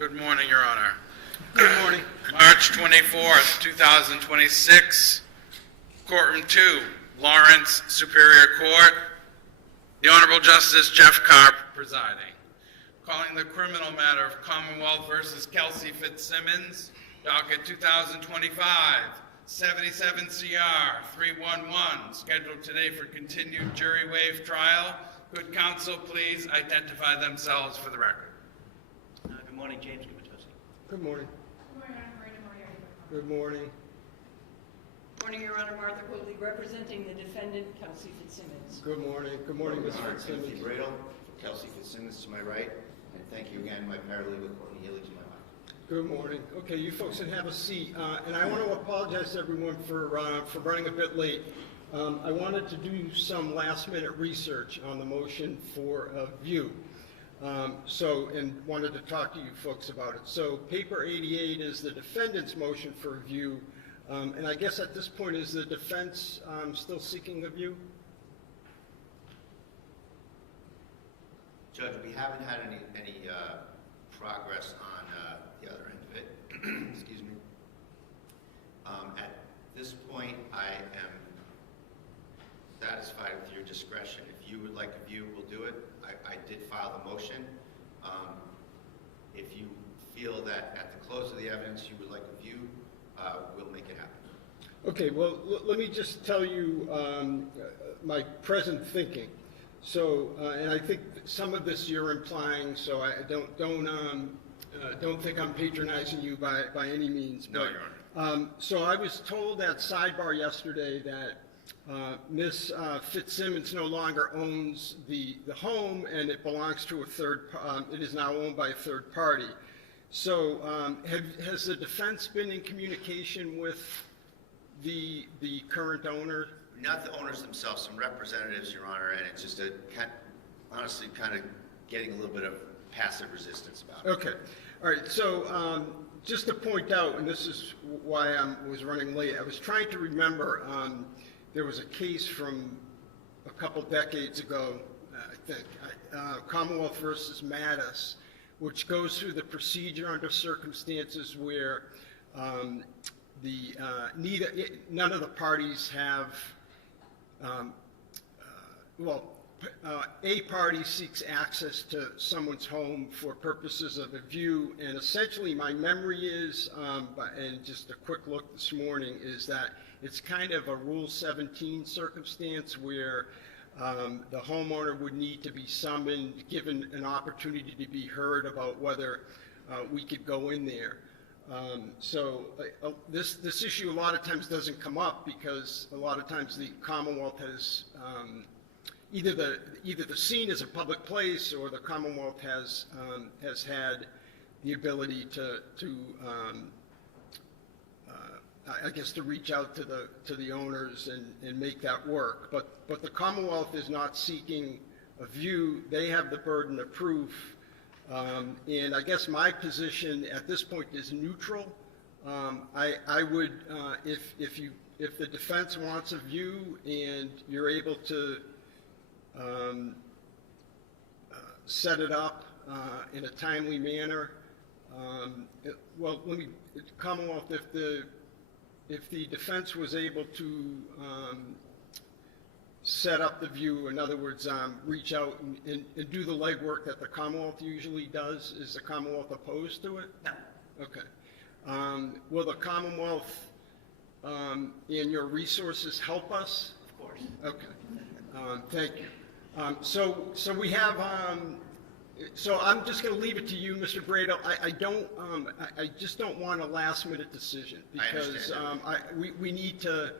Good morning, Your Honor. Good morning. March 24th, 2026, Courtroom 2, Lawrence Superior Court. The Honorable Justice Jeff Carp presiding. Calling the criminal matter of Commonwealth versus Kelsey Fitzsimmons, docket 2025, 77 CR 311, scheduled today for continued jury waive trial. Could counsel please identify themselves for the record? Good morning, James Gubitosi. Good morning. Good morning, Honor. Marina Moriarty. Good morning. Morning, Your Honor. Martha Cooley, representing the defendant, Kelsey Fitzsimmons. Good morning. Good morning, Ms. Timothy Fitzsimmons. Bradle, Kelsey Fitzsimmons to my right, and thank you again, my paralegal Courtney Healy to my left. Good morning. Okay, you folks can have a seat. And I want to apologize to everyone for running a bit late. I wanted to do some last-minute research on the motion for a view. And wanted to talk to you folks about it. So paper 88 is the defendant's motion for review. And I guess at this point, is the defense still seeking a view? Judge, we haven't had any progress on the other end of it. Excuse me. At this point, I am satisfied with your discretion. If you would like a view, we'll do it. I did file the motion. If you feel that at the close of the evidence you would like a view, we'll make it happen. Okay, well, let me just tell you my present thinking. So, and I think some of this you're implying, so I don't think I'm patronizing you by any means. No, Your Honor. So I was told at sidebar yesterday that Ms. Fitzsimmons no longer owns the home, and it belongs to a it is now owned by a third party. So has the defense been in communication with the current owner? Not the owners themselves, some representatives, Your Honor, and it's just honestly kind of getting a little bit of passive resistance about it. Okay. All right. So just to point out, and this is why I was running late, I was trying to remember, there was a case from a couple decades ago, I think, Commonwealth versus Mattis, which goes through the procedure under circumstances where none of the parties have, a party seeks access to someone's home for purposes of a view, and essentially my memory is, and just a quick look this morning, is that it's kind of a Rule 17 circumstance where the homeowner would need to be summoned, given an opportunity to be heard about whether we could go in there. This issue a lot of times doesn't come up because a lot of times the Commonwealth has either the scene is a public place, or the Commonwealth has had the ability to I guess to reach out to the owners and make that work. But the Commonwealth is not seeking a view. They have the burden of proof. And I guess my position at this point is neutral. I would, if the defense wants a view and you're able to set it up in a timely manner, Commonwealth, if the defense was able to set up the view, in other words, reach out and do the legwork that the Commonwealth usually does, is the Commonwealth opposed to it? No. Okay. Will the Commonwealth and your resources help us? Of course. Okay. Thank you. So we have. So I'm just going to leave it to you, Mr. Bradle. I just don't want a last-minute decision because we need to.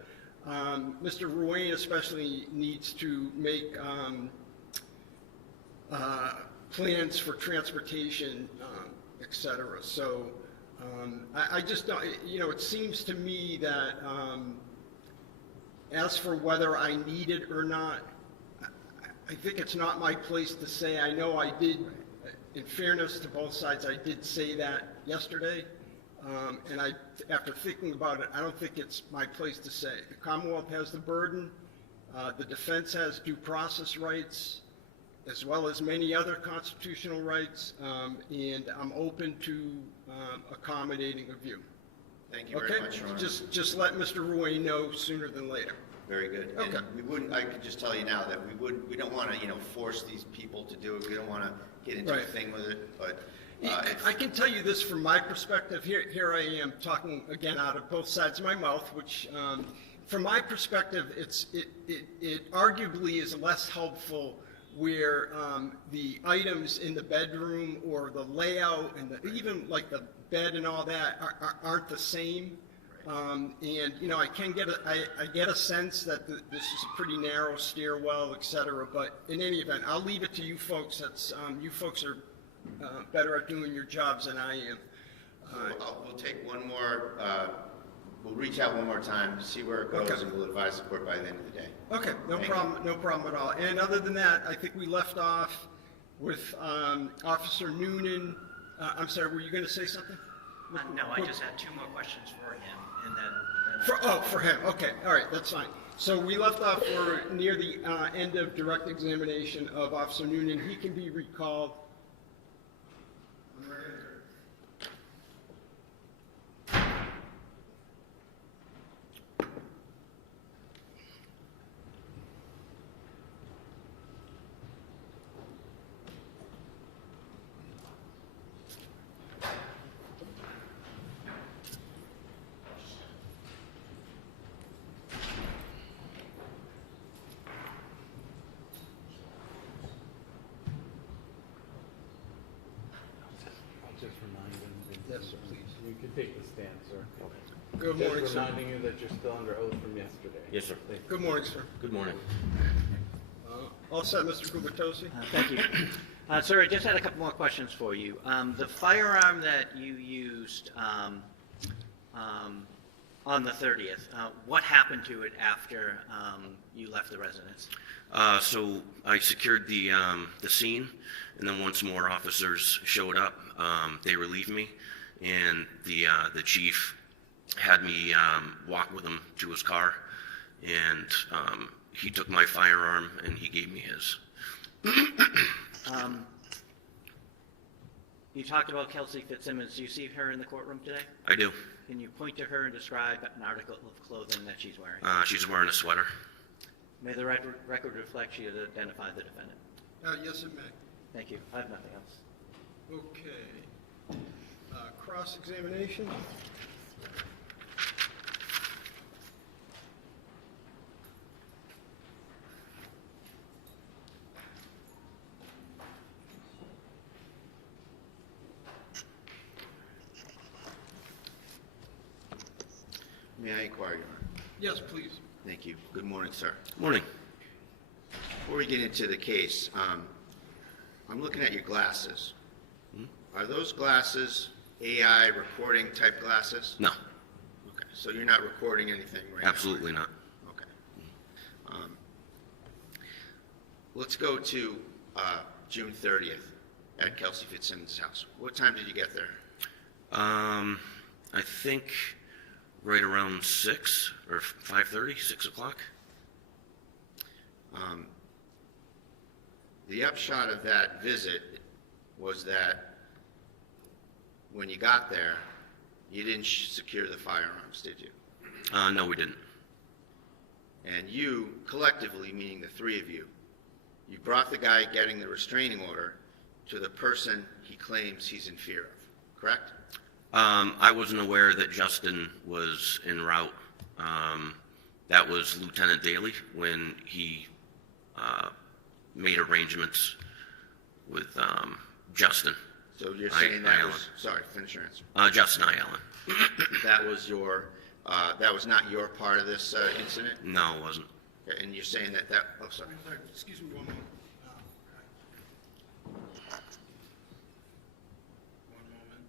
Mr. Ruane especially needs to make plans for transportation, et cetera. So I just don't. It seems to me that as for whether I need it or not, I think it's not my place to say. I know I did, in fairness to both sides, I did say that yesterday. And after thinking about it, I don't think it's my place to say. The Commonwealth has the burden. The defense has due process rights. as well as many other constitutional rights, and I'm open to accommodating a view. Thank you very Okay? much, Your Honor. Just let Mr. Ruane know sooner than later. Very good. Okay. And we wouldn't, I could just tell you now that we don't want to, force these people to do it. We don't want to get into a Right. thing with it, but I can tell you this from my perspective. Here I am talking again out of both sides of my mouth, which, from my perspective, it arguably is less helpful where the items in the bedroom or the layout and even like the bed and all that aren't the same. And I can I get a sense that this is a pretty narrow stairwell, et cetera. But in any event, I'll leave it to you folks. You folks are better at doing your jobs than I am. we'll take one more, we'll reach out one more time, see where it goes, Okay. and we'll advise the court by the end of the day. Okay, no Thank problem, no problem at all. And other than that, I think we left off with Officer Noonan. I'm sorry, were you going to say something? No, I just had two more questions for him, and then For him, okay, all right, that's fine. So we left off, we're near the end of direct examination of Officer Noonan. He can be recalled. Just remind him. Yes, sir, please. You can take the stand, sir. Good morning, Just sir. reminding you that you're still under oath from yesterday. Yes, sir. Thank you. Good morning, sir. Good morning. All set, Mr. Kubatosi? thank you. Sir, I just had a couple more questions for you. The firearm that you used on the 30th, what happened to it after you left the residence? So I secured the scene, and then once more officers showed up, they relieved me, and the chief had me walk with him to his car, and he took my firearm and he gave me his. You talked about Kelsey Fitzsimmons. Do you see her in the courtroom today? I do. Can you point to her and describe an article of clothing that she's wearing? She's wearing a sweater. May the record reflect she has identified the defendant. Yes, it may. Thank you. I have nothing else. Okay. Cross-examination? May I inquire, Your Honor? Yes, please. Thank you. Good morning, sir. Morning. Before we get into the case, I'm looking at your glasses. Are those glasses AI recording type glasses? No, Okay, so you're not recording anything right now? absolutely not. Okay. Let's go to June 30th at Kelsey Fitzsimmons' house. What time did you get there? I think right around 6 or 5:30, 6 o'clock. The upshot of that visit was that when you got there, you didn't secure the firearms, did you? No, we didn't. And you, collectively, meaning the three of you, you brought the guy getting the restraining order to the person he claims he's in fear of, correct? I wasn't aware that Justin was en route. That was Lieutenant Daly when he made arrangements with Justin. So you're saying that Allen. was, sorry, finish your answer. Justin I. Allen. That was that was not your part of this incident? No, it wasn't. And you're saying that, oh, sorry. Excuse me one moment. One moment.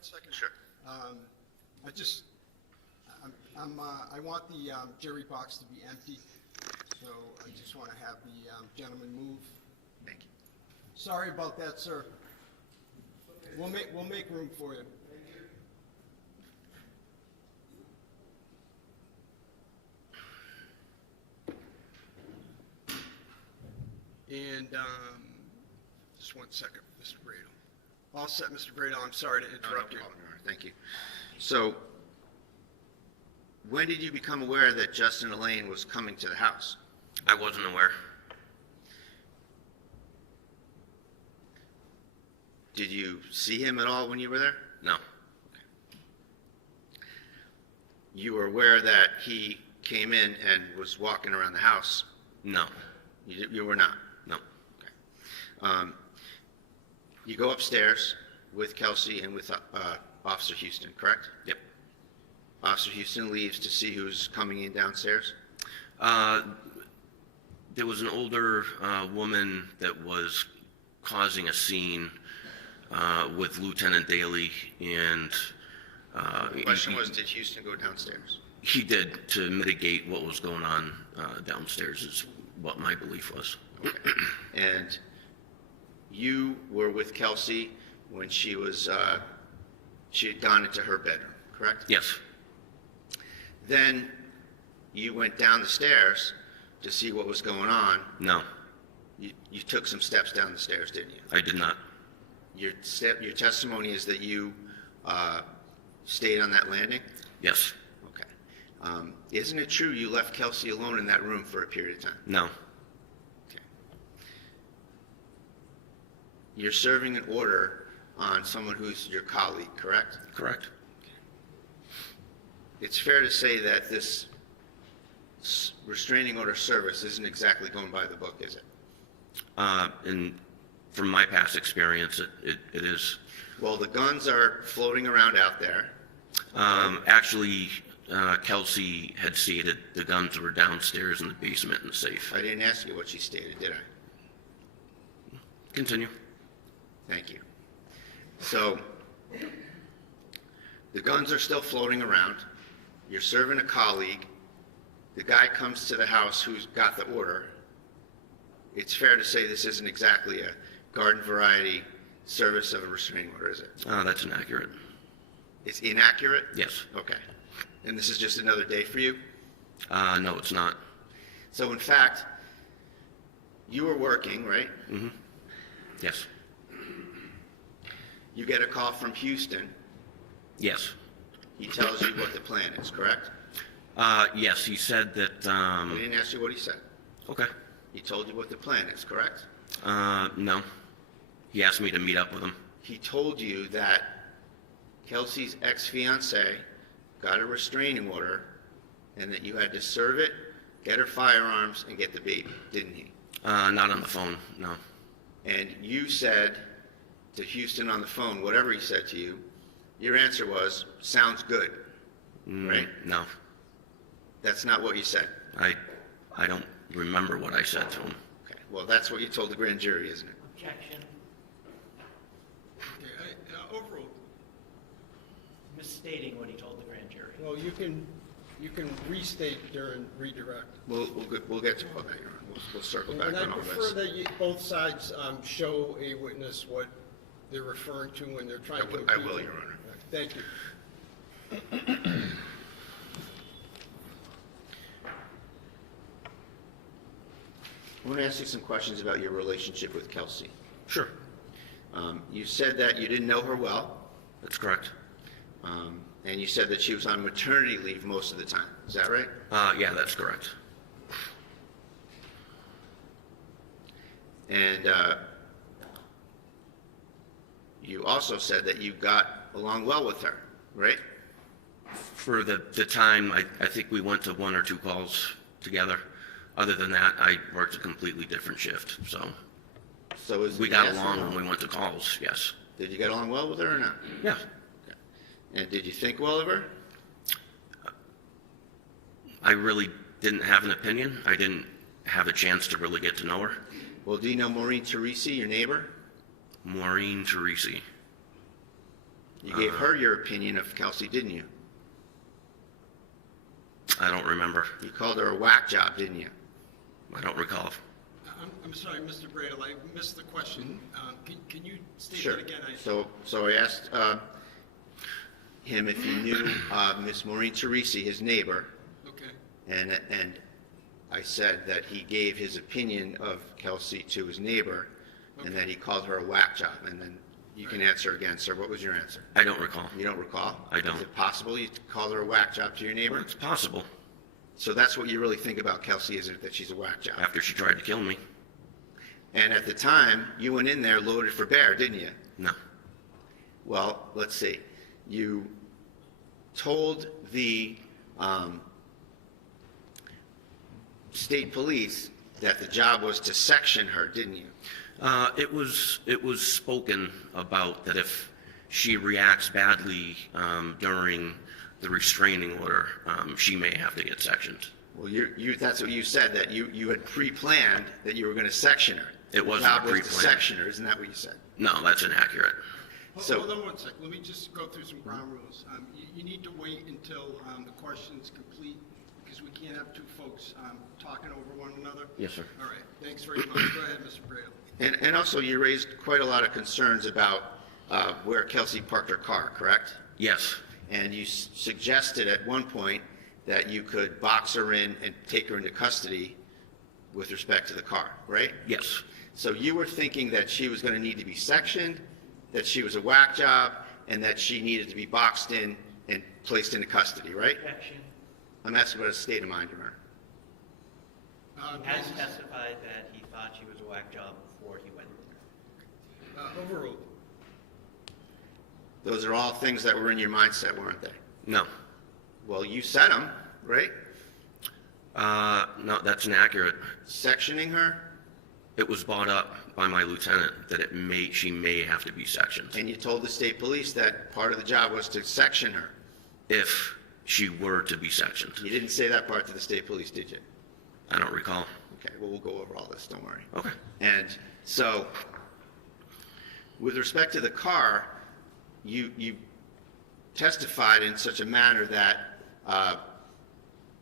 1 second? Sure. I want the jury box to be empty, so I just want to have the gentleman move. Thank you. Sorry about that, sir. We'll make room for you. And just 1 second, Mr. Brado. All set, Mr. Brado. I'm sorry to interrupt you. No problem, Your Honor. Thank you. So, when did you become aware that Justin Elaine was coming to the house? I wasn't aware. Did you see him at all when you were there? No. You were aware that he came in and was walking around the house? No. You were not? No. You go upstairs with Kelsey and with Officer Houston, correct? Yep. Officer Houston leaves to see who's coming in downstairs? There was an older woman that was causing a scene with Lieutenant Daly, and The question was, did Houston go downstairs? he did, to mitigate what was going on downstairs, is what my belief was. Okay. And you were with Kelsey when she had gone into her bedroom, correct? Yes. Then you went down the stairs to see what was going on. No, You took some steps down the stairs, didn't you? I did not. Your testimony is that you stayed on that landing? Yes. Okay. Isn't it true you left Kelsey alone in that room for a period of time? No. Okay. You're serving an order on someone who's your colleague, correct? Correct. It's fair to say that this restraining order service isn't exactly going by the book, is it? And from my past experience, it is. Well, the guns are floating around out there. Actually, Kelsey had stated the guns were downstairs in the basement in the safe. I didn't ask you what she stated, did I? Continue. Thank you. So, the guns are still floating around. You're serving a colleague. The guy comes to the house who's got the order. It's fair to say this isn't exactly a garden variety service of a restraining order, is it? That's inaccurate. It's inaccurate? Yes. Okay. And this is just another day for you? No, it's not. So, in fact, you were working, right? Mm-hmm. Yes. You get a call from Houston. Yes. He tells you what the plan is, correct? Yes, he said that, I didn't ask you what he said. okay. He told you what the plan is, correct? No. He asked me to meet up with him. He told you that Kelsey's ex-fiancée got a restraining order and that you had to serve it, get her firearms, and get the baby, didn't he? Not on the phone, no. And you said to Houston on the phone, whatever he said to you, your answer was, sounds good, right? No. That's not what you said. I don't remember what I said to him. Okay, well, that's what you told the grand jury, isn't it? Objection. Overruled. Misstating what he told the grand jury. Well, you can restate during redirect. We'll get to all that, Your Honor. We'll circle back And I on all prefer this. that both sides show a witness what they're referring to when they're trying to I impeach. will, Your Honor. Thank you. I want to ask you some questions about your relationship with Kelsey. Sure. You said that you didn't know her well, That's correct. and you said that she was on maternity leave most of the time. Is that right? Yeah, that's correct. And you also said that you got along well with her, right? For the time, I think we went to 1 or 2 calls together. Other than that, I worked a completely different shift, so So is we got yes or along no? when we went to calls, yes. Did you get along well with her or not? Yeah. And did you think well of her? I really didn't have an opinion. I didn't have a chance to really get to know her. Well, do you know Maureen Teresi, your neighbor? Maureen Teresi. You gave her your opinion of Kelsey, didn't you? I don't remember. You called her a whack job, didn't you? I don't recall. I'm sorry, Mr. Bradle, I missed the question. Can you state Sure. that again? So I asked him if he knew Miss Maureen Teresi, his neighbor, Okay. and I said that he gave his opinion of Kelsey to his neighbor, and that he called her a whack job. And then you can answer again, sir. What was your answer? I don't recall. You don't recall? I don't. Is it possible you called her a whack job to your neighbor? It's possible. So that's what you really think about Kelsey, is it that she's a whack job? After she tried to kill me. And at the time, you went in there loaded for bear, didn't you? No. Well, let's see. You told the state police that the job was to section her, didn't you? It was spoken about that if she reacts badly during the restraining order, she may have to get sectioned. Well, that's what you said, that you had pre-planned that you were going to section her. It wasn't The job was to pre-planned. section her, isn't that what you said? No, that's inaccurate. Hold on one sec. Let me just go through some ground rules. You need to wait until the question's complete, because we can't have two folks talking over one another. Yes, sir. All right, thanks very much. Go ahead, Mr. Bradle. And also, you raised quite a lot of concerns about where Kelsey parked her car, correct? Yes. And you suggested at one point that you could box her in and take her into custody with respect to the car, right? Yes. So you were thinking that she was going to need to be sectioned, that she was a whack job, and that she needed to be boxed in and placed into custody, right? I'm asking about a state of mind, Your Honor. Has testified that he thought she was a whack job before he went there. Overruled. Those are all things that were in your mindset, weren't they? No. Well, you said them, right? No, that's inaccurate. Sectioning her, It was brought up by my lieutenant that she may have to be sectioned and you told the state police that part of the job was to section her. if she were to be sectioned. You didn't say that part to the state police, did you? I don't recall. Okay, well, we'll go over all this, don't worry. Okay. And so, with respect to the car, you testified in such a manner that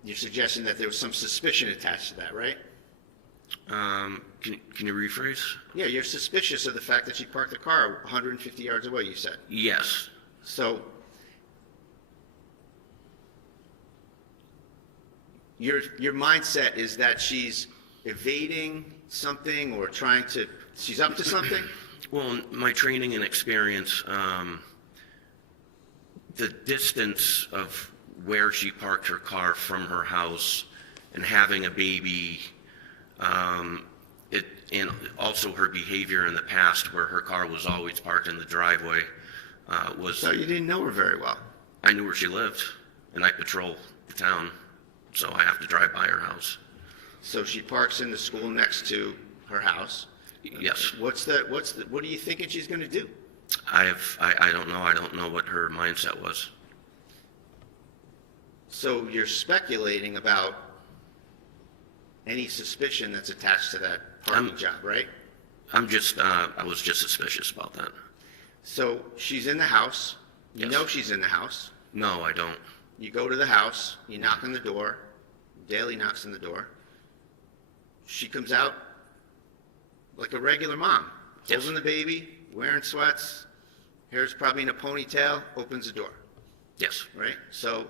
you're suggesting that there was some suspicion attached to that, right? Can you rephrase? Yeah, you're suspicious of the fact that she parked the car 150 yards away, you said. Yes. So, your mindset is that she's evading something or she's up to something? Well, in my training and experience, the distance of where she parked her car from her house and having a baby, and also her behavior in the past where her car was always parked in the driveway, So you didn't know her very well. I knew where she lived, and I patrol the town, so I have to drive by her house. So she parks in the school next to her house. Yes. What are you thinking she's going to do? I don't know. I don't know what her mindset was. So you're speculating about any suspicion that's attached to that parking job, right? I was just suspicious about that. So she's in the house. You Yes. know she's in the house. No, I don't. You go to the house. You knock on the door. Daly knocks on the door. She comes out like a regular mom, Yes. holding the baby, wearing sweats, hair's probably in a ponytail, opens the door, Yes. right? So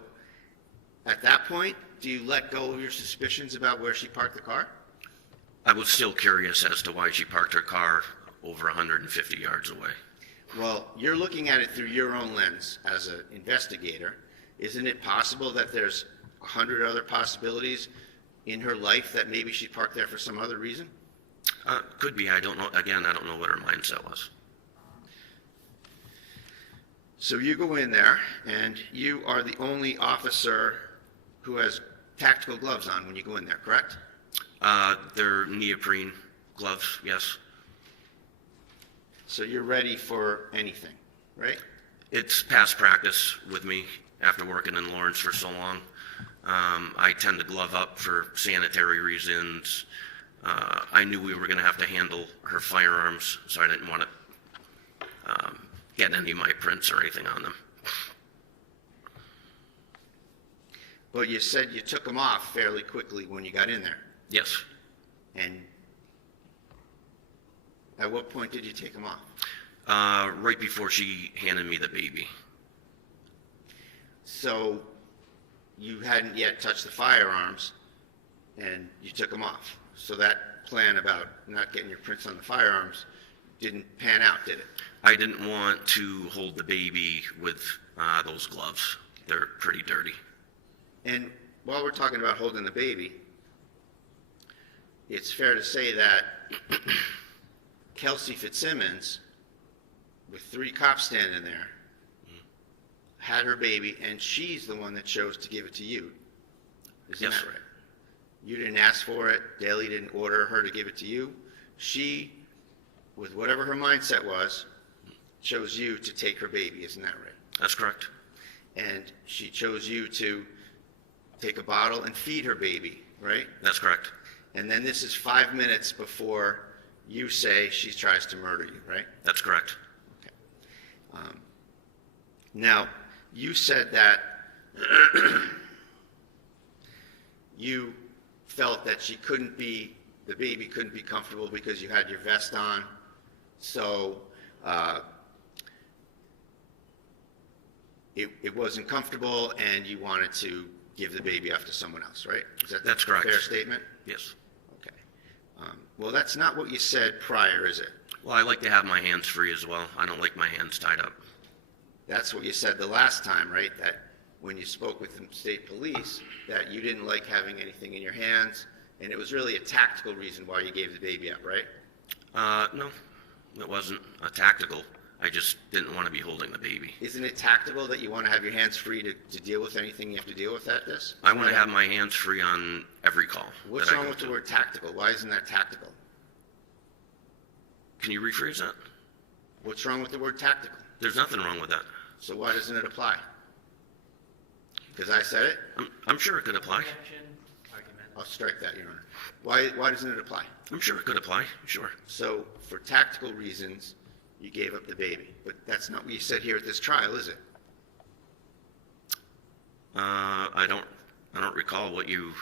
at that point, do you let go of your suspicions about where she parked the car? I was still curious as to why she parked her car over 150 yards away. Well, you're looking at it through your own lens as an investigator. Isn't it possible that there's 100 other possibilities in her life that maybe she parked there for some other reason? Could be. I don't know. Again, I don't know what her mindset was. So you go in there, and you are the only officer who has tactical gloves on when you go in there, correct? They're neoprene gloves, yes. So you're ready for anything, right? It's past practice with me after working in Lawrence for so long. I tend to glove up for sanitary reasons. I knew we were going to have to handle her firearms, so I didn't want to get any of my prints or anything on them. But you said you took them off fairly quickly when you got in there. Yes. And at what point did you take them off? Right before she handed me the baby. So you hadn't yet touched the firearms, and you took them off. So that plan about not getting your prints on the firearms didn't pan out, did it? I didn't want to hold the baby with those gloves. They're pretty dirty. And while we're talking about holding the baby, it's fair to say that Kelsey Fitzsimmons, with 3 cops standing there, had her baby, and she's the one that chose to give it to you. Isn't Yes. that right? You didn't ask for it. Daly didn't order her to give it to you. She, with whatever her mindset was, chose you to take her baby. Isn't that right? That's correct. And she chose you to take a bottle and feed her baby, right? That's correct. And then this is 5 minutes before you say she tries to murder you, right? That's correct. Okay. Now, you said that you felt that the baby couldn't be comfortable because you had your vest on. So it wasn't comfortable, and you wanted to give the baby off to someone else, right? That's correct. A fair statement? Yes. Okay. Well, that's not what you said prior, is it? Well, I like to have my hands free as well. I don't like my hands tied up. That's what you said the last time, right? That when you spoke with the state police, that you didn't like having anything in your hands, and it was really a tactical reason why you gave the baby up, right? No, it wasn't a tactical. I just didn't want to be holding the baby. Isn't it tactical that you want to have your hands free to deal with anything you have to deal with at this? I want to have my hands free on every call. What's that I wrong go with the to. word tactical? Why isn't that tactical? Can you rephrase that? What's wrong with the word tactical? There's nothing wrong with that. So why doesn't it apply? Because I said it? I'm sure it could apply. I'll strike that, Your Honor. Why doesn't it apply? I'm sure it could apply. Sure. So for tactical reasons, you gave up the baby. But that's not what you said here at this trial, is it? I don't recall what you.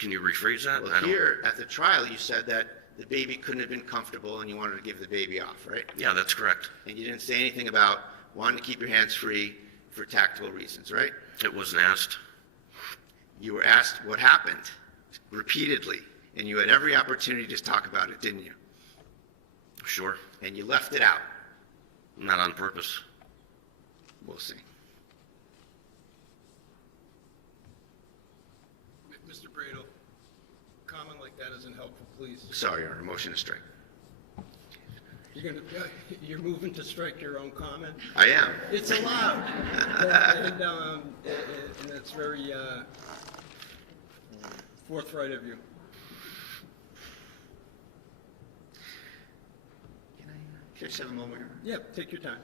Can you rephrase that? Well, here at the trial, you said that the baby couldn't have been comfortable and you wanted to give the baby off, right? Yeah, that's correct. And you didn't say anything about wanting to keep your hands free for tactical reasons, right? It wasn't asked. You were asked what happened repeatedly, and you had every opportunity to talk about it, didn't you? Sure. And you left it out. Not on purpose. We'll see. Mr. Brado, comment like that isn't helpful, please. Sorry, Your Honor, motion to strike. You're moving to strike your own comment? I am. It's allowed. And that's very forthright of you. Can I just have a moment here? Yeah, take your time.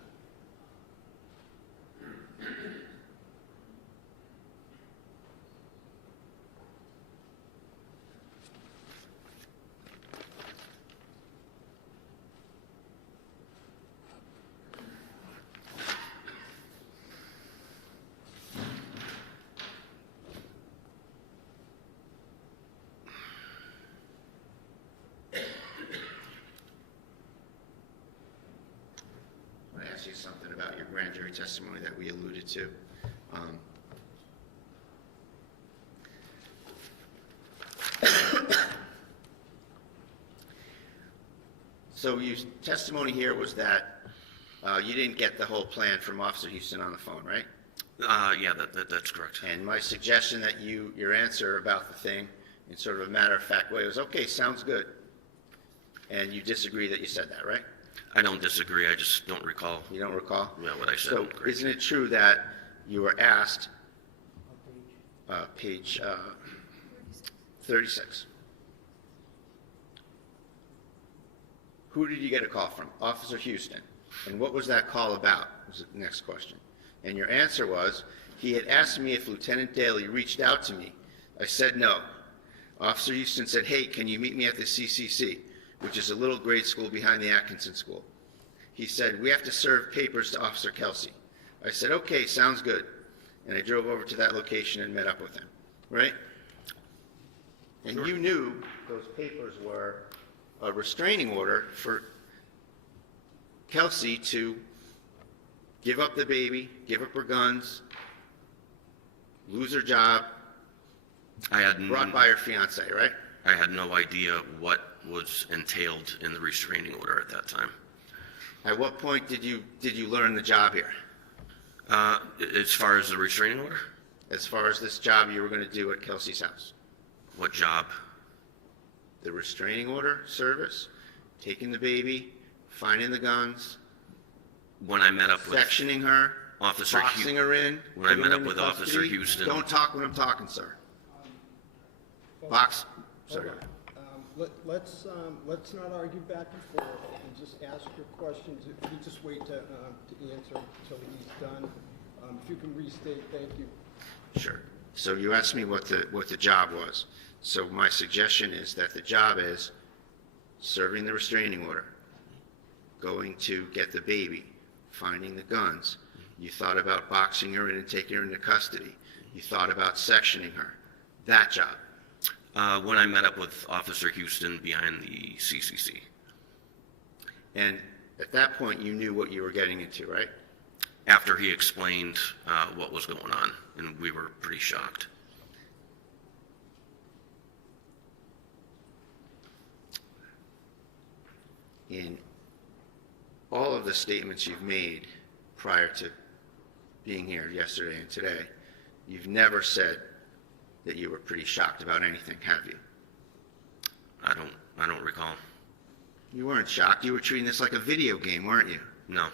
I want to ask you something about your grand jury testimony that we alluded to. So your testimony here was that you didn't get the whole plan from Officer Houston on the phone, right? Yeah, that's correct. And my suggestion that your answer about the thing in sort of a matter-of-fact way was, okay, sounds good. And you disagree that you said that, right? I don't disagree. I just don't recall. You don't recall? What I said. So isn't it true that you were asked, page 36. Who did you get a call from? Officer Houston. And what was that call about? Was the next question. And your answer was, he had asked me if Lieutenant Daly reached out to me. I said no. Officer Houston said, hey, can you meet me at the CCC, which is a little grade school behind the Atkinson School. he said, "We have to serve papers to Officer Kelsey." I said, "Okay, sounds good." And I drove over to that location and met up with him, right? And you knew those papers were a restraining order for Kelsey to give up the baby, give up her guns, lose her job, brought by her fiance, right? I had no idea what was entailed in the restraining order at that time. At what point did you learn the job here? As far as the restraining order, As far as this job you were going to do at Kelsey's house? what job? The restraining order service, taking the baby, finding the guns, When I met up with sectioning her, Officer boxing her in. when I putting met her up into with Officer custody. Houston. Don't talk when I'm talking, sir. Sorry. Let's not argue back and forth, and just ask your questions. If you just wait to answer until he's done. If you can restate, thank you. Sure. So you asked me what the job was. So my suggestion is that the job is serving the restraining order, going to get the baby, finding the guns. You thought about boxing her in and taking her into custody. You thought about sectioning her. That job. When I met up with Officer Houston behind the CCC. And at that point, you knew what you were getting into, right? After he explained what was going on, and we were pretty shocked. In all of the statements you've made prior to being here yesterday and today, you've never said that you were pretty shocked about anything, have you? I don't recall. You weren't shocked. You were treating this like a video game, weren't you? No.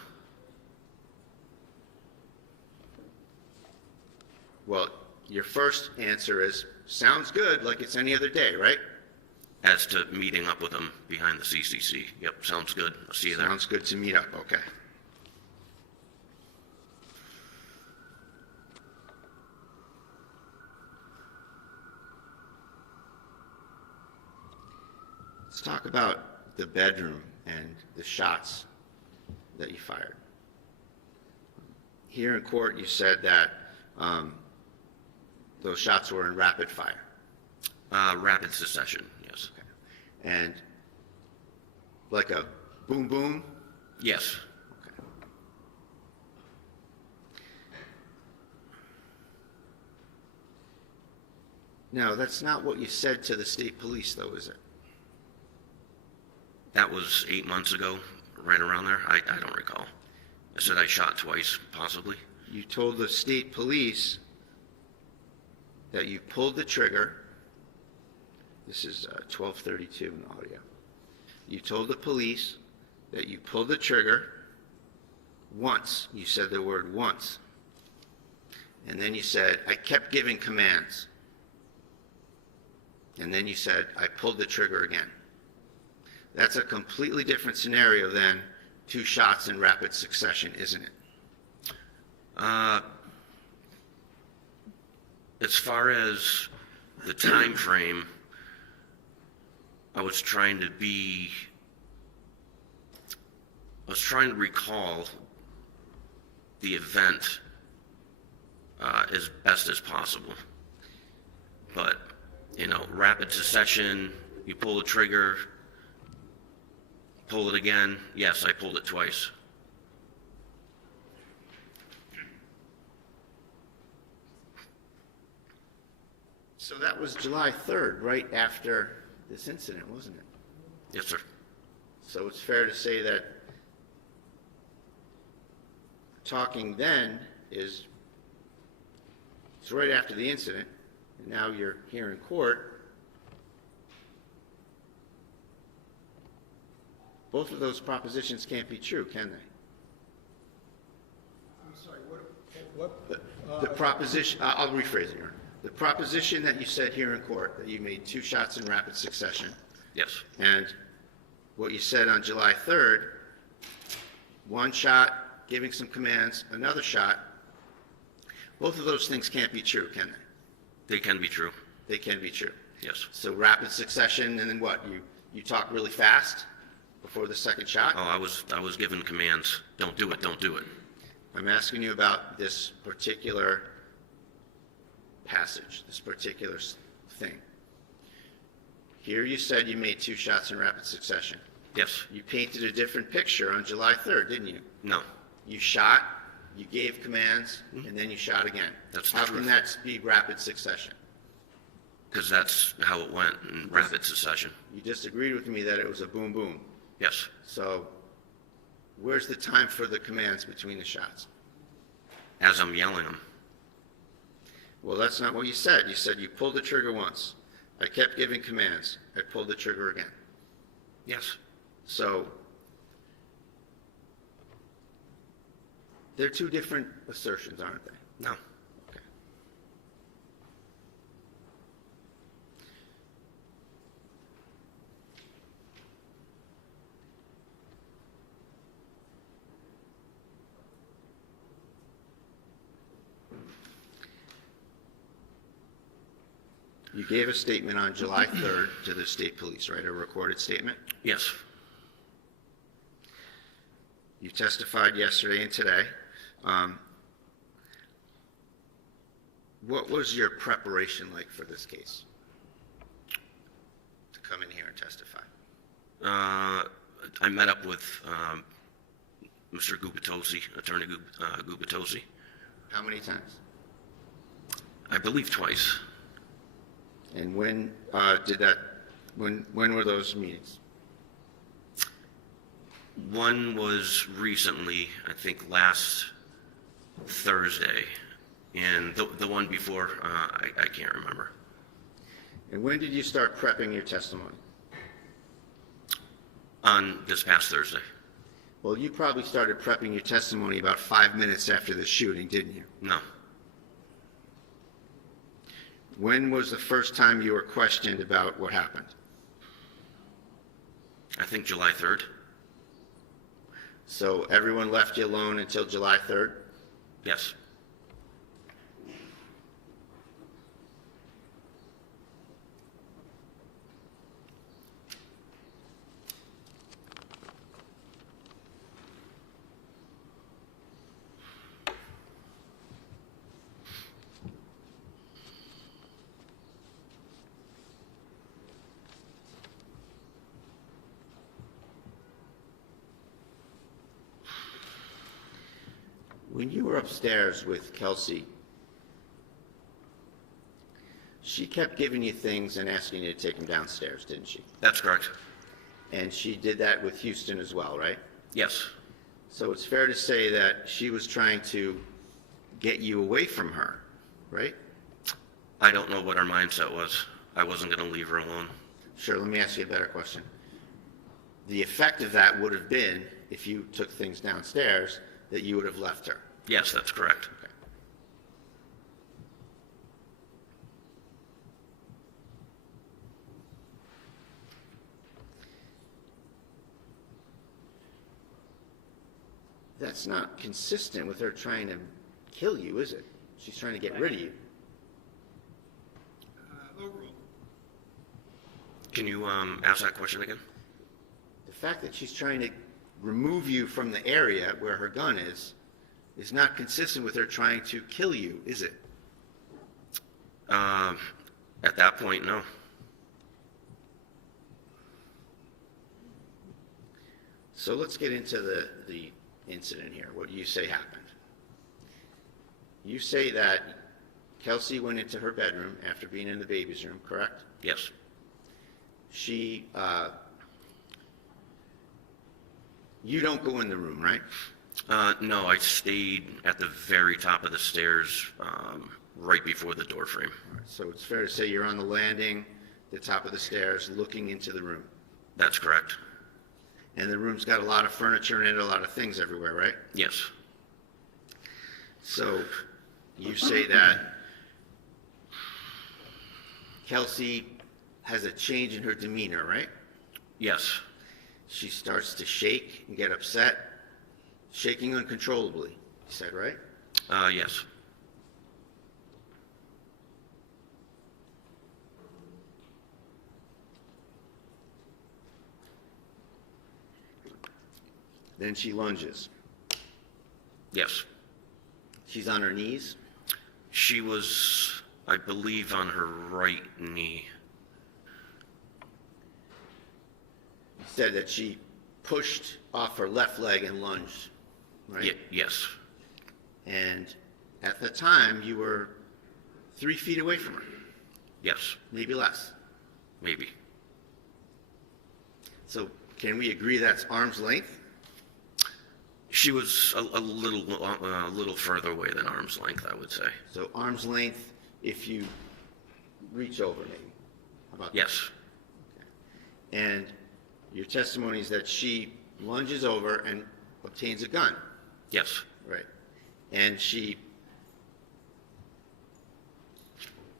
Well, your first answer is, sounds good, like it's any other day, right? As to meeting up with him behind the CCC. Yep, sounds good. I'll see you there. Sounds good to meet up, okay. Let's talk about the bedroom and the shots that you fired. Here in court, you said that those shots were in rapid fire. Rapid succession, yes. And like a boom boom? Yes. Okay. No, that's not what you said to the state police, though, is it? That was 8 months ago, right around there. I don't recall. I said I shot twice, possibly. You told the state police that you pulled the trigger. This is 1232 in the audio. You told the police that you pulled the trigger once. You said the word once. And then you said, I kept giving commands. And then you said, I pulled the trigger again. That's a completely different scenario than 2 shots in rapid succession, isn't it? As far as the time frame, I was trying to recall the event as best as possible. But, rapid succession, you pull the trigger, pull it again. Yes, I pulled it twice. So that was July 3rd, right after this incident, wasn't it? Yes, sir. So it's fair to say that talking then it's right after the incident, and now you're here in court. Both of those propositions can't be true, can they? I'm sorry, what? The proposition, I'll rephrase it here. The proposition that you said here in court, that you made 2 shots in rapid succession, Yes. and what you said on July 3rd, 1 shot, giving some commands, another shot, both of those things can't be true, can they? They can be true. They can be true. Yes. So rapid succession, and then what? You talk really fast before the second shot? Oh, I was given commands. Don't do it, don't do it. I'm asking you about this particular passage, this particular thing. Here you said you made 2 shots in rapid succession. Yes. You painted a different picture on July 3rd, didn't you? No. You shot, you gave commands, and then you shot again. That's the How truth. can that be rapid succession? Because that's how it went in rapid succession. You disagreed with me that it was a boom boom. Yes. So where's the time for the commands between the shots? As I'm yelling them. Well, that's not what you said. You said you pulled the trigger once. I kept giving commands. I pulled the trigger again. Yes. So they're 2 different assertions, aren't they? No. Okay. You gave a statement on July 3rd to the state police, right? A recorded statement? Yes. You testified yesterday and today. What was your preparation like for this case? To come in here and testify? I met up with Mr. Gubitosi, Attorney Gubitosi, How many times? I believe twice. And when when were those meetings? One was recently, I think last Thursday, and the one before, I can't remember. And when did you start prepping your testimony? On this past Thursday. Well, you probably started prepping your testimony about 5 minutes after the shooting, didn't you? No. When was the first time you were questioned about what happened? I think July 3rd. So everyone left you alone until July 3rd? Yes. When you were upstairs with Kelsey, she kept giving you things and asking you to take them downstairs, didn't she? That's correct. And she did that with Houston as well, right? Yes. So it's fair to say that she was trying to get you away from her, right? I don't know what her mindset was. I wasn't going to leave her alone. Sure, let me ask you a better question. The effect of that would have been, if you took things downstairs, that you would have left her. Yes, that's correct. Okay. That's not consistent with her trying to kill you, is it? She's trying to get rid of you. Overall. Can you ask that question again? The fact that she's trying to remove you from the area where her gun is not consistent with her trying to kill you, is it? At that point, no. So let's get into the incident here, what you say happened. You say that Kelsey went into her bedroom after being in the baby's room, correct? Yes. She, you don't go in the room, right? No, I stayed at the very top of the stairs, right before the door frame. So it's fair to say you're on the landing, the top of the stairs, looking into the room. That's correct. And the room's got a lot of furniture in it, a lot of things everywhere, right? Yes. So you say that Kelsey has a change in her demeanor, right? Yes. She starts to shake and get upset, shaking uncontrollably, you said, right? Yes. Then she lunges. Yes. She's on her knees. She was, I believe, on her right knee. You said that she pushed off her left leg and lunged, right? Yes. And at the time, you were 3 feet away from her, Yes. maybe less. Maybe. So can we agree that's arm's length? She was a little further away than arm's length, I would say. So arm's length if you reach over, maybe. How about that? Yes. And your testimony is that she lunges over and obtains a gun, Yes. right? And she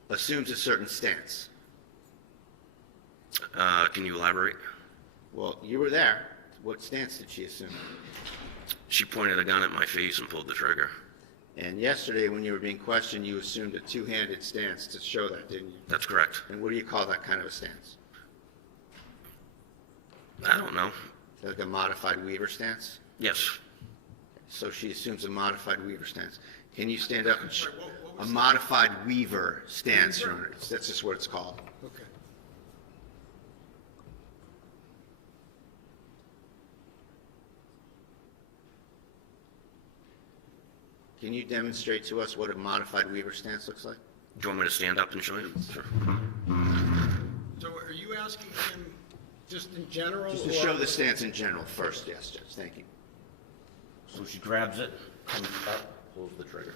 assumes a certain stance. Can you elaborate? Well, you were there. What stance did she assume? She pointed a gun at my face and pulled the trigger. And yesterday, when you were being questioned, you assumed a two-handed stance to show that, didn't you? That's correct. And what do you call that kind of a stance? I don't know. Like a modified Weaver stance? Yes. So she assumes a modified Weaver stance. Can you stand up and sorry, what was a modified Weaver stance? Weaver? Your Honor. That's just what it's called. Okay. Can you demonstrate to us what a modified Weaver stance looks like? Do you want me to stand up and show you? Sure. So are you asking him just in general? Just to or- show the stance in general first, yes, Judge, thank you. So she grabs it, comes up, pulls the trigger.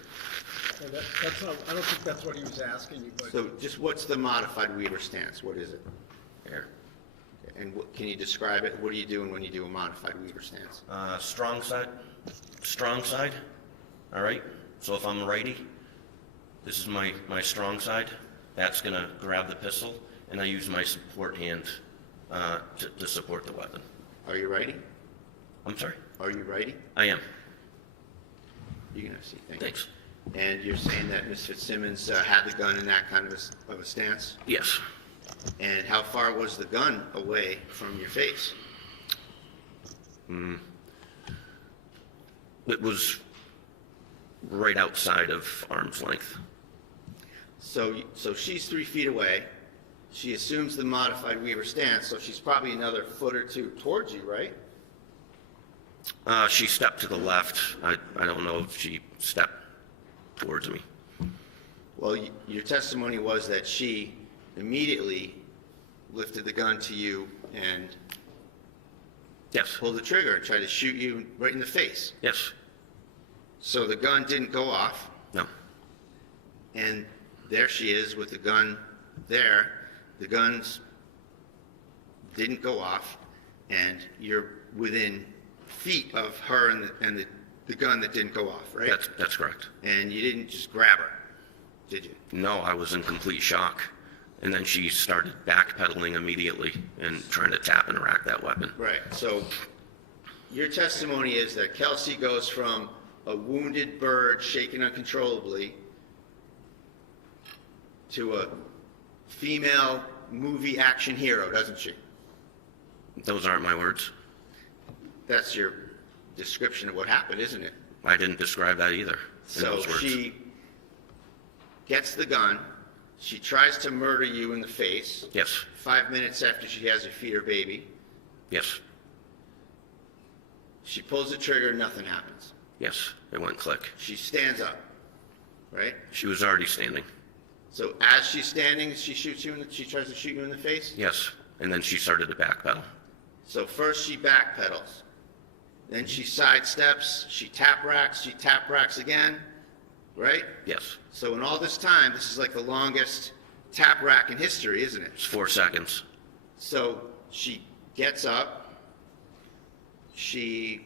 Okay, that's not, I don't think that's what he was asking you, but. So just what's the modified Weaver stance? What is it? Here. And can you describe it? What are you doing when you do a modified Weaver stance? Strong side. Strong side. All right. So if I'm righty, this is my strong side. That's going to grab the pistol, and I use my support hand to support the weapon. Are you righty? I'm sorry? Are you righty? I am. You can have a seat, thank you. Thanks. And you're saying that Ms. Fitzsimmons had the gun in that kind of a stance? Yes. And how far was the gun away from your face? It was right outside of arm's length. So she's 3 feet away. She assumes the modified Weaver stance, so she's probably another foot or two towards you, right? She stepped to the left. I don't know if she stepped towards me. Well, your testimony was that she immediately lifted the gun to you and Yes. pulled the trigger and tried to shoot you right in the face. Yes. So the gun didn't go off, No. and there she is with the gun there. The guns didn't go off, and you're within feet of her and the gun that didn't go off, right? That's correct. And you didn't just grab her, did you? No, I was in complete shock. And then she started backpedaling immediately and trying to tap and rack that weapon. Right. So your testimony is that Kelsey goes from a wounded bird shaking uncontrollably to a female movie action hero, doesn't she? Those aren't my words. That's your description of what happened, isn't it? I didn't describe that either in So those words. she gets the gun. She tries to murder you in the face. Yes. 5 minutes after she has you feed her baby. Yes. She pulls the trigger, nothing happens. Yes. It went click. She stands up, right? She was already standing. So as she's standing, she shoots you. She tries to shoot you in the face. Yes. And then she started to backpedal. So first she backpedals, then she sidesteps, she tap racks again, right? Yes. So in all this time, this is like the longest tap rack in history, isn't it? It's 4 seconds. So she gets up, she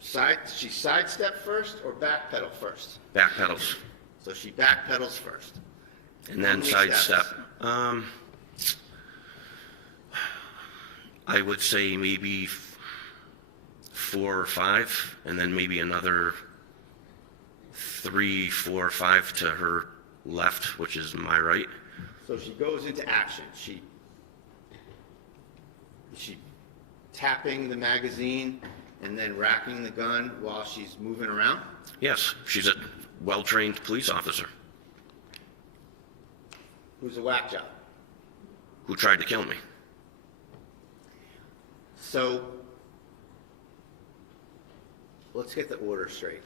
sidestep first or backpedal first? Backpedals. So she backpedals first. And then How many sidestep. steps? I would say maybe 4 or 5, and then maybe another 3, 4, 5 to her left, which is my right. So she goes into action. She tapping the magazine and then racking the gun while she's moving around? Yes, she's a well-trained police officer Who's a whack job? who tried to kill me. So, let's get the order straight.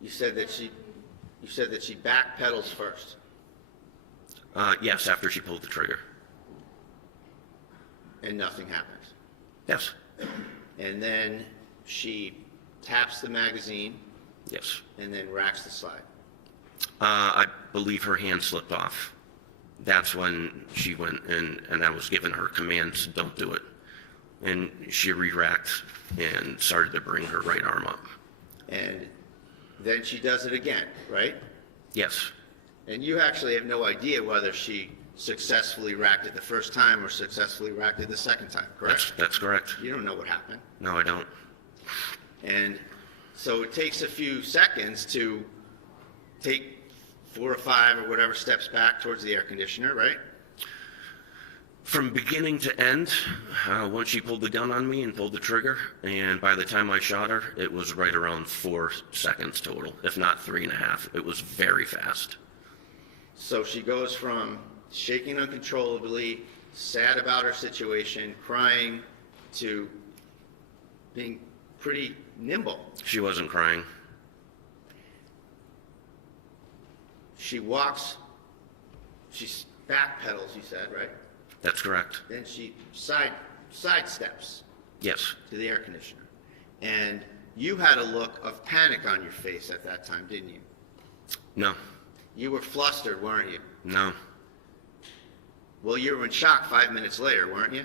You said that she backpedals first. Yes, after she pulled the trigger. And nothing happens. Yes, And then she taps the magazine yes. and then racks the slide. I believe her hand slipped off. That's when she went in, and I was giving her commands, don't do it. And she re-racked and started to bring her right arm up. And then she does it again, right? Yes, And you actually have no idea whether she successfully racked it the first time or successfully racked it the second time, correct? that's correct. You don't know what happened. No, I don't. And so it takes a few seconds to take 4 or 5 or whatever steps back towards the air conditioner, right? From beginning to end, once she pulled the gun on me and pulled the trigger, and by the time I shot her, it was right around 4 seconds total, if not 3.5. It was very fast. So she goes from shaking uncontrollably, sad about her situation, crying, to being pretty nimble. She wasn't crying. She walks, she backpedals, you said, right? That's correct. Then she sidesteps Yes, to the air conditioner. And you had a look of panic on your face at that time, didn't you? no, You were flustered, weren't you? no. Well, you were in shock 5 minutes later, weren't you?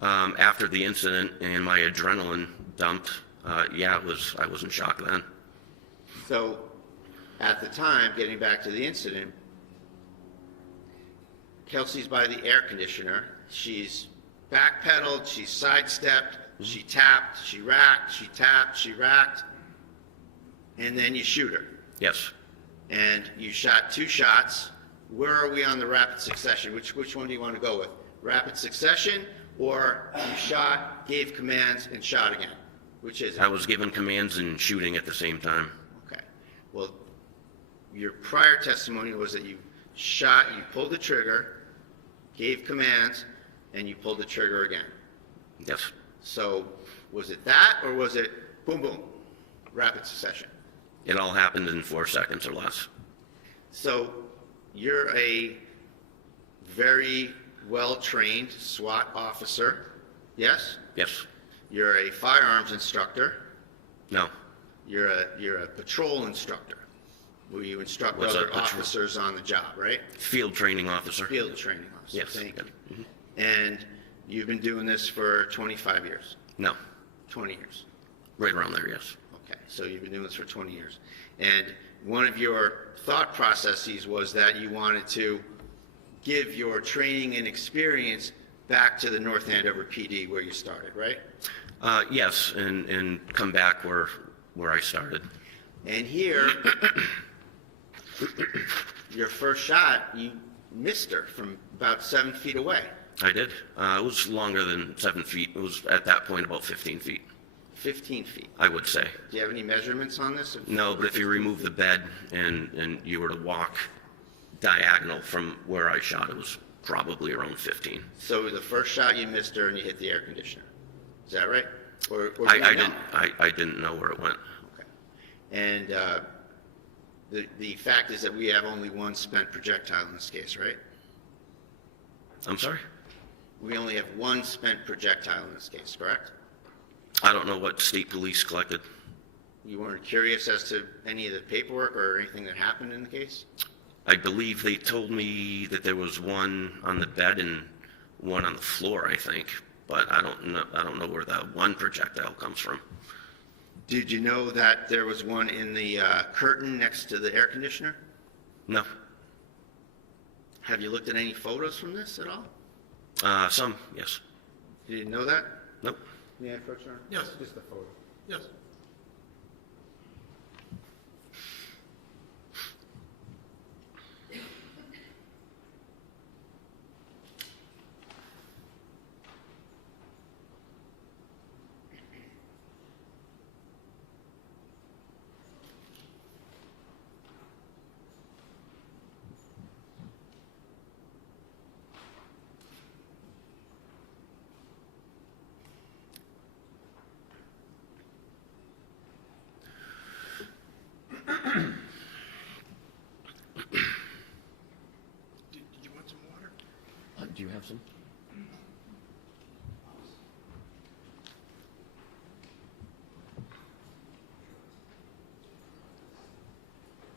After the incident and my adrenaline dumped, yeah, I was in shock then. So, at the time, getting back to the incident, Kelsey's by the air conditioner. She's backpedaled, she's sidestepped, she tapped, she racked, she tapped, she racked, and then you shoot her. Yes. And you shot 2 shots. Where are we on the rapid succession? Which one do you want to go with? Rapid succession, or you shot, gave commands, and shot again? Which is it? I was given commands and shooting at the same time. Okay. Well, your prior testimony was that you shot, you pulled the trigger, gave commands, and you pulled the trigger again. Yes. So was it that, or was it boom, boom, rapid succession? It all happened in 4 seconds or less. So you're a very well-trained SWAT officer, yes? Yes. You're a firearms instructor. No. You're a patrol instructor, where you instruct What's a other patrol? officers on the job, right? Field training officer. Field training officer. Yes. Thank you. Mhm. And you've been doing this for 25 years, No. 20 years. Right around there, yes. Okay, so you've been doing this for 20 years. And one of your thought processes was that you wanted to give your training and experience back to the North Andover PD where you started, right? Yes, and come back where I started. And here, your first shot, you missed her from about 7 feet away. I did. It was longer than 7 feet. It was at that point about 15 feet, 15 feet. I would say. Do you have any measurements on this? No, but if you remove the bed and you were to walk diagonal from where I shot, it was probably around 15. So the first shot you missed her and you hit the air conditioner. Is that right? Or do I you know? I didn't know where it went. Okay. And the fact is that we have only one spent projectile in this case, right? I'm sorry? We only have one spent projectile in this case, correct? I don't know what state police collected. You weren't curious as to any of the paperwork or anything that happened in the case? I believe they told me that there was one on the bed and one on the floor, I think. But I don't know where that one projectile comes from. Did you know that there was one in the curtain next to the air conditioner? No. Have you looked at any photos from this at all? Some, yes. You didn't know that? Nope. May I approach her? Yes, Just a photo. yes. have some?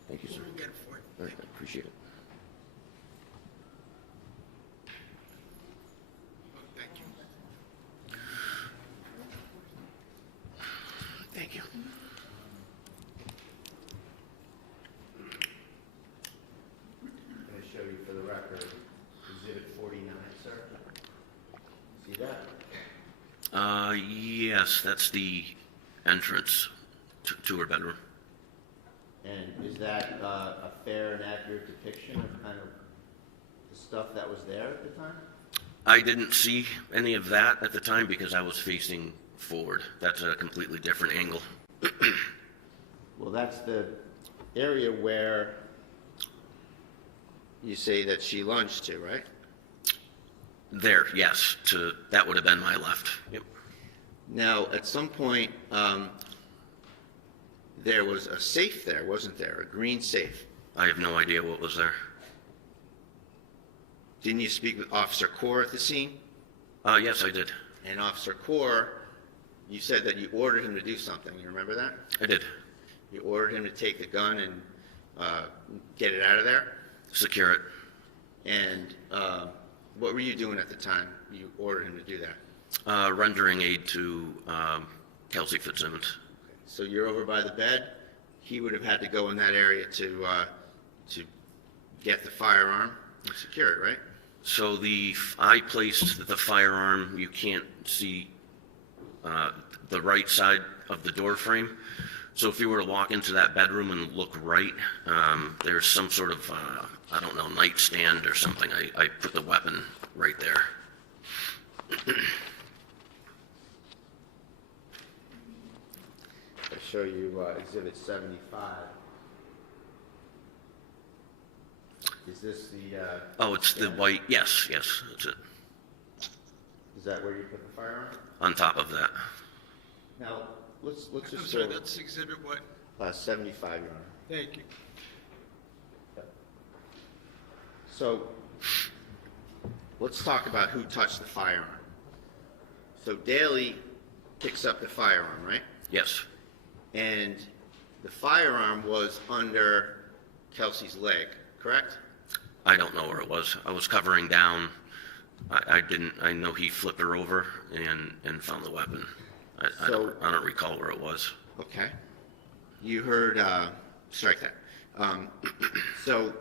Thank you, sir. We'll get it for you. All right, I appreciate it. Thank you. Thank you. I'm going to show you for the record, Exhibit 49, sir. See that? Yes, that's the entrance to her bedroom. And is that a fair and accurate depiction of kind of the stuff that was there at the time? I didn't see any of that at the time because I was facing forward. That's a completely different angle. Well, that's the area where you say that she lunged to, right? There, yes, that would have been my left. Yep. Now, at some point, there was a safe there, wasn't there? A green safe. I have no idea what was there. Didn't you speak with Officer Core at the scene? Yes, I did. And Officer Core, you said that you ordered him to do something. You remember that? I did. You ordered him to take the gun and get it out of there? Secure it. And what were you doing at the time you ordered him to do that? Rendering aid to Kelsey Fitzsimmons. So you're over by the bed. He would have had to go in that area to get the firearm and secure it, right? So I placed the firearm. You can't see the right side of the door frame. So if you were to walk into that bedroom and look right, there's some sort of I don't know, nightstand or something. I put the weapon right there. I'll show you Exhibit 75. Is this the? Oh, it's the white. Yes, that's it. Is that where you put the firearm? On top of that. Now let's I'm just sorry, that's exhibit what? 75, Your Honor. Thank you. So let's talk about who touched the firearm. So Daly picks up the firearm, right? Yes. And the firearm was under Kelsey's leg, correct? I don't know where it was. I was covering down. I know he flipped her over and found the weapon. I don't recall where it was. Okay. You heard, strike that. So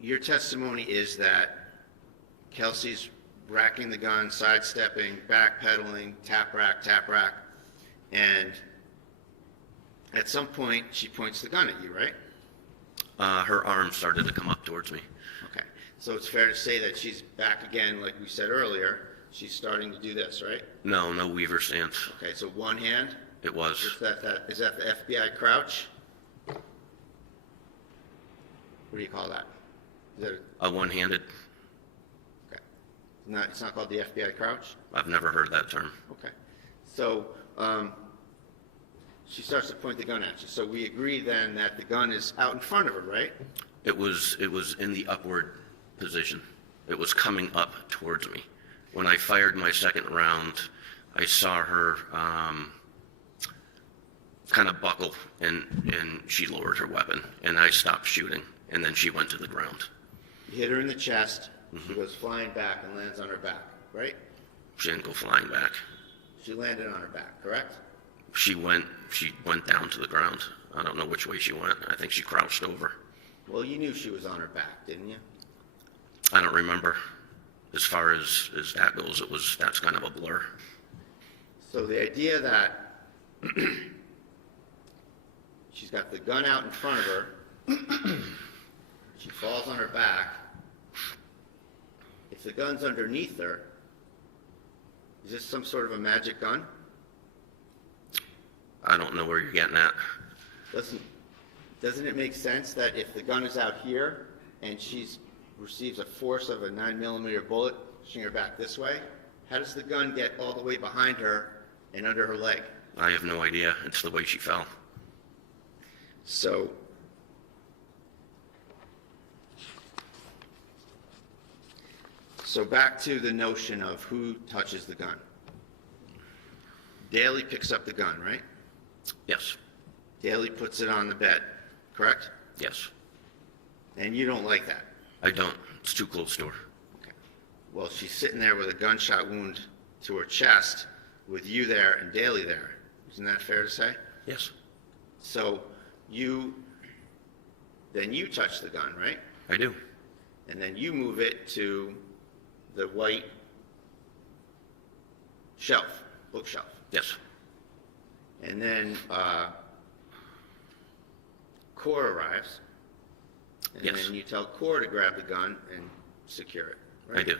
your testimony is that Kelsey's racking the gun, sidestepping, backpedaling, tap rack, and at some point she points the gun at you, right? Her arm started to come up towards me. Okay. So it's fair to say that she's back again, like we said earlier. She's starting to do this, right? No Weaver stance. Okay, so one hand. It was. Is that the FBI crouch? What do you call that? Is that A one-handed. okay? It's not called the FBI crouch? I've never heard that term. Okay. So she starts to point the gun at you. So we agree then that the gun is out in front of her, right? It was in the upward position. It was coming up towards me. When I fired my second round, I saw her kind of buckle, and she lowered her weapon, and I stopped shooting, and then she went to the ground. You hit her in the chest. She goes flying back and lands on her back, right? She didn't go flying back. She landed on her back, correct? She went down to the ground. I don't know which way she went. I think she crouched over. Well, you knew she was on her back, didn't you? I don't remember. As far as that goes, that's kind of a blur. So the idea that she's got the gun out in front of her, she falls on her back. If the gun's underneath her, is this some sort of a magic gun? I don't know where you're getting at. Doesn't it make sense that if the gun is out here and she receives a force of a 9mm bullet pushing her back this way, how does the gun get all the way behind her and under her leg? I have no idea. It's the way she fell. So So back to the notion of who touches the gun. Daley picks up the gun, right? Yes. Daley puts it on the bed, correct? Yes. And you don't like that. I don't. It's too close to her. Okay. Well, she's sitting there with a gunshot wound to her chest with you there and Daley there. Isn't that fair to say? Yes. So then you touch the gun, right? I do. And then you move it to the white shelf, bookshelf. Yes. And then Core arrives. And Yes. then you tell Core to grab the gun and secure it, right? I do.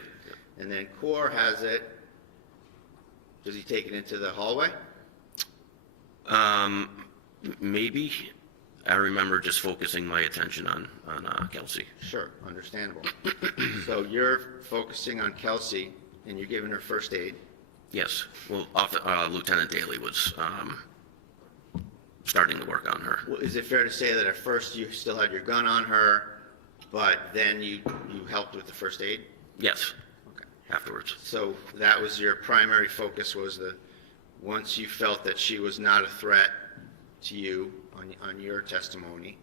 And then Core has it. Does he take it into the hallway? Maybe. I remember just focusing my attention on Kelsey. Sure, understandable. So you're focusing on Kelsey and you're giving her first aid. Yes. Well, Lieutenant Daley was starting to work on her. Well, is it fair to say that at first you still had your gun on her, but then you helped with the first aid? Yes. Okay. Afterwards. So that was your primary focus, was once you felt that she was not a threat to you on your testimony,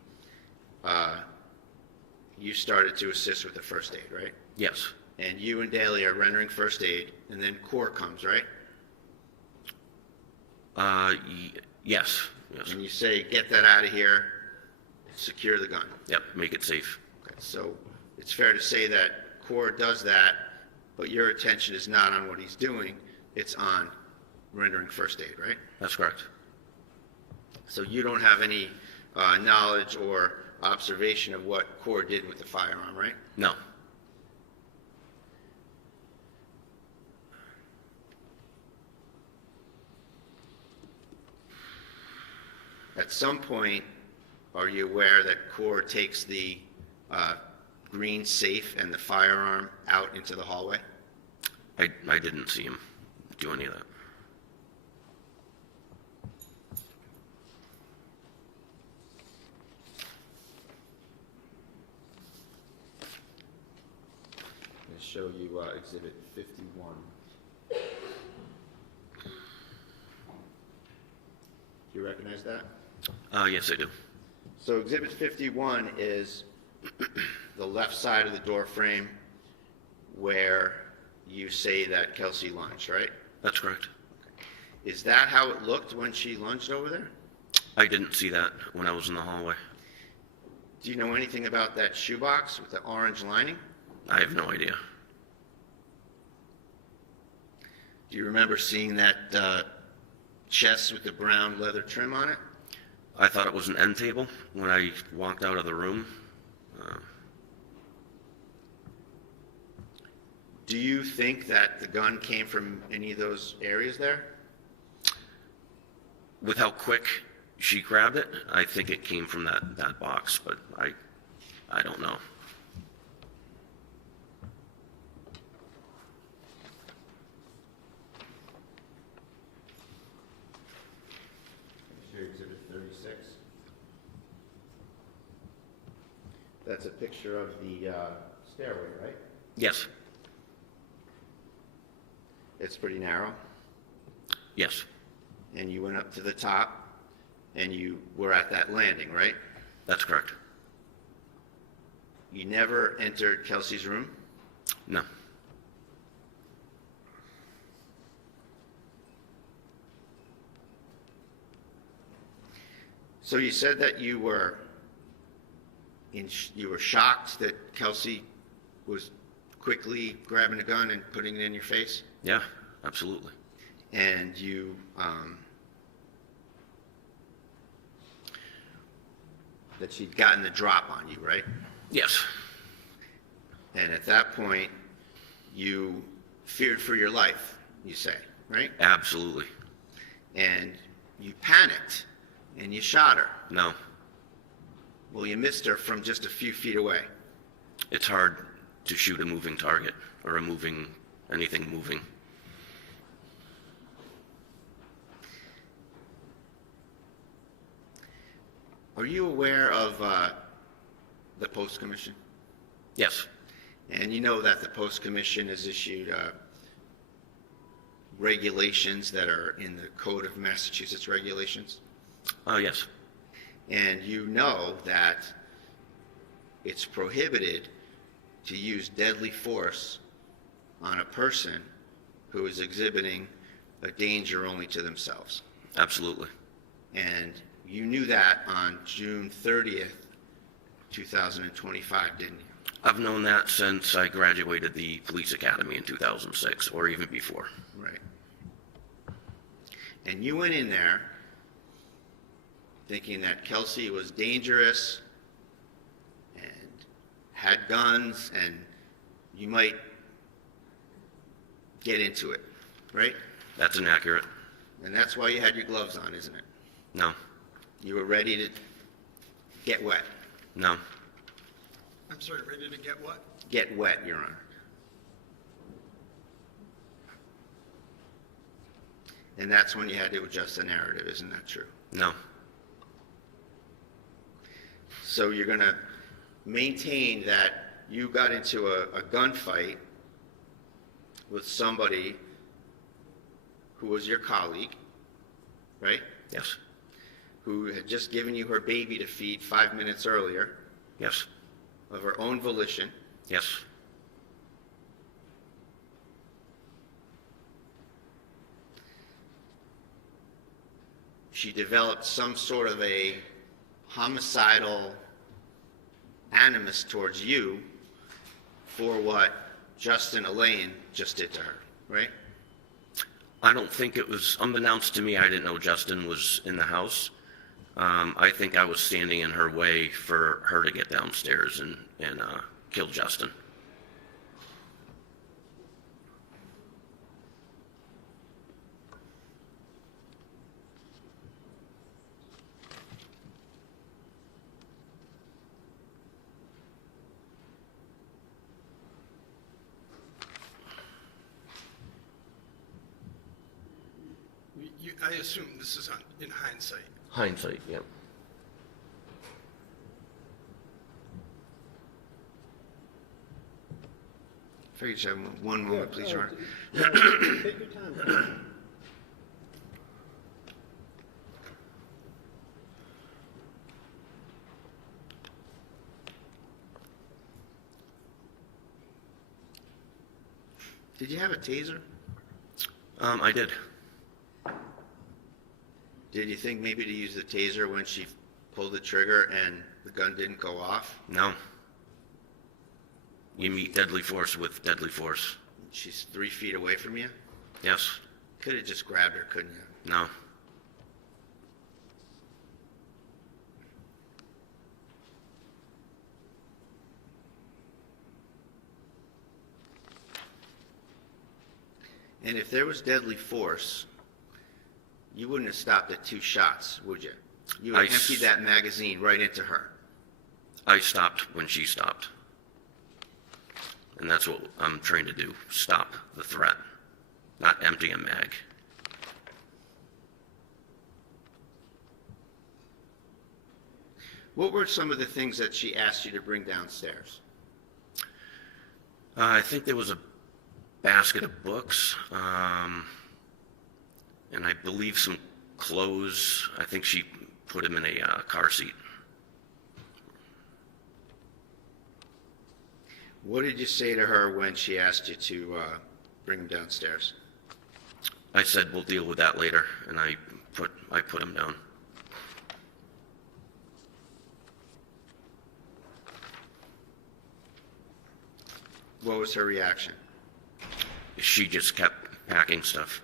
you started to assist with the first aid, right? Yes. And you and Daley are rendering first aid, and then Core comes, right? Yes. Yes. And you say, get that out of here, secure the gun. Yep. Make it safe. Okay, so it's fair to say that Core does that, but your attention is not on what he's doing, it's on rendering first aid, right? That's correct. So you don't have any knowledge or observation of what Core did with the firearm, right? No. At some point, are you aware that Core takes the green safe and the firearm out into the hallway? I didn't see him do any of that. I'll show you Exhibit 51. Do you recognize that? Yes, I do. So Exhibit 51 is the left side of the door frame where you say that Kelsey lunged, right? That's correct. Is that how it looked when she lunged over there? I didn't see that when I was in the hallway. Do you know anything about that shoebox with the orange lining? I have no idea. Do you remember seeing that chest with the brown leather trim on it? I thought it was an end table when I walked out of the room. Do you think that the gun came from any of those areas there? With how quick she grabbed it, I think it came from that box, but I don't know. Here's Exhibit 36. That's a picture of the stairway, right? Yes. It's pretty narrow. Yes. And you went up to the top, and you were at that landing, right? That's correct. You never entered Kelsey's room? No. So you said that you were shocked that Kelsey was quickly grabbing a gun and putting it in your face, Yeah, absolutely. and you that she'd gotten the drop on you, right? Yes. And at that point, you feared for your life, you say, right? Absolutely. And you panicked, and you shot her. No. Well, you missed her from just a few feet away. It's hard to shoot a moving target or anything moving. Are you aware of the Post Commission? Yes. And you know that the Post Commission has issued regulations that are in the Code of Massachusetts Regulations. Yes. And you know that it's prohibited to use deadly force on a person who is exhibiting a danger only to themselves. Absolutely. And you knew that on June 30th, 2025, didn't you? I've known that since I graduated the police academy in 2006, or even before. Right. And you went in there thinking that Kelsey was dangerous and had guns and you might get into it, right? That's inaccurate. And that's why you had your gloves on, isn't it? No. You were ready to get wet. No. I'm sorry, ready to get what? Get wet, Your Honor. And that's when you had to adjust the narrative, isn't that true? No. So you're going to maintain that you got into a gunfight with somebody who was your colleague, right? Yes. Who had just given you her baby to feed 5 minutes earlier Yes. of her own volition. Yes. She developed some sort of a homicidal animus towards you for what Justin Elaine just did to her, right? I don't think it was unbeknownst to me. I didn't know Justin was in the house. I think I was standing in her way for her to get downstairs and kill Justin. I assume this is in hindsight. Hindsight, yeah. If I could just have one moment, please, Your Honor. Take your time. Did you have a taser? I did. Did you think maybe to use the taser when she pulled the trigger and the gun didn't go off? No. You meet deadly force with deadly force. She's 3 feet away from you? Yes. Could have just grabbed her, couldn't you? No. And if there was deadly force, you wouldn't have stopped at 2 shots, would you? You would have emptied that magazine right into her. I stopped when she stopped. And that's what I'm trying to do. Stop the threat. Not empty a mag. What were some of the things that she asked you to bring downstairs? I think there was a basket of books, and I believe some clothes. I think she put him in a car seat. What did you say to her when she asked you to bring him downstairs? I said, we'll deal with that later, and I put him down. What was her reaction? She just kept packing stuff.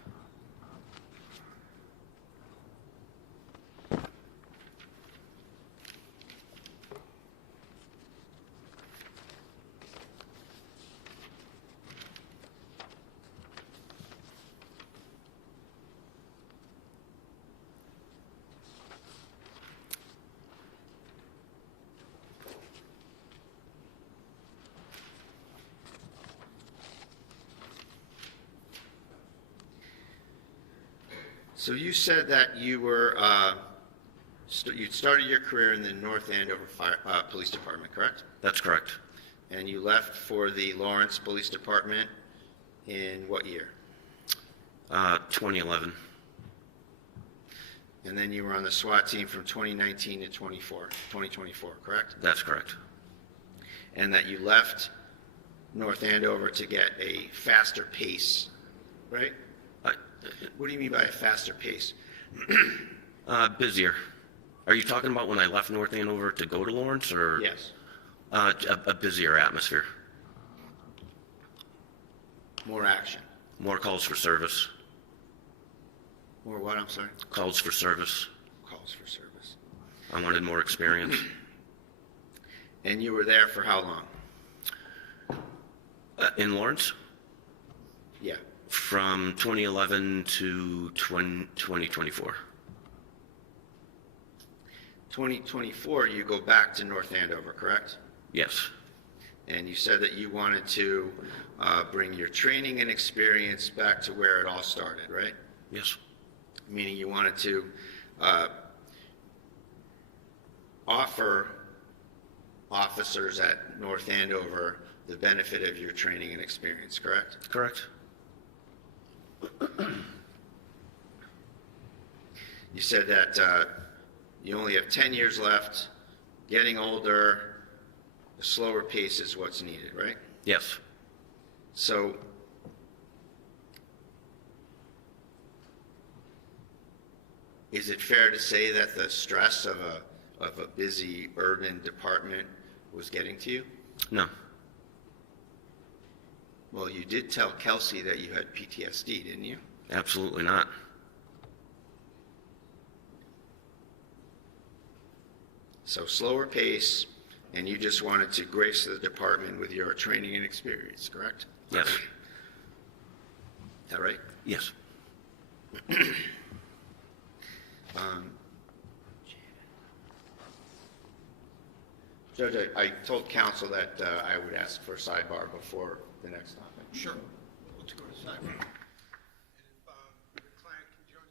So you said that you were, you'd started your career in the North Andover Police Department, correct? That's correct. And you left for the Lawrence Police Department in what year? 2011. And then you were on the SWAT team from 2019 to 2024, correct? That's correct. And that you left North Andover to get a faster pace, right? I- What do you mean by a faster pace? Busier. Are you talking about when I left North Andover to go to Lawrence, or? Yes. A busier atmosphere. More action. More calls for service. More what, I'm sorry? Calls for service. Calls for service. I wanted more experience. And you were there for how long? In Lawrence, Yeah. from 2011 to 2024. 2024, you go back to North Andover, correct? Yes. And you said that you wanted to bring your training and experience back to where it all started, right? Yes. Meaning you wanted to offer officers at North Andover the benefit of your training and experience, correct? Correct. You said that you only have 10 years left, getting older, a slower pace is what's needed, right? Yes. So, is it fair to say that the stress of a busy urban department was getting to you? No. Well, you did tell Kelsey that you had PTSD, didn't you? Absolutely not. So slower pace, and you just wanted to grace the department with your training and experience, correct? Yes. Is that right? Yes. Judge, I told counsel that I would ask for a sidebar before the next topic. Sure. Let's go to cyber. And if the client can join.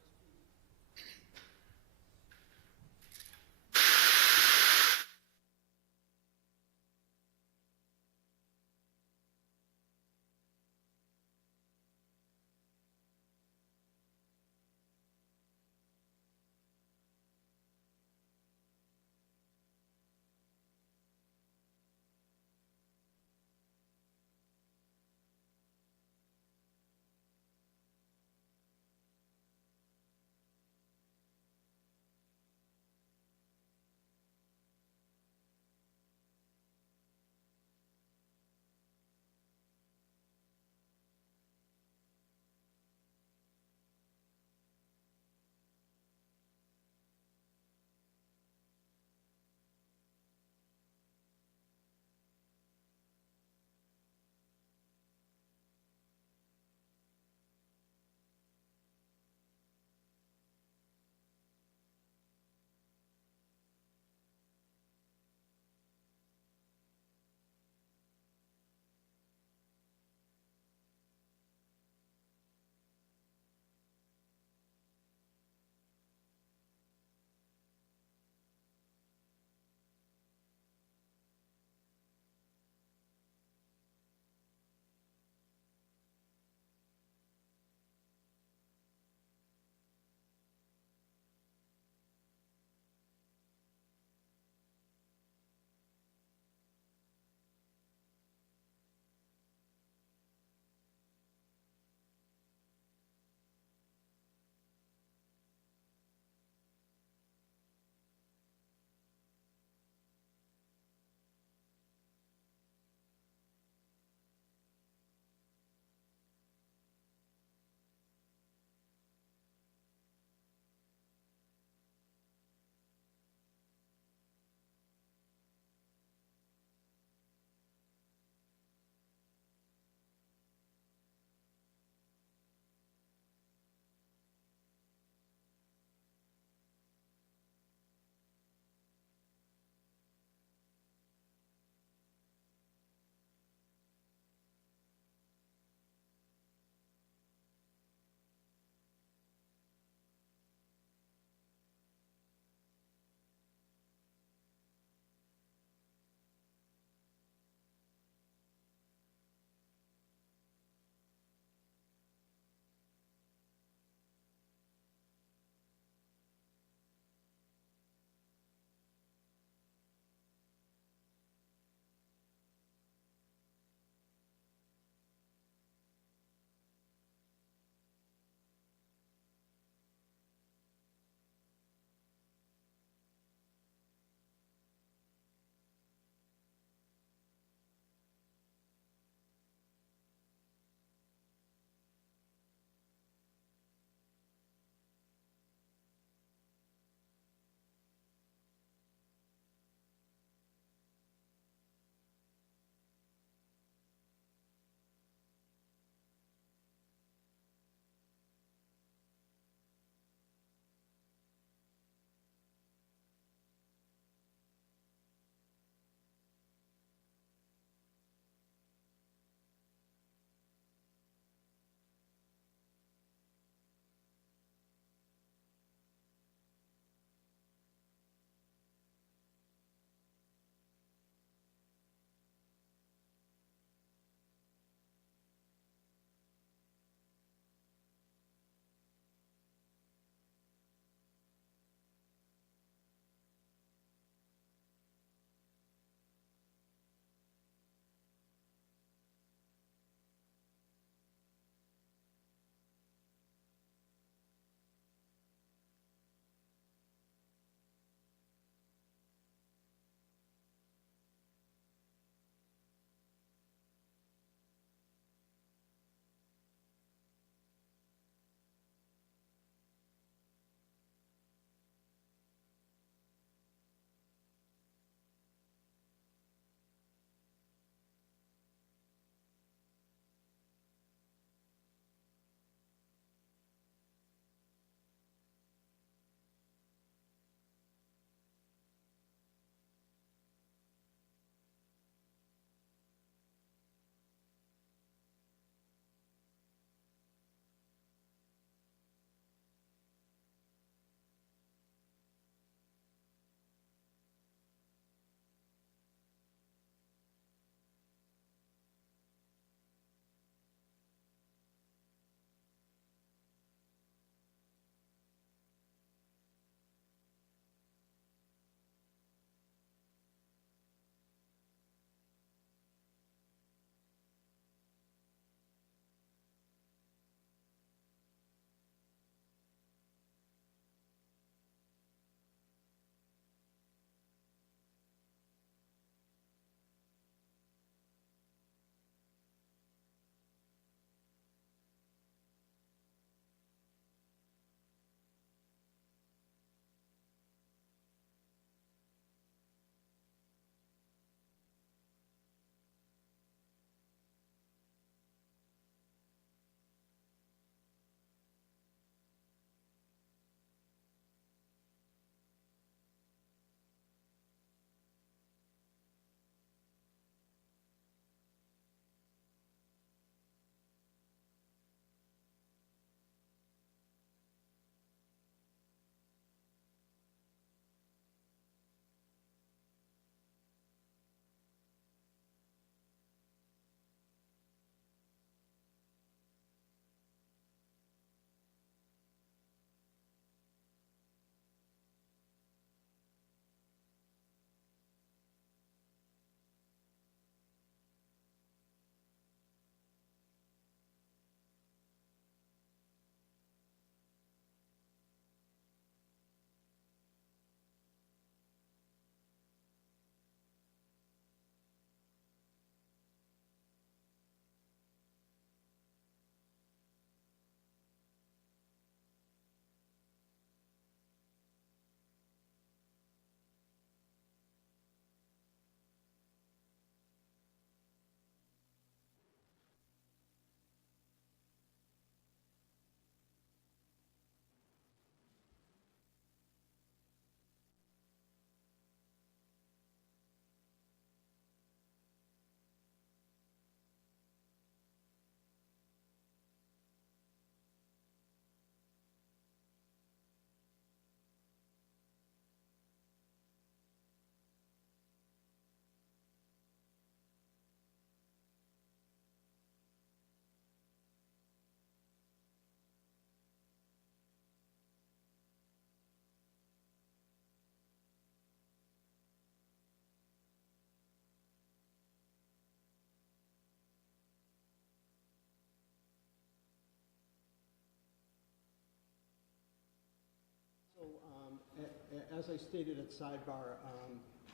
as I stated at sidebar,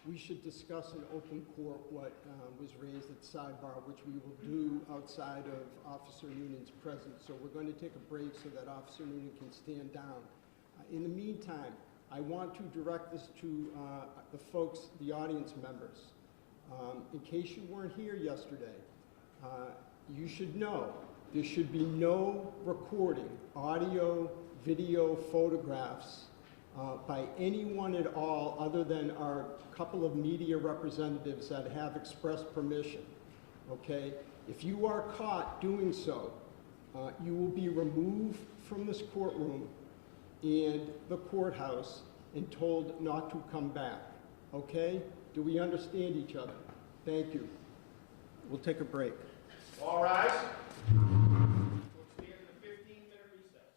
we should discuss in open court what was raised at sidebar, which we will do outside of Officer Noonan's presence. So we're going to take a break so that Officer Noonan can stand down. In the meantime, I want to direct this to the folks, the audience members. In case you weren't here yesterday, you should know there should be no recording, audio, video, photographs by anyone at all other than our couple of media representatives that have expressed permission, okay? If you are caught doing so, you will be removed from this courtroom and the courthouse and told not to come back, okay? Do we understand each other? Thank you. We'll take a break. All rise. We'll stand in a 15-minute recess.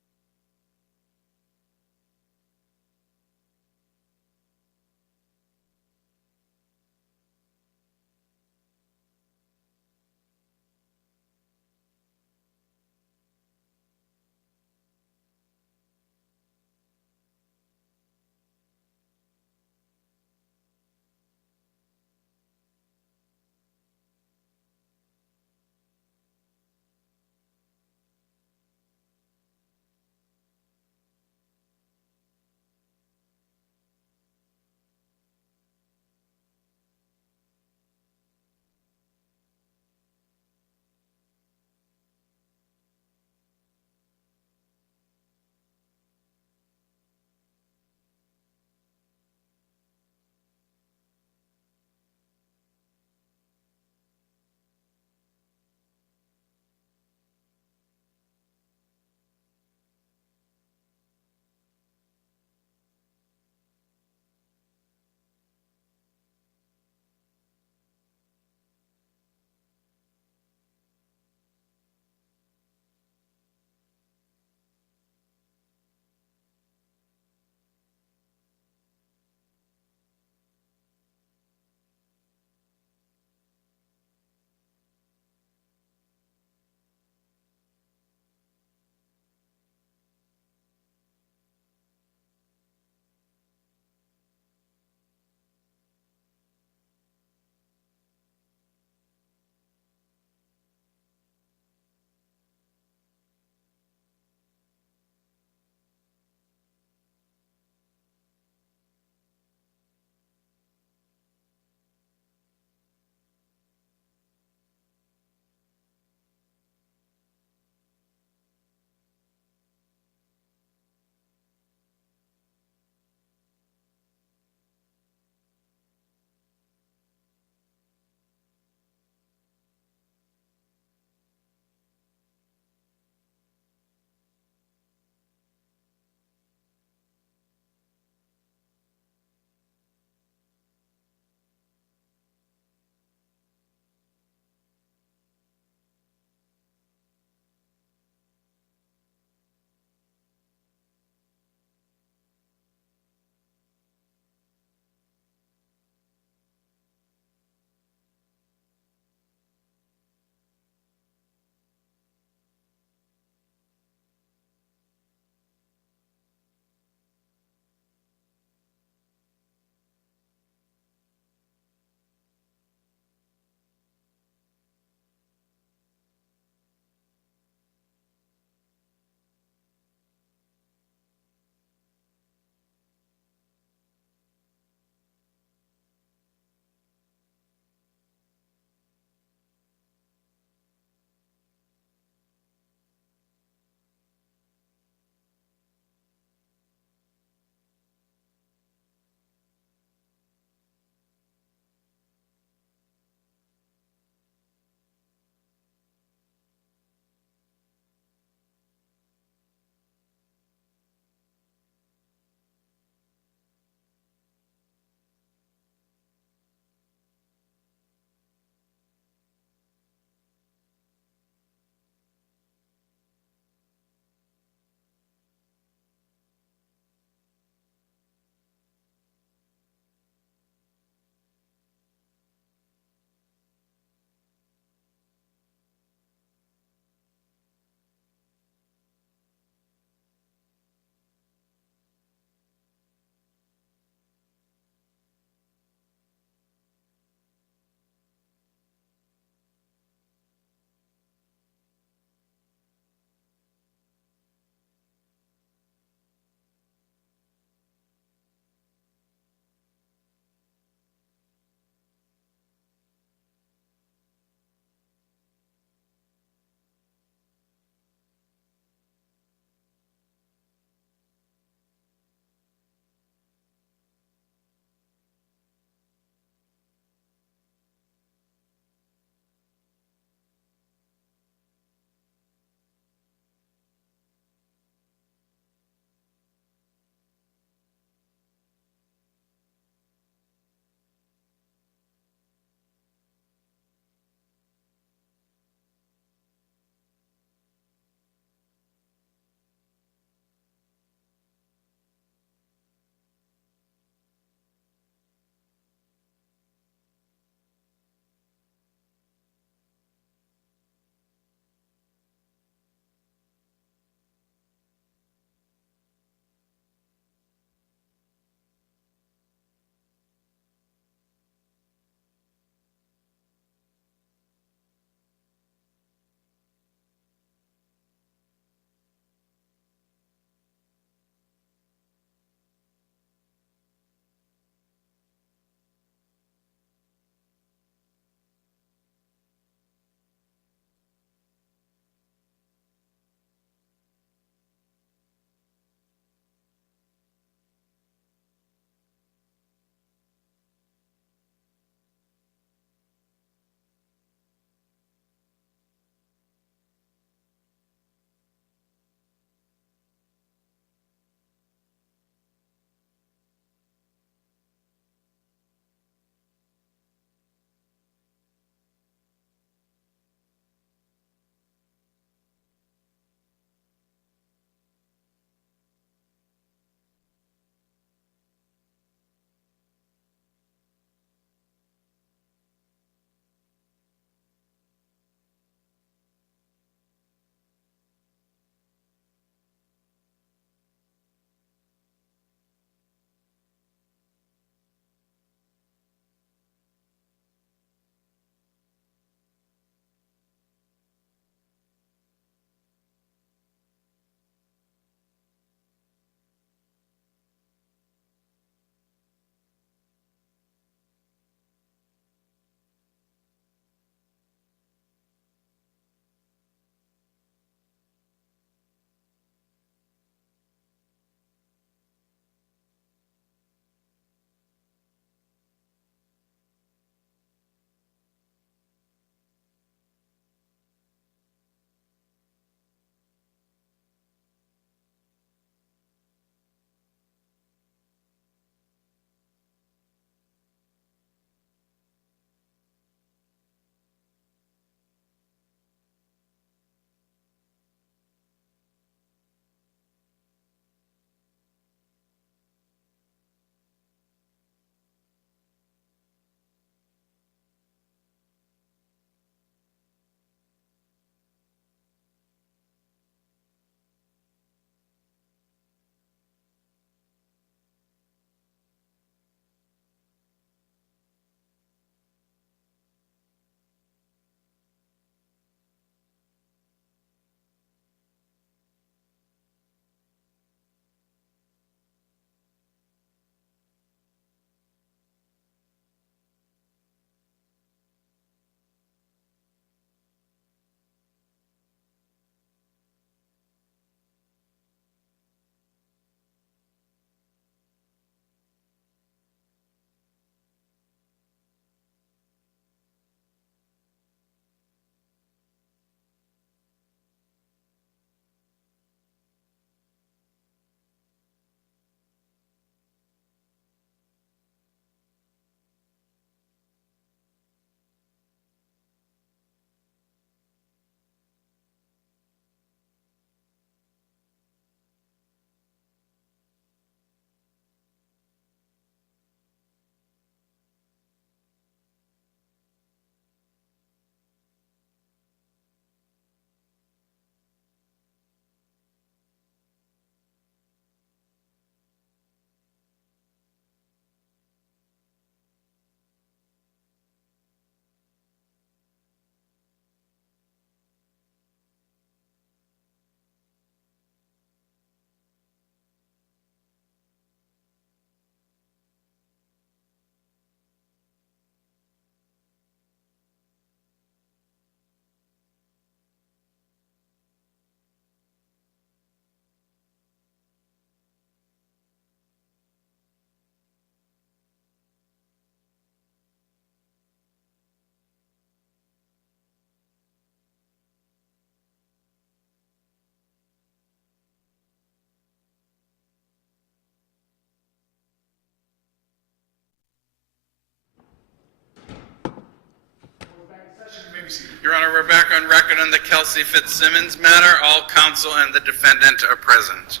proceed. Your Honor, we're back on record on the Kelsey Fitzsimmons matter. All counsel and the defendant are present.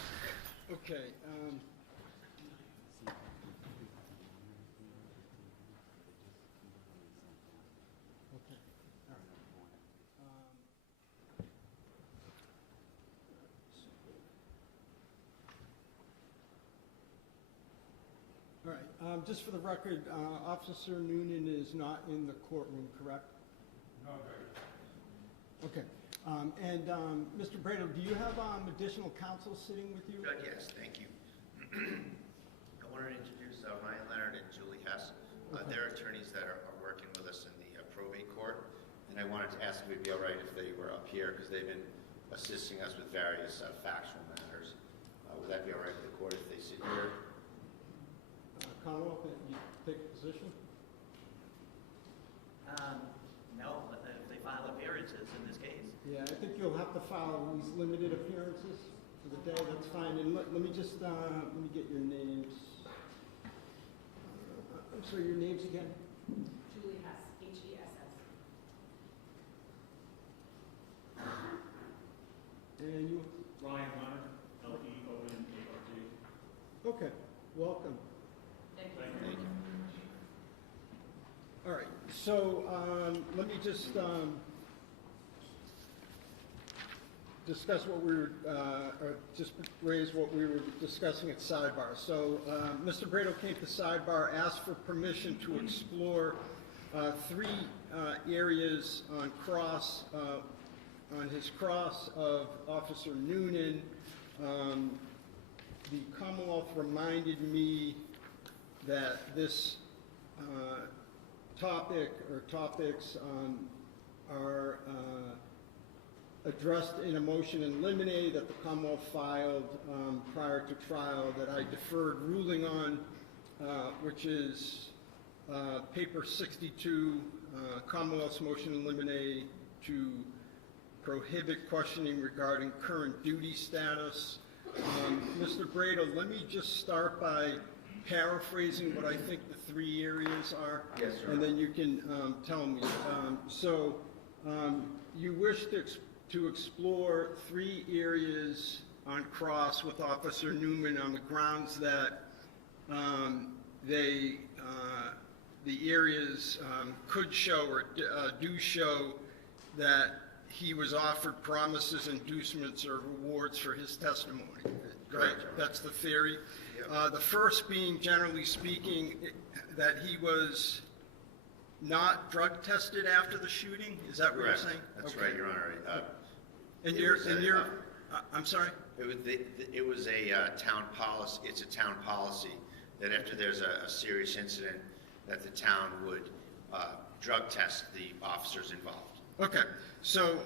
Okay. All right, just for the record, Officer Noonan is not in the courtroom, correct? No, Okay. Mr. Brado, do you have additional counsel sitting with you? Yes, thank you. I wanted to introduce Ryan Leonard and Julie Hess. They're attorneys that are working with us in the probate court, and I wanted to ask if it would be all right if they were up here, because they've been assisting us with various factual matters. Would that be all right with the court if they sit here? Commonwealth, you take a position? No, but if they file appearances in this case. Yeah, I think you'll have to file these limited appearances for the day, that's fine. And let me just, let me get your names. I'm sorry, your names again? Julie Hess, H-E-S-S. And you? Ryan Leonard, L-E-O-N-A-R-D. Okay, welcome. Thank you. Thank you. All right, so let me just discuss what we were, or just raise what we were discussing at sidebar. So Mr. Brado came to sidebar, asked for permission to explore three areas on his cross of Officer Noonan. The Commonwealth reminded me that this topic or topics are addressed in a motion in limine that the Commonwealth filed prior to trial that I deferred ruling on, which is paper 62, Commonwealth's motion in limine to prohibit questioning regarding current duty status. Mr. Brado, let me just start by paraphrasing what I think the three areas are. Yes, sir. And then you can tell me. You wish to explore three areas on cross with Officer Newman on the grounds that the areas could show or do show that he was offered promises, inducements, or rewards for his testimony. Right? Correct. That's the theory. Yep. The first being, generally speaking, that he was not drug tested after the shooting. Is that what you're Correct. saying? That's Okay. right, Your Honor. I'm sorry? It was a town policy, it's a town policy that after there's a serious incident, that the town would drug test the officers involved. Okay, so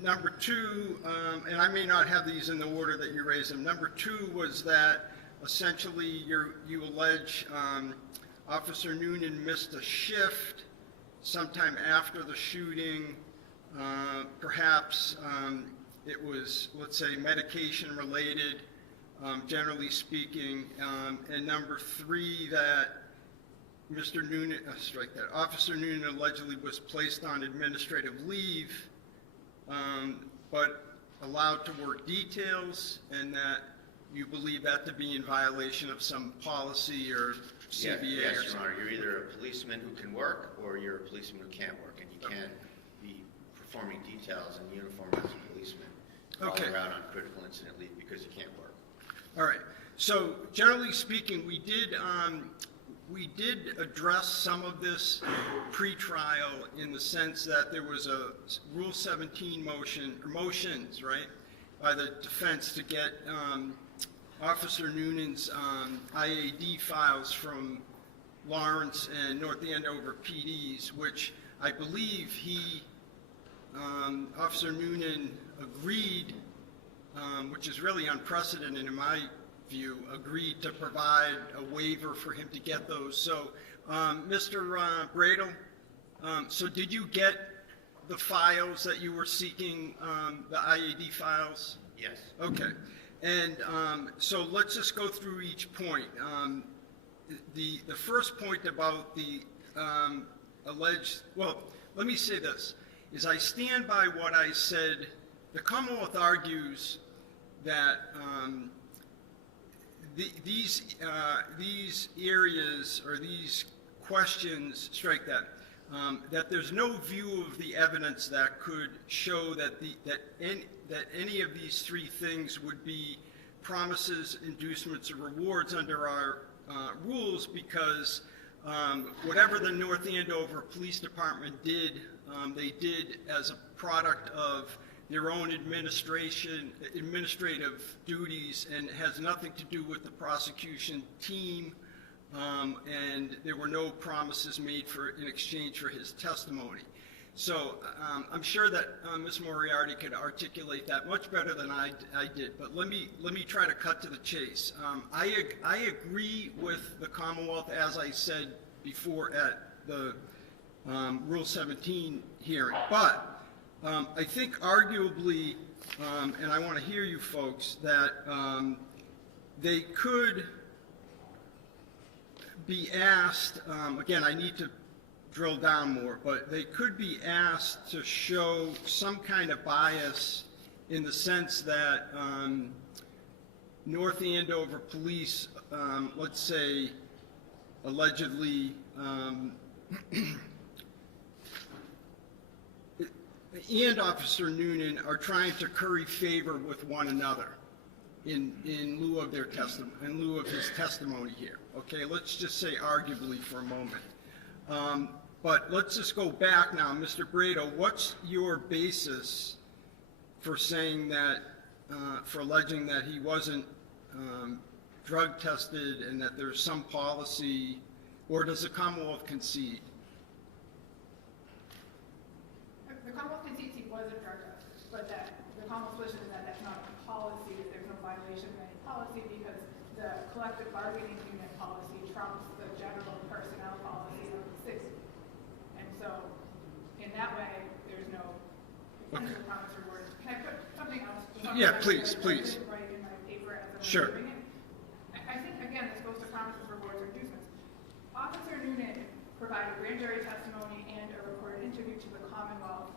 number two, and I may not have these in the order that you raised them. Number two was that essentially you allege Officer Noonan missed a shift sometime after the shooting. Perhaps it was, let's say, medication related, generally speaking. And number three, that Mr. Noonan, Officer Noonan allegedly was placed on administrative leave, but allowed to work details, and that you believe that to be in violation of some policy or CBA or Yes, Your something. Honor, you're either a policeman who can work, or you're a policeman who can't work, and you can't be performing details in uniform as a policeman while Okay. you're out on critical incident leave because you can't work. All right. So generally speaking, we did address some of this pre-trial in the sense that there was a Rule 17 motion, or motions, right, by the defense to get Officer Noonan's IAD files from Lawrence and North Andover PDs, which I believe Officer Noonan agreed, which is really unprecedented in my view, agreed to provide a waiver for him to get those. So, Mr. Bradle, so did you get the files that you were seeking, the IAD files? Yes. Okay. And so let's just go through each point. The first point about the alleged, well, let me say this. is I stand by what I said. The Commonwealth argues that these areas or these questions, strike that, that there's no view of the evidence that could show that any of these three things would be promises, inducements, or rewards under our rules, because whatever the North Andover Police Department did, they did as a product of their own administrative duties, and has nothing to do with the prosecution team, and there were no promises made in exchange for his testimony. So I'm sure that Ms. Moriarty could articulate that much better than I did, but let me try to cut to the chase. I agree with the Commonwealth, as I said before at the Rule 17 hearing, but I think arguably, and I want to hear you folks, that they could be asked, again, I need to drill down more, but they could be asked to show some kind of bias in the sense that North Andover Police, let's say, allegedly, and Officer Nunan are trying to curry favor with one another in lieu of their testimony, in lieu of his testimony here. Okay, let's just say arguably for a moment. But let's just go back now, Mr. Brado. What's your basis for saying that, for alleging that he wasn't drug tested and that there's some policy, or does the Commonwealth concede? The Commonwealth concedes he was a drug tester, but that the Commonwealth's position is that that's not a policy, that there's no violation of any policy, because the collective bargaining unit policy trumps the general personnel policy of the city. And so, in that way, there's no potential promise reward. Can I put something else? Yeah, please, please. I didn't write in my paper as I was Sure. doing it. I think, again, this goes to promises, rewards, or inducements. Officer Nunan provided grand jury testimony and a recorded interview to the Commonwealth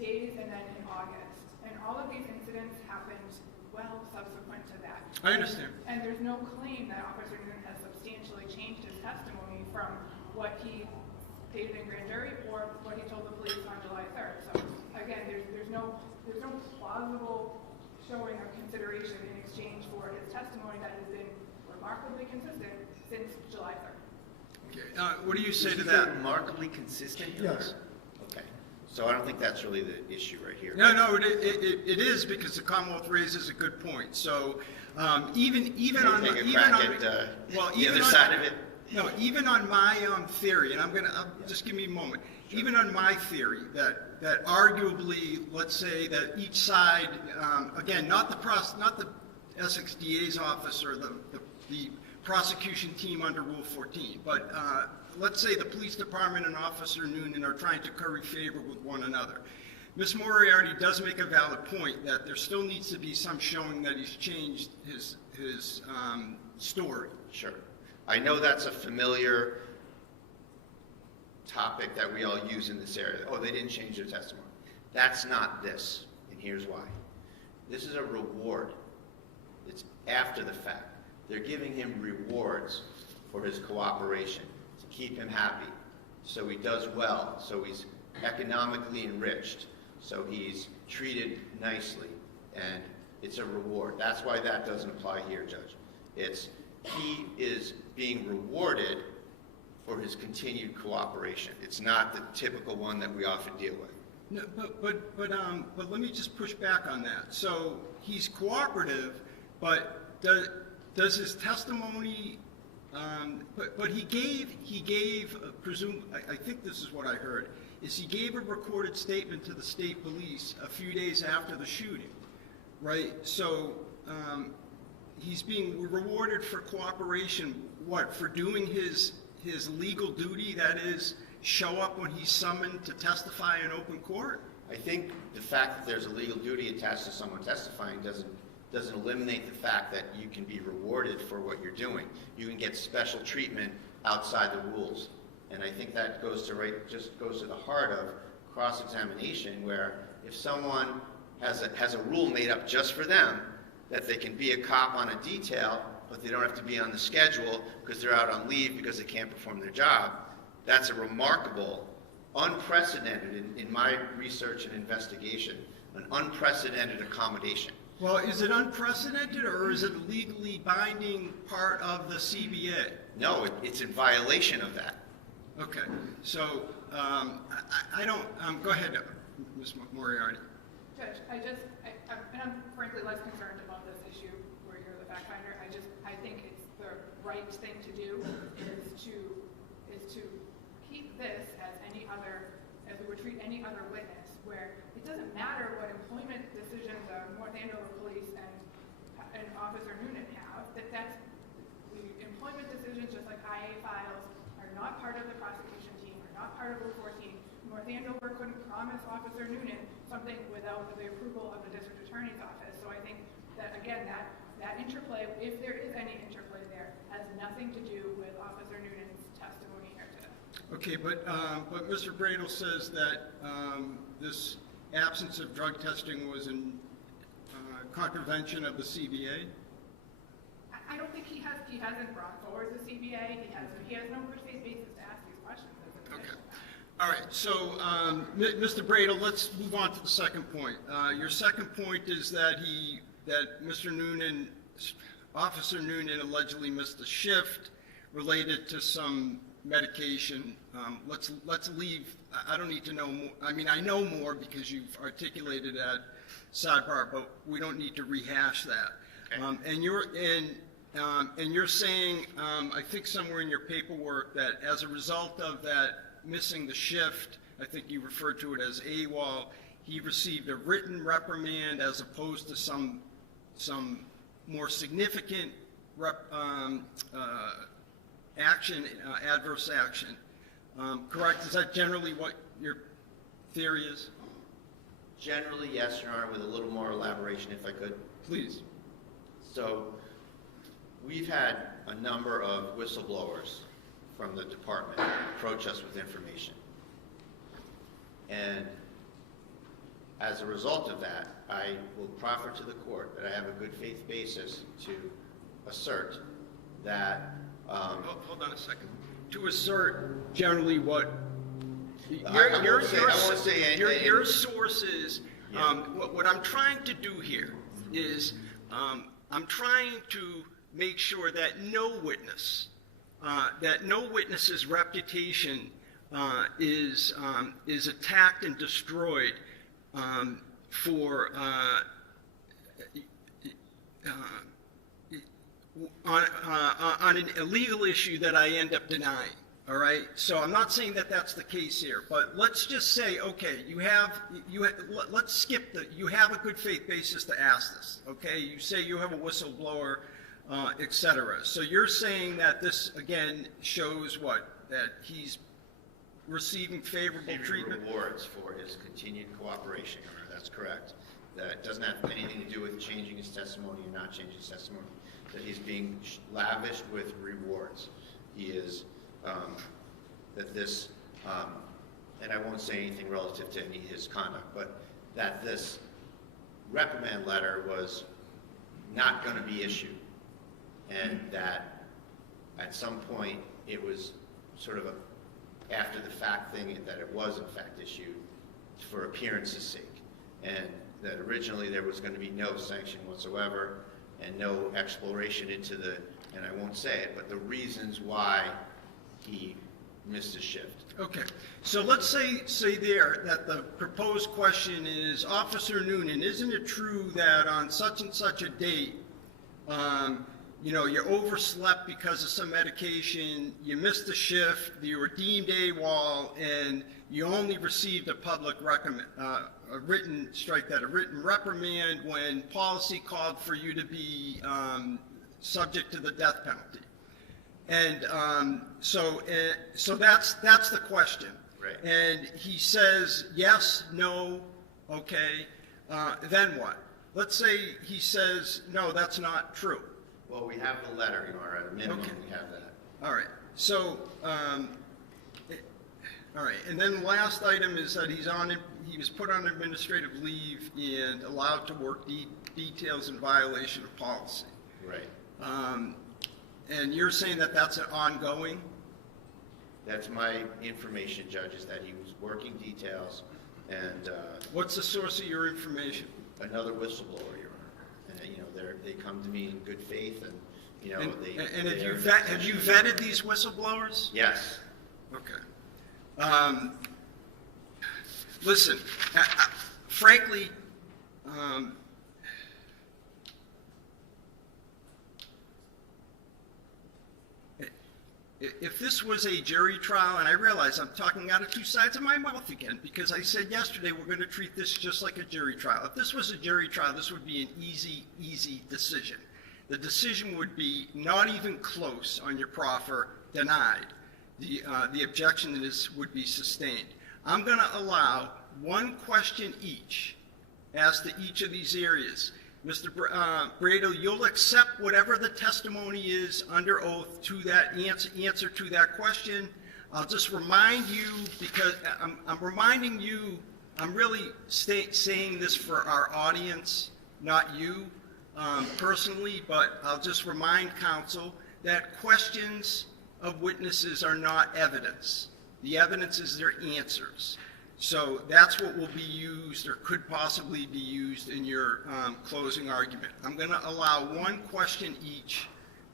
days and then in August. And all of these incidents happened well subsequent to that. I understand. And there's no claim that Officer Nunan has substantially changed his testimony from what he stated in grand jury or what he told the police on July 3rd. So again, there's no plausible showing of consideration in exchange for his testimony that has been remarkably consistent since July 3rd. Okay. What do you say to Is that? remarkably consistent? Yes. Okay. So I don't think that's really the issue right here. No, it is, because the Commonwealth raises a good point. So even on Take a even crack on at well, the even other on, side of it. No, even on my theory, and just give me a moment. Sure. Even on my theory that arguably, let's say that each side, again, not the Essex DA's office or the prosecution team under Rule 14, but let's say the police department and Officer Nunan are trying to curry favor with one another. Ms. Moriarty does make a valid point that there still needs to be some showing that he's changed his story. Sure. I know that's a familiar topic that we all use in this area. Oh, they didn't change their testimony. That's not this, and here's why. This is a reward. It's after the fact. They're giving him rewards for his cooperation to keep him happy, so he does well, so he's economically enriched, so he's treated nicely, and it's a reward. That's why that doesn't apply here, Judge. He is being rewarded for his continued cooperation. It's not the typical one that we often deal with. No, but let me just push back on that. So he's cooperative, but does his testimony? But he gave I think this is what I heard, is he gave a recorded statement to the state police a few days after the shooting, right? So he's being rewarded for cooperation. What, for doing his legal duty? That is, show up when he's summoned to testify in open court? I think the fact that there's a legal duty attached to someone testifying doesn't eliminate the fact that you can be rewarded for what you're doing. You can get special treatment outside the rules. And I think that goes to the heart of cross-examination where if someone has a rule made up just for them, that they can be a cop on a detail, but they don't have to be on the schedule because they're out on leave because they can't perform their job, that's a remarkable, unprecedented, in my research and investigation, an unprecedented accommodation. Well, is it unprecedented, or is it a legally binding part of the CBA? No, it's in violation of that. Okay, so I don't, go ahead, Ms. Moriarty. Judge, and I'm frankly less concerned about this issue where you're the fact finder. I think it's the right thing to do is to keep this as we would treat any other witness, where it doesn't matter what employment decisions North Andover Police and Officer Nunan have, that's the employment decisions, just like IA files, are not part of the prosecution team, are not part of Rule 14. North Andover couldn't promise Officer Nunan something without the approval of the district attorney's office. So I think that, again, that interplay, if there is any interplay there, has nothing to do with Officer Nunan's testimony here today. Okay, but Mr. Bradle says that this absence of drug testing was in contravention of the CBA? I don't think he hasn't brought forward the CBA. He has no good faith basis to ask these questions. Okay. All right, so Mr. Bradle, let's move on to the second point. Your second point is that Mr. Nunan, Officer Nunan, allegedly missed a shift related to some medication. Let's leave. I don't need to know more. I mean, I know more because you've articulated that sidebar, but we don't need to rehash that. Okay. And you're saying, I think somewhere in your paperwork, that as a result of that missing the shift, I think you referred to it as AWOL, he received a written reprimand as opposed to some more significant action, adverse action. Correct? Is that generally what your theory is? Generally, yes, Your Honor, with a little more elaboration if I could. Please. So we've had a number of whistleblowers from the department approach us with information. And as a result of that, I will proffer to the court that I have a good faith basis to assert that. Hold on a second. To assert generally what your sources. Yeah. What I'm trying to do here is I'm trying to make sure that no witness's reputation is attacked and destroyed for on an illegal issue that I end up denying. All right. So I'm not saying that that's the case here, but let's just say, okay, let's skip you have a good faith basis to ask this. Okay. You say you have a whistleblower, et cetera. So you're saying that this again shows what? That he's receiving favorable treatment? Rewards for his continued cooperation, Your Honor. That's correct. That doesn't have anything to do with changing his testimony or not changing his testimony. That he's being lavished with rewards. He is, that this, and I won't say anything relative to any of his conduct, but that this reprimand letter was not going to be issued. And that at some point it was sort of after the fact thing that it was in fact issued for appearance's sake. And that originally there was going to be no sanction whatsoever and no exploration into and I won't say it, but the reasons why he missed his shift. Okay. So let's say there that the proposed question is, Officer Nunan, isn't it true that on such and such a date, you overslept because of some medication, you missed the shift, you were deemed AWOL, and you only received a written reprimand when policy called for you to be subject to the death penalty. And so that's the question. Right. And he says yes, no, okay. Then what? Let's say he says no, that's not true. Well, we have the letter, Your Honor. At a minimum, Okay. we have that. All right. So All right, and then the last item is that he was put on administrative leave and allowed to work details in violation of policy. Right. And you're saying that that's an ongoing? That's my information, Judge, is that he was working details and What's the source of your information? another whistleblower, Your Honor. And, they come to me in good faith and, And they... have you vetted these whistleblowers? Yes. Okay. Listen, frankly, if this was a jury trial, and I realize I'm talking out of two sides of my mouth again, because I said yesterday we're going to treat this just like a jury trial. If this was a jury trial, this would be an easy decision. The decision would be not even close on your proffer, denied. The objection would be sustained. I'm going to allow one question each as to each of these areas. Mr. Brado, you'll accept whatever the testimony is under oath to that answer to that question. I'll just remind you, because I'm reminding you, I'm really saying this for our audience, not you personally, but I'll just remind counsel that questions of witnesses are not evidence. The evidence is their answers. So that's what will be used or could possibly be used in your closing argument. I'm going to allow one question each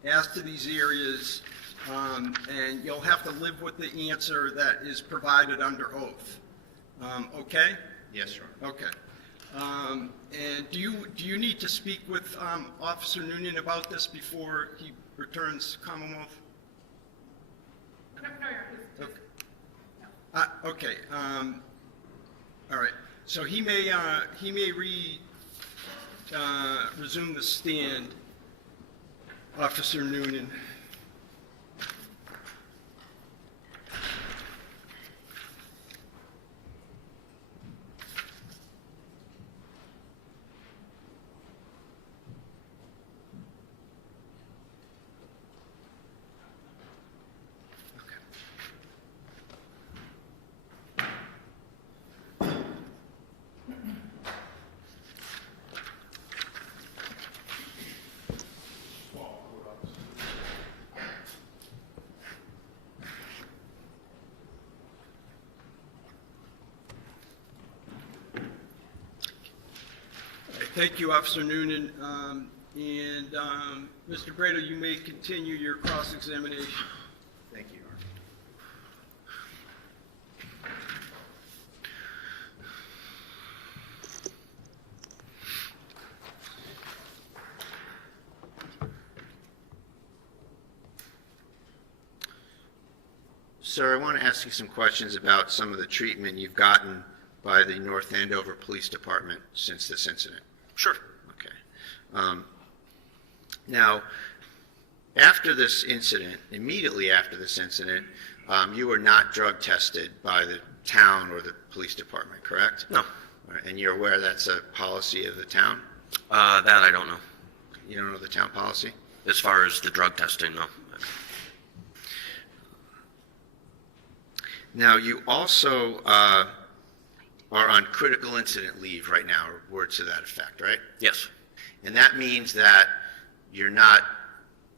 as to these areas, and you'll have to live with the answer that is provided under oath. Okay? Yes, Your Honor. Okay. And do you need to speak with Officer Nunan about this before he returns Commonwealth? No, Your Honor. Okay. All right. So he may resume the stand, Officer Nunan. Thank you, Officer Nunan. Mr. Brado, you may continue your cross-examination. Thank you, Your Honor. Sir, I want to ask you some questions about some of the treatment you've gotten by the North Andover Police Department since this incident. Sure. Okay. Now, after this incident, immediately after this incident, you were not drug tested by the town or the police department, correct? No. All right, and you're aware that's a policy of the town? That I don't know. You don't know the town policy? As far as the drug testing, no. Now, you also are on critical incident leave right now, or words to that effect, right? Yes. And that means that you're not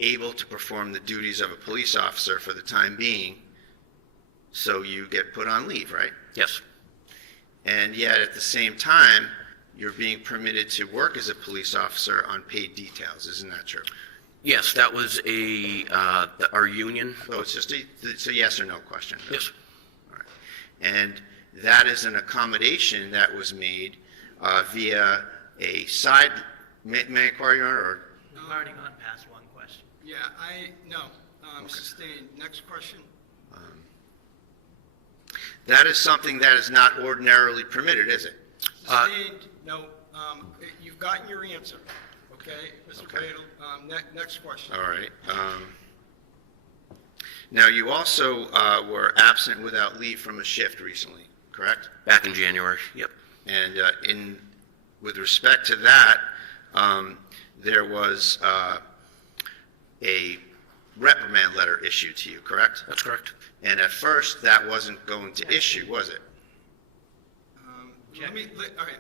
able to perform the duties of a police officer for the time being, so you get put on leave, right? Yes. And yet, at the same time, you're being permitted to work as a police officer on paid details. Isn't that true? Yes, that was our union. So it's just it's a yes or no question. Yes. All right. And that is an accommodation that was made via a side, may I inquire, Your Honor, or? We've already gone past one question. Yeah, sustained. Next question. That is something that is not ordinarily permitted, is it? Sustained, no. You've gotten your answer, okay? Mr. Okay. Badel, next question. All right. Now, you also were absent without leave from a shift recently, correct? Back in January, yep. And with respect to that, there was a reprimand letter issue to you, correct? That's correct. And at first, that wasn't going to issue, was it?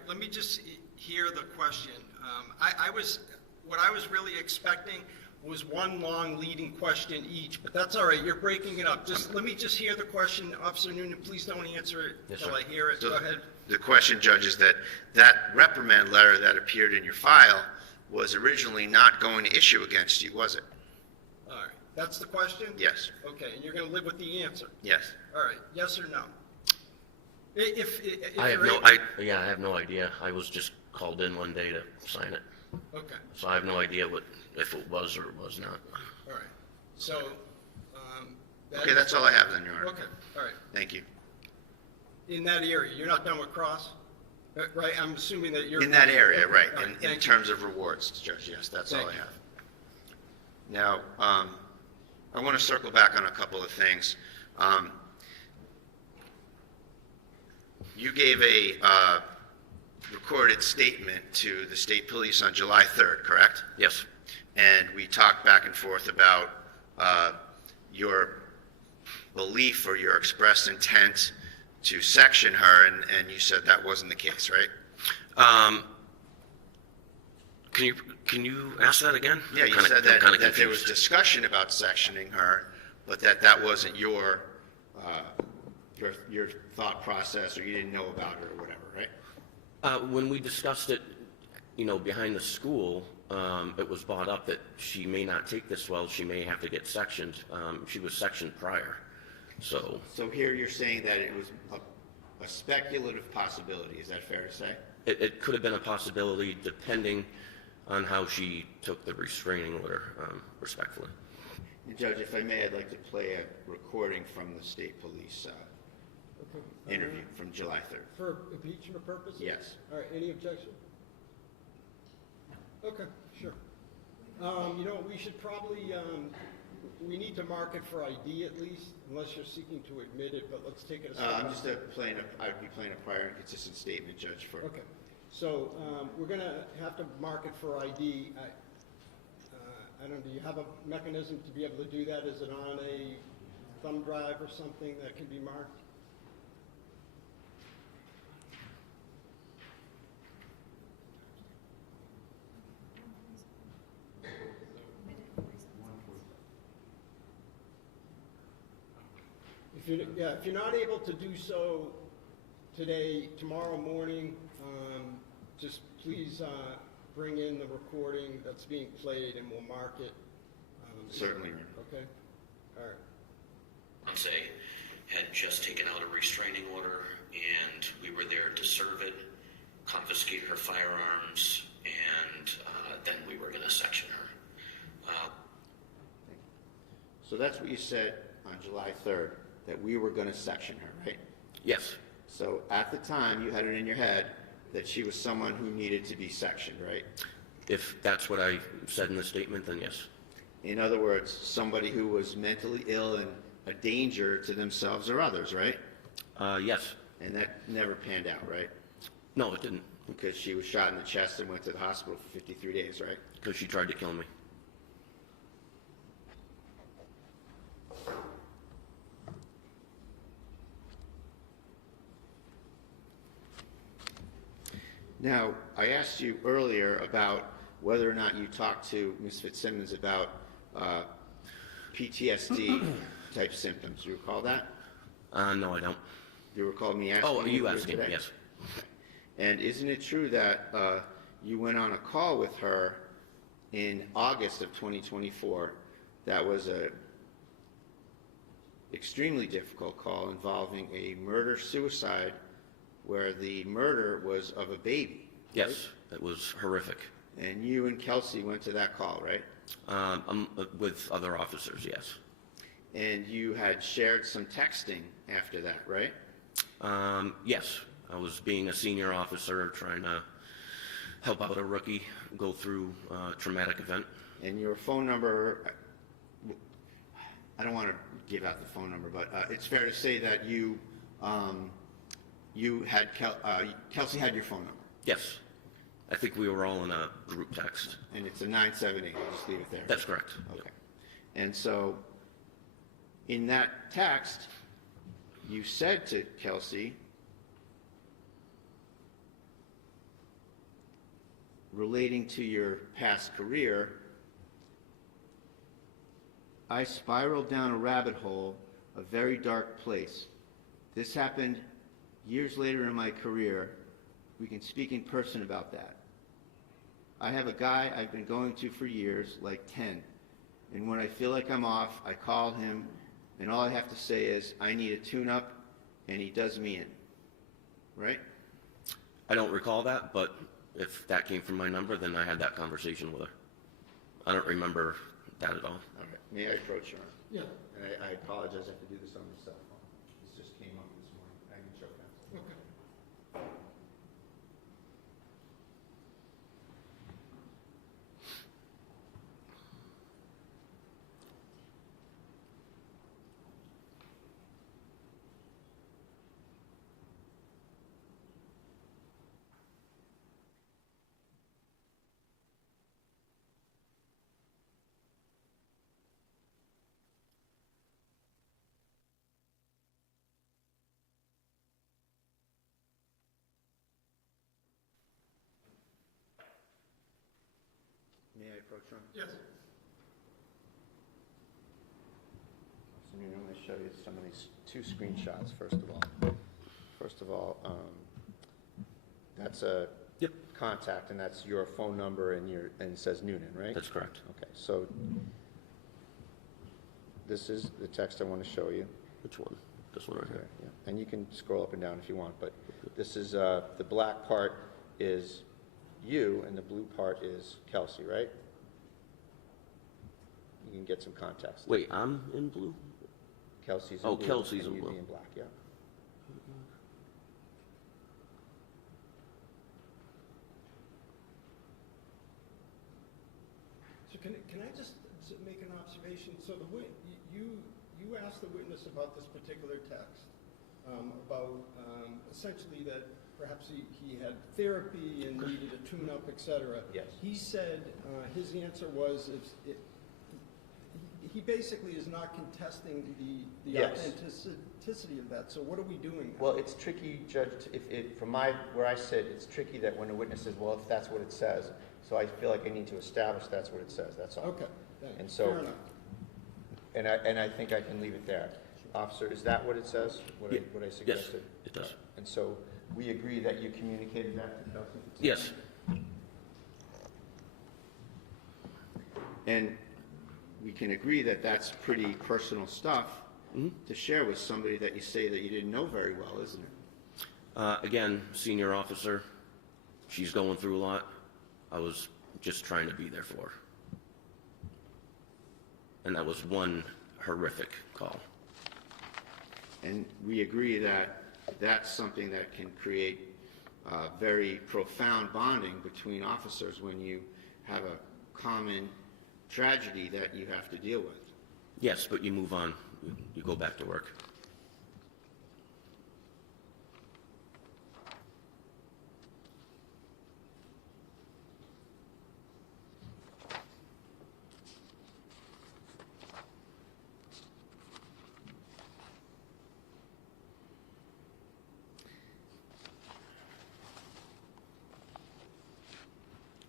Let me just hear the question. What I was really expecting was one long leading question each, but that's all right, you're breaking it up. Let me just hear the question, Officer Noonan, please don't answer it Yes, until sir. I hear it, So go ahead. The question, Judge, is that reprimand letter that appeared in your file was originally not going to issue against you, was it? All right, that's the question? Yes. Okay, and you're gonna live with the answer? Yes. All right, yes or no? If I have you're no, able- I have no idea. I was just called in one day to sign it. Okay, So I have no idea if it was or was not. all right, so, that Okay, is- that's all I have then, Your Honor. Okay, all right. Thank you. In that area, you're not done with Cross? Right, I'm assuming that you're... In that area, Okay, right, all in thank you. terms of rewards, Judge, yes, that's all I Thank you. have. Now, I want to circle back on a couple of things. You gave a recorded statement to the state police on July 3rd, correct? Yes. And we talked back and forth about your belief or your expressed intent to section her, and you said that wasn't the case, right? Can you ask that again? Yeah, you Kinda- said I'm that, kinda that there was confused. discussion about sectioning her, but that wasn't your thought process, or you didn't know about it or whatever, right? When we discussed it, behind the school, it was brought up that she may not take this well, she may have to get sectioned. She was sectioned prior, so So here you're saying that it was a speculative possibility, is that fair to say? it could have been a possibility depending on how she took the restraining order, respectfully. And Judge, if I may, I'd like to play a recording from the state police interview from July 3rd. For impeachment purposes? Yes. All right, any objection? Okay, sure. We should probably, we need to mark it for ID at least, unless you're seeking to admit it, but let's take it a step. I'm just I'd be playing a prior inconsistent statement, Judge, for... Okay, so, we're gonna have to mark it for ID. I don't know, do you have a mechanism to be able to do that? Is it on a thumb drive or something that can be marked? If you're not able to do so today, tomorrow morning, just please bring in the recording that's being played and we'll mark it. Certainly. Okay? All right. Fiance had just taken out a restraining order, and we were there to serve it, confiscate her firearms, and then we were going to section her. So that's what you said on July 3rd, that we were going to section her, right? Yes, So at the time, you had it in your head that she was someone who needed to be sectioned, right? if that's what I said in the statement, then yes. In other words, somebody who was mentally ill and a danger to themselves or others, right? Yes. And that never panned out, right? No, it didn't, Because she was shot in the chest and went to the hospital for 53 days, right? because she tried to kill me. Now, I asked you earlier about whether or not you talked to Ms. Fitzsimmons about PTSD type symptoms. You recall that? No, I don't. You recall me asking Oh, you asking, today? yes. And isn't it true that you went on a call with her in August of 2024? That was a extremely difficult call involving a murder-suicide where the murder was of a baby. Yes, it was horrific. And you and Kelsey went to that call, right? With other officers, yes. And you had shared some texting after that, right? Yes, I was being a senior officer trying to help out a rookie go through a traumatic event. And your phone number, I don't want to give out the phone number, but it's fair to say that you had, Kelsey had your phone number. Yes, I think we were all in a group text. And it's a 978, I'll just leave it there. That's correct. Okay. And so in that text, you said to Kelsey, relating to your past career, I spiraled down a rabbit hole, a very dark place. This happened years later in my career. We can speak in person about that. I have a guy I've been going to for years, like 10. And when I feel like I'm off, I call him, and all I have to say is, I need a tune-up, and he does me in. Right? I don't recall that, but if that came from my number, then I had that conversation with her. I don't remember that at all. All right. May I approach her? Yeah. And I apologize, I have to do this on the cell phone. This just came up this morning. I can show that. Okay. May I approach her? Yes. So I'm going to show you some of these two screenshots, first of all. First of all, that's a Yep. contact, and that's your phone number, and it says Nunan, right? That's correct. Okay, so this is the text I want to show you. Which one? This one right Okay, here. yeah. And you can scroll up and down if you want, but this is, the black part is you, and the blue part is Kelsey, right? You can get some context. Wait, I'm in blue? Kelsey's in Oh, blue. Kelsey's and in you'd blue. be in black, yeah. So can I just make an observation? So you asked the witness about this particular text, about essentially that perhaps he had therapy and needed a tune-up, et cetera. Yes. He said his answer was he basically is not contesting the Yes. authenticity of that. So what are we doing now? Well, it's tricky, Judge, from where I sit, it's tricky that when a witness says, well, if that's what it says, so I feel like I need to establish that's what it says, that's all. Okay, thanks. And so- Fair enough. And I think I can leave it there. Officer, is that what it says, what I Yes, suggested? it does. And so we agree that you communicated that to Kelsey? Yes. And we can agree that that's pretty personal stuff to share with somebody that you say that you didn't know very well, isn't it? Again, senior officer, she's going through a lot. I was just trying to be there for her. And that was one horrific call. And we agree that that's something that can create very profound bonding between officers when you have a common tragedy that you have to deal with. Yes, but you move on. You go back to work.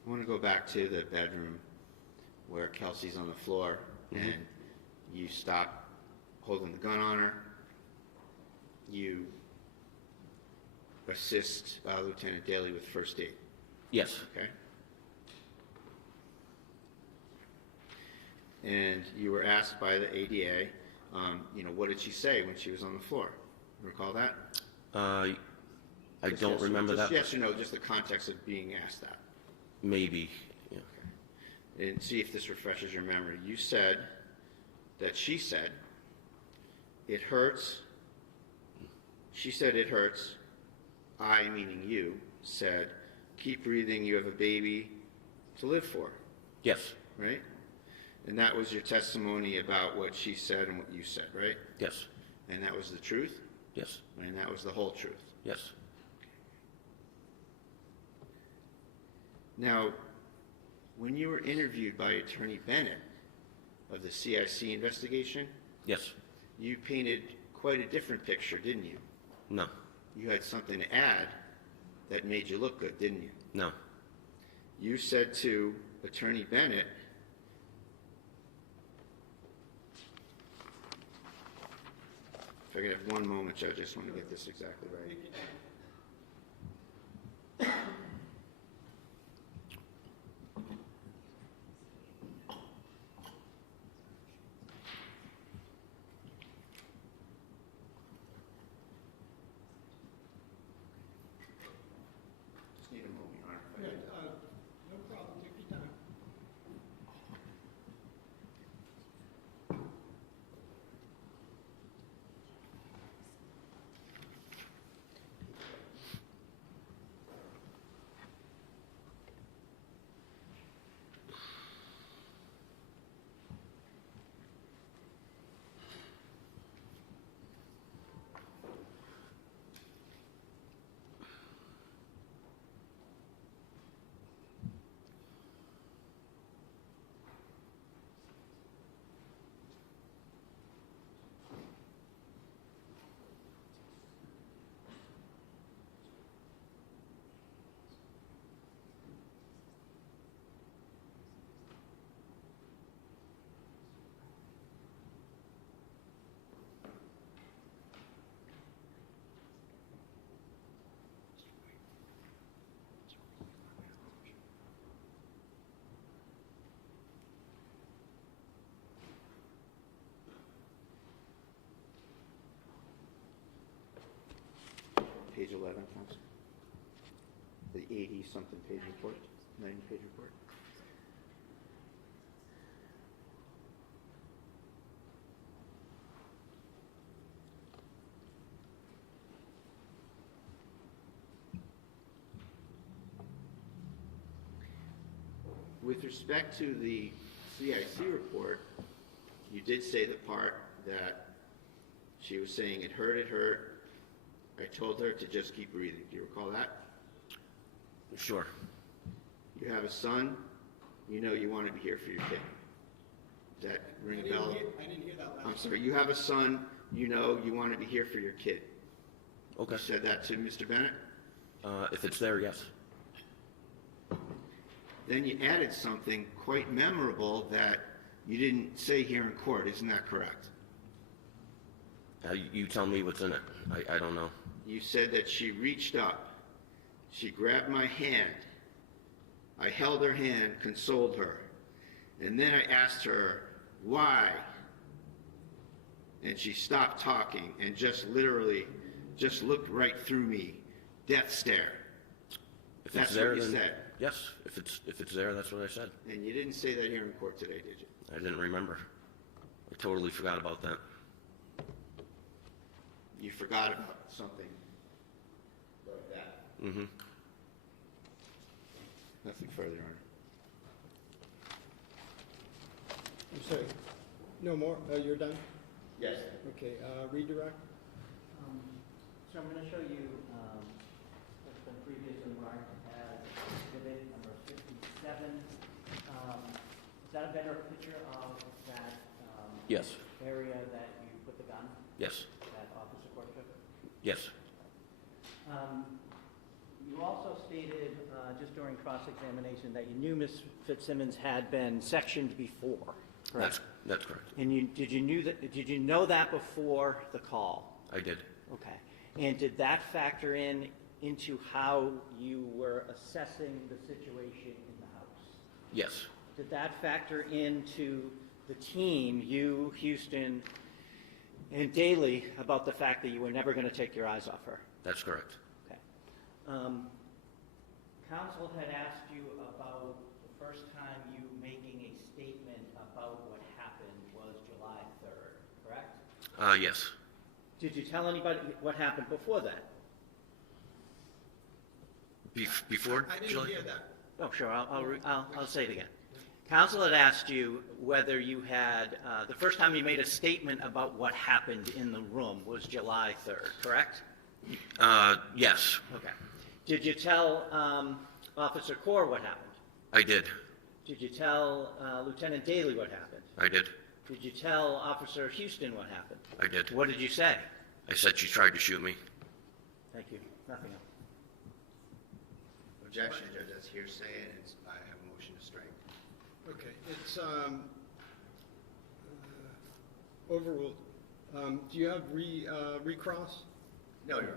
I want to go back to the bedroom where Kelsey's on the floor and you stop holding the gun on her. You assist Lieutenant Daly with first aid, Yes. okay? And you were asked by the ADA, what did she say when she was on the floor? Recall that? I Just don't yes- remember just that. Yes or no, just the context of being asked that. Maybe. Yeah. And see if this refreshes your memory. You said that she said, it hurts. She said, it hurts. I, meaning you, said, keep breathing, you have a baby to live for, Yes. right? And that was your testimony about what she said and what you said, right? Yes. And that was the truth? Yes. And that was the whole truth? Yes. Now, when you were interviewed by Attorney Bennett of the CIC investigation, Yes. you painted quite a different picture, didn't you? No, You had something to add that made you look good, didn't you? no. You said to Attorney Bennett, if I could have one moment, Judge, I just want to get this exactly right. Just need a moment, Your Honor. if I could. No problem, take your time. Page 11, counsel. The 80-something page report, 90-page report. With respect to the CIC report, you did say the part that she was saying it hurt. I told her to just keep breathing. Do you recall that? Sure. You have a son, you know you want to be here for your kid. Does that ring a bell? I didn't hear that last. I'm sorry, you have a son, you know you want to be here for your kid. Okay. You said that to Mr. Bennett? If it's there, yes. Then you added something quite memorable that you didn't say here in court, isn't that correct? You tell me what's in it. I don't know. You said that she reached up, she grabbed my hand, I held her hand, consoled her, and then I asked her, why? And she stopped talking and just literally just looked right through me, death stare. If That's it's there, what you then said. yes. If it's there, that's what I said. And you didn't say that here in court today, did you? I didn't remember. I totally forgot about that. You forgot about something like that. Mm-hmm. Nothing further, Your Honor. I'm sorry, no more, you're done? Yes. Okay, redirect? So I'm going to show you what's been previously marked as exhibit number 57. Is that a better picture of that Yes. area that you put the gun, Yes. that Officer Court took? Yes. You also stated just during cross-examination that you knew Ms. Fitzsimmons had been sectioned before, correct? That's correct. And did you know that before the call? I did. Okay. And did that factor into how you were assessing the situation in the house? Yes. Did that factor into the team, you, Houston, and Daly, about the fact that you were never going to take your eyes off her? That's correct. Okay. Counsel had asked you about the first time you making a statement about what happened was July 3rd, correct? Yes. Did you tell anybody what happened before that? Before I didn't July? hear that. Oh, sure, I'll say it again. Counsel had asked you whether you had, the first time you made a statement about what happened in the room was July 3rd, correct? Yes. Okay. Did you tell Officer Corr what happened? I did. Did you tell Lieutenant Daly what happened? I did. Did you tell Officer Houston what happened? I did. What did you say? I said she tried to shoot me. Thank you. Nothing else. Objection, Judge, that's hearsay, and I have a motion to strike. Okay, it's overruled. Do you have recross? No, Your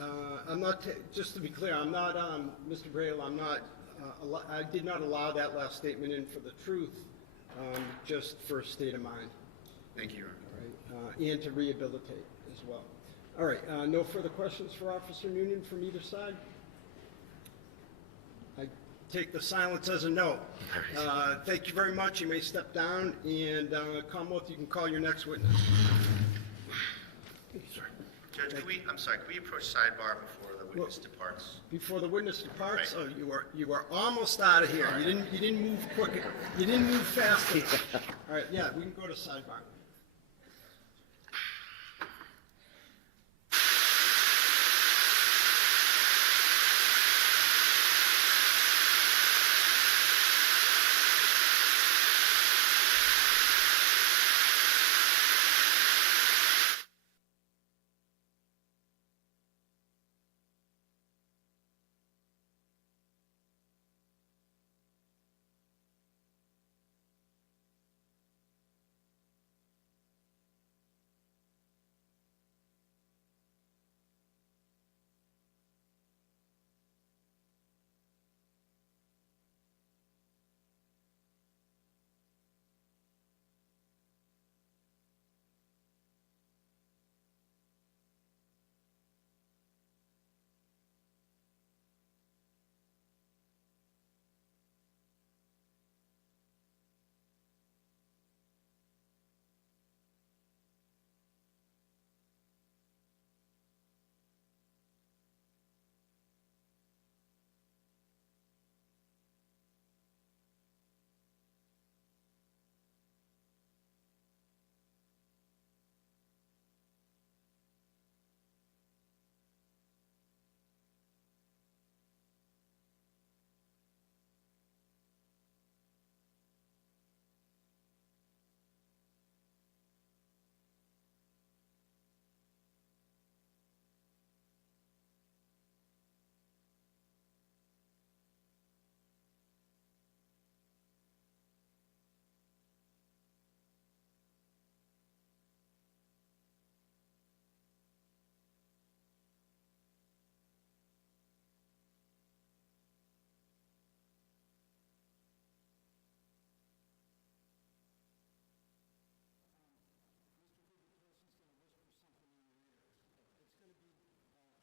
Honor. I'm not, just to be clear, I'm not, Mr. Braille, I'm not, I did not allow that last statement in for the truth, just for a state of mind, Thank you, Your Honor. all right? And to rehabilitate as well. All right, no further questions for Officer Nunan from either side? I take the silence as a no. Thank you very much. You may step down, and Commonwealth, you can call your next witness. Sorry. Judge, could we approach sidebar before the witness departs? Before the witness departs, Right. oh, you are almost out of here. You didn't move quick. You didn't move fast enough. All right, yeah, we can go to sidebar.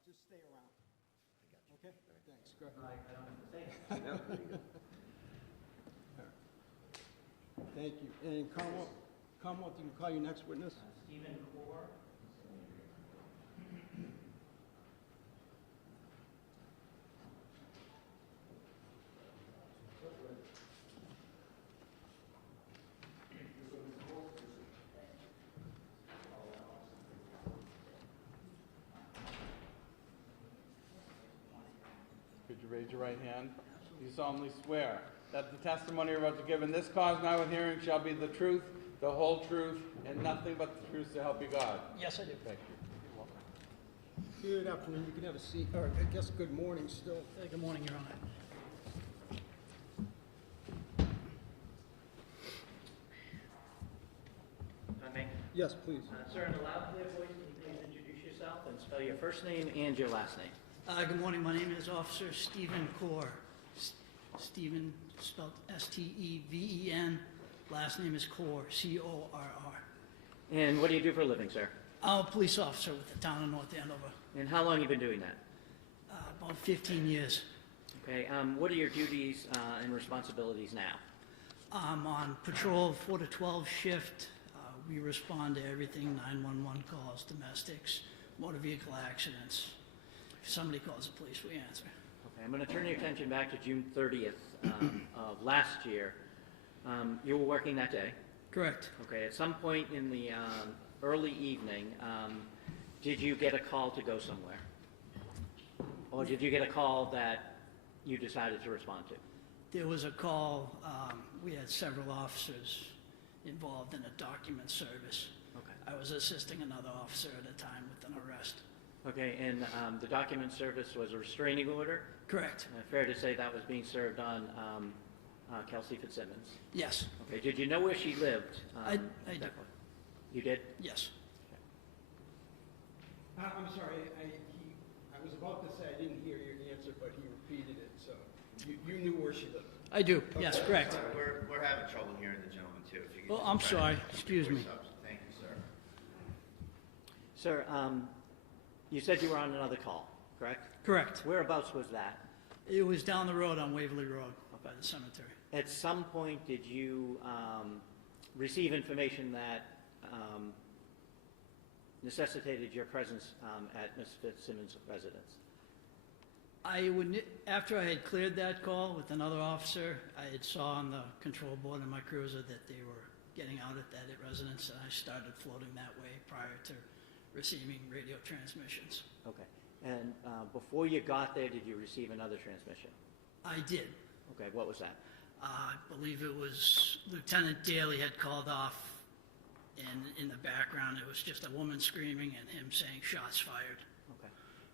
Just stay around. Okay? Thanks. Go ahead. I don't have to say it. All right. Thank you. And Commonwealth, you can call your next witness. Stephen Core. Could you raise your right hand? You solemnly swear that the testimony you're about to give in this cause now with hearing shall be the truth, the whole truth, and nothing but the truth to help you God. Yes, I do. Thank you. Good afternoon. You can have a seat, or I guess good morning still. Good morning, Your Honor. If I may. Yes, please. Sir, in a loud, clear voice, can you please introduce yourself and spell your first name and your last name? Good morning. My name is Officer Stephen Core. Stephen spelled S-T-E-V-E-N. Last name is Core, C-O-R-R. And what do you do for a living, sir? I'm a police officer with the town of North Andover. And how long have you been doing that? About 15 years. Okay, what are your duties and responsibilities now? I'm on patrol 4 to 12 shift. We respond to everything, 911 calls, domestics, motor vehicle accidents. If somebody calls the police, we answer. Okay, I'm going to turn your attention back to June 30th of last year. You were working that day. Correct. Okay, at some point in the early evening, did you get a call to go somewhere? Or did you get a call that you decided to respond to? There was a call, we had several officers involved in a document service. Okay. I was assisting another officer at a time with an arrest. Okay, and the document service was a restraining order? Correct. Fair to say that was being served on Kelsey Fitzsimmons? Yes, Okay, did you know where she lived? I do. You did? Yes. I'm sorry, I was about to say I didn't hear your answer, but he repeated it, so you knew where she lived. I do, yes, correct. We're having trouble hearing the gentleman too. If you could Well, just I'm try sorry, to excuse me. voice up. Thank you, sir. Sir, you said you were on another call, correct? Correct. Whereabouts was that? It was down the road on Waverly Road, up by the cemetery. At some point, did you receive information that necessitated your presence at Ms. Fitzsimmons' residence? After I had cleared that call with another officer, I had saw on the control board of my cruiser that they were getting out at that residence, and I started floating that way prior to receiving radio transmissions. Okay. And before you got there, did you receive another transmission? I did. Okay, what was that? I believe it was Lieutenant Daly had called off, and in the background, it was just a woman screaming and him saying, "Shots fired." Okay.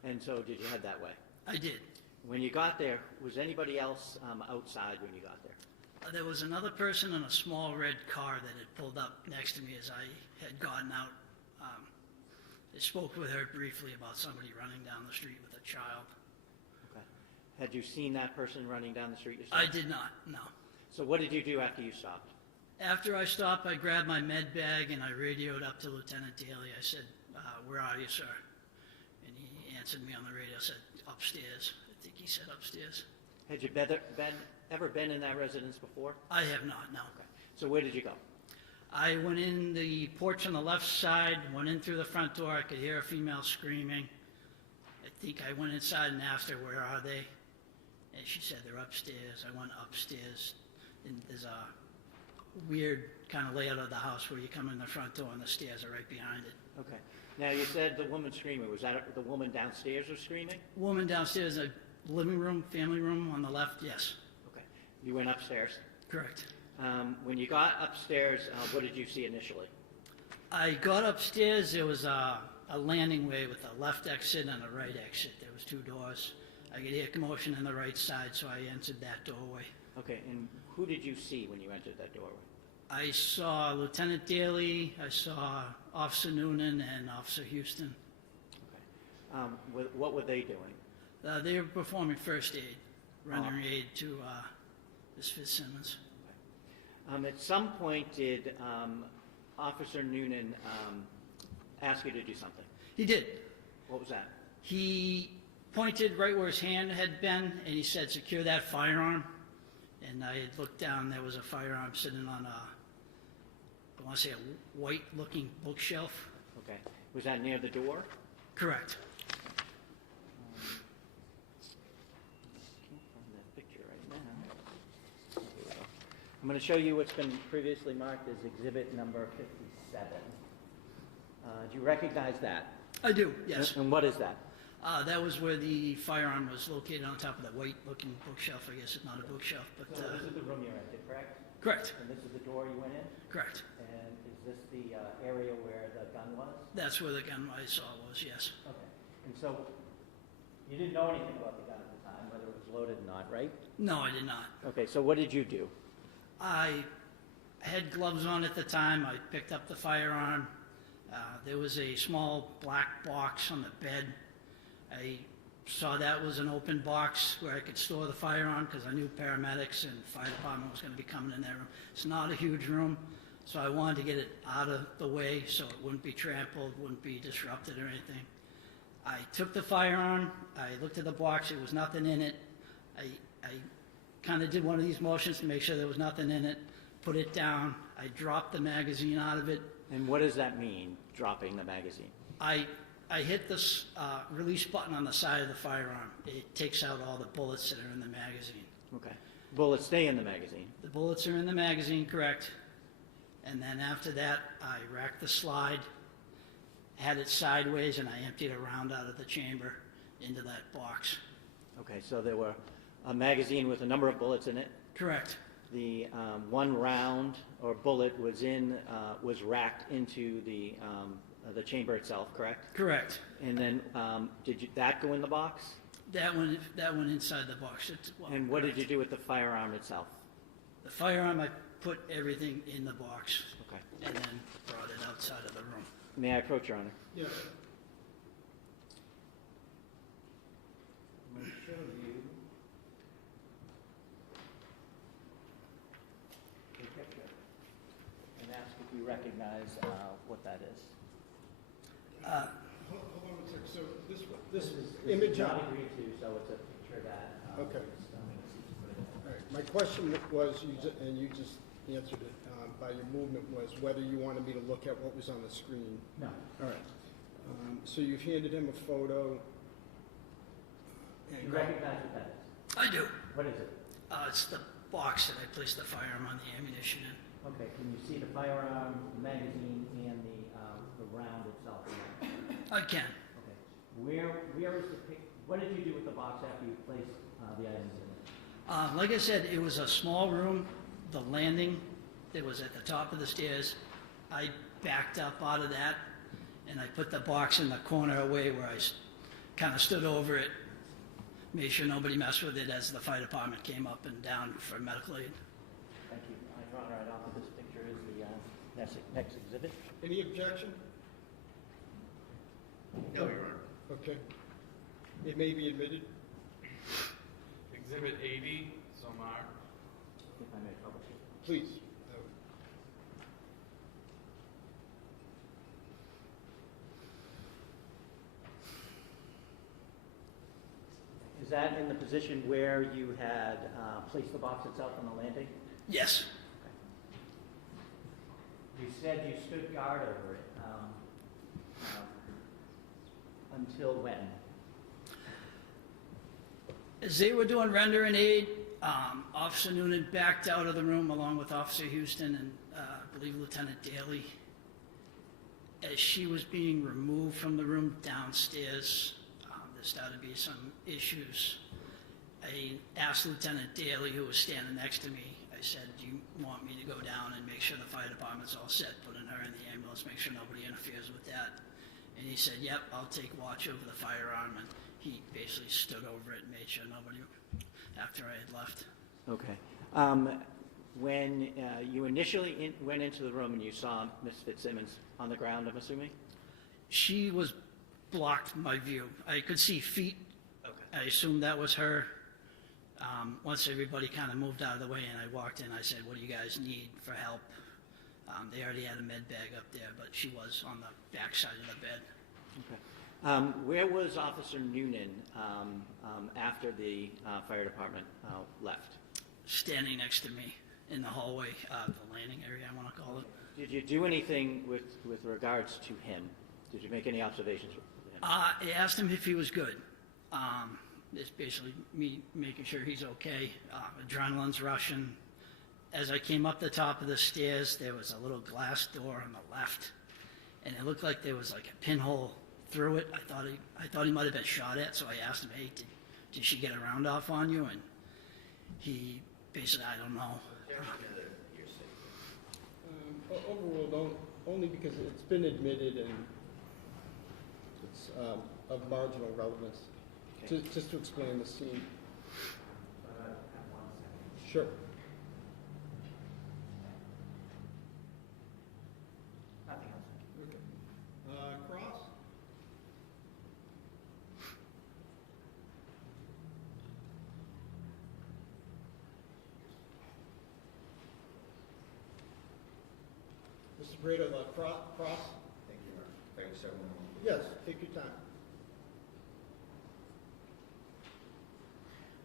And so did you head that way? I did. When you got there, was anybody else outside when you got there? There was another person in a small red car that had pulled up next to me as I had gotten out. I spoke with her briefly about somebody running down the street with a child. Okay. Had you seen that person running down the street yourself? I did not, no. So what did you do after you stopped? After I stopped, I grabbed my med bag and I radioed up to Lieutenant Daly. I said, "Where are you, sir?" And he answered me on the radio, said, "Upstairs." I think he said upstairs. Had you ever been in that residence before? I have not, no. Okay. So where did you go? I went in the porch on the left side, went in through the front door. I could hear a female screaming. I think I went inside and asked her, "Where are they?" And she said, "They're upstairs." I went upstairs, and there's a weird kind of layout of the house where you come in the front door and the stairs are right behind it. Okay. Now you said the woman screaming. Was that the woman downstairs was screaming? Woman downstairs, a living room, family room on the left, yes. Okay. You went upstairs. Correct. When you got upstairs, what did you see initially? I got upstairs, there was a landing way with a left exit and a right exit. There was two doors. I could hear commotion on the right side, so I entered that doorway. Okay, and who did you see when you entered that doorway? I saw Lieutenant Daly, I saw Officer Noonan and Officer Houston. Okay. What were they doing? They were performing first aid, rendering aid to Ms. Fitzsimmons. At some point, did Officer Noonan ask you to do something? He did. What was that? He pointed right where his hand had been, and he said, "Secure that firearm." And I had looked down, there was a firearm sitting on I want to say a white-looking bookshelf. Okay. Was that near the door? Correct. Can't find that picture right now. Here we go. I'm going to show you what's been previously marked as exhibit number 57. Do you recognize that? I do, yes. And what is that? That was where the firearm was located, on top of that white-looking bookshelf. I guess it's not a bookshelf, but... So this is the room you're in, correct? Correct, And this is the door you went in? correct. And is this the area where the gun was? That's where the gun I saw was, yes. Okay. And so you didn't know anything about the gun at the time, whether it was loaded or not, right? No, I did not. Okay, so what did you do? I had gloves on at the time. I picked up the firearm. There was a small black box on the bed. I saw that was an open box where I could store the firearm because I knew paramedics and fire department was going to be coming in that room. It's not a huge room, so I wanted to get it out of the way so it wouldn't be trampled, wouldn't be disrupted or anything. I took the firearm. I looked at the box. There was nothing in it. I kind of did one of these motions to make sure there was nothing in it, put it down. I dropped the magazine out of it. And what does that mean, dropping the magazine? I hit this release button on the side of the firearm. It takes out all the bullets that are in the magazine. Okay. Bullets stay in the magazine. The bullets are in the magazine, correct. And then after that, I racked the slide, had it sideways, and I emptied a round out of the chamber into that box. Okay, so there were a magazine with a number of bullets in it. Correct. The one round or bullet was racked into the chamber itself, correct? Correct. And then did that go in the box? That went inside the box. And what did you do with the firearm itself? The firearm, I put everything in the box. Okay. And then brought it outside of the room. May I approach, Your Honor? Yes. I'm going to show you the picture and ask if you recognize what that is. Hold on one second. So this image not on. agreed to, so it's a picture that. Okay. I'm going to see to put it in. All right. My question was, and you just answered it by your movement, was whether you wanted me to look at what was on the screen. No. All right. So you've handed him a photo. You recognize what that is? I do. What is it? It's the box that I placed the firearm on the ammunition in. Okay, can you see the firearm, the magazine, and the round itself? I can. Okay. Where is the what did you do with the box after you placed the items in it? Like I said, it was a small room. The landing that was at the top of the stairs, I backed up out of that, and I put the box in the corner away where I kind of stood over it, made sure nobody messed with it as the fire department came up and down for medical aid. Thank you. Your Honor, I offer this picture is the next exhibit. Any objection? No, Your Honor. Okay. It may be admitted. Exhibit 80, so marked. If I may publish it. Please. Is that in the position where you had placed the box itself on the landing? Yes. You said you stood guard over it. Until when? As they were doing render and aid, Officer Noonan backed out of the room along with Officer Houston and I believe Lieutenant Daly. As she was being removed from the room downstairs, there started to be some issues. I asked Lieutenant Daly, who was standing next to me, I said, do you want me to go down and make sure the fire department's all set, putting her in the ambulance, make sure nobody interferes with that? And he said, yep, I'll take watch over the firearm, and he basically stood over it and made sure nobody, after I had left. Okay. When you initially went into the room and you saw Ms. Fitzsimmons on the ground, I'm assuming? She was blocked my view. I could see feet. Okay. I assumed that was her. Once everybody kind of moved out of the way and I walked in, I said, what do you guys need for help? They already had a med bag up there, but she was on the back side of the bed. Okay. Where was Officer Noonan after the fire department left? Standing next to me in the hallway, the landing area, I want to call it. Did you do anything with regards to him? Did you make any observations with him? I asked him if he was good. It's basically me making sure he's okay. Adrenaline's rushing. As I came up the top of the stairs, there was a little glass door on the left, and it looked like there was like a pinhole through it. I thought he might have been shot at, so I asked him, hey, did she get a round off on you? And he basically, I don't know. Overruled only because it's been admitted and it's of marginal relevance. Okay. Just to explain the scene. Sure. Nothing else. Okay. Cross? Mr. Brito, cross? Thank you, Your Honor. Thank you, sir. Yes, take your time.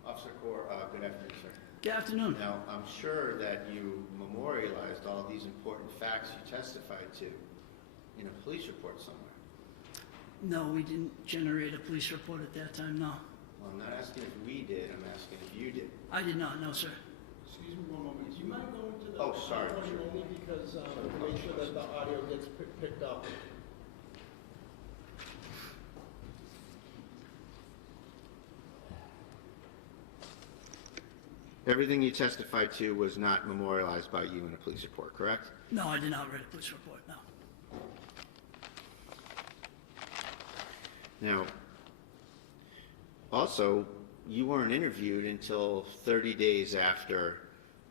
Officer Corr, good afternoon, sir. Good afternoon. Now, I'm sure that you memorialized all these important facts you testified to in a police report somewhere. No, we didn't generate a police report at that time, no. Well, I'm not asking if we did, I'm asking if you did. I did not, no, sir. Excuse me one moment. Do you mind going to the Oh, sorry. podium only because to make sure that the audio gets picked up? Everything you testified to was not memorialized by you in a police report, correct? No, I did not write a police report, no. Now, also, you weren't interviewed until 30 days after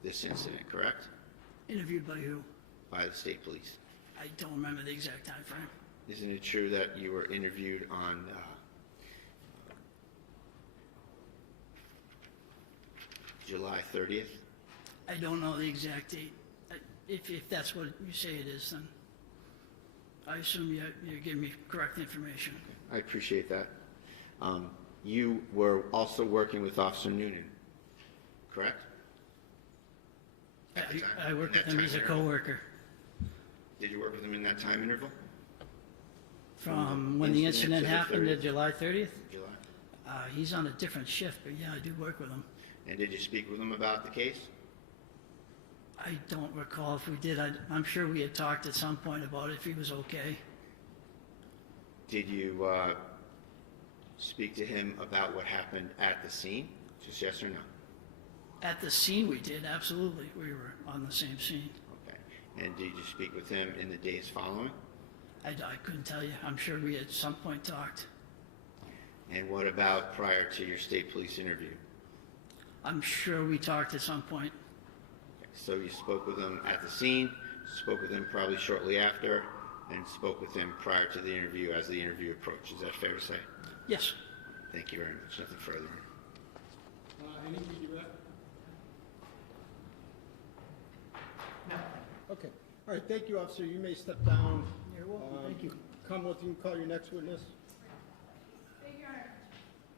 this incident, correct? Interviewed by who? By the state police. I don't remember the exact time frame. Isn't it true that you were interviewed on July 30th? I don't know the exact date. If that's what you say it is, then I assume you're giving me correct information. I appreciate that. You were also working with Officer Nunan, correct? At the time- I work in with that him time as a interval? coworker. Did you work with him in that time interval? From when the incident to the happened to 30th? July 30th? July. He's on a different shift, but yeah, I do work with him. And did you speak with him about the case? I don't recall if we did. I'm sure we had talked at some point about if he was okay. Did you speak to him about what happened at the scene? Just yes or no? At the scene we did, absolutely. We were on the same scene. Okay. And did you speak with him in the days following? I couldn't tell you. I'm sure we at some point talked. And what about prior to your state police interview? I'm sure we talked at some point. So you spoke with him at the scene, spoke with him probably shortly after, and spoke with him prior to the interview as the interview approached. Is that fair to say? Yes. Thank you very much. Nothing further. Any redirect? No. Okay. All right, thank you, officer. You may step down. You're welcome. Thank you. Commonwealth, you can call your next witness. Thank you, Your Honor.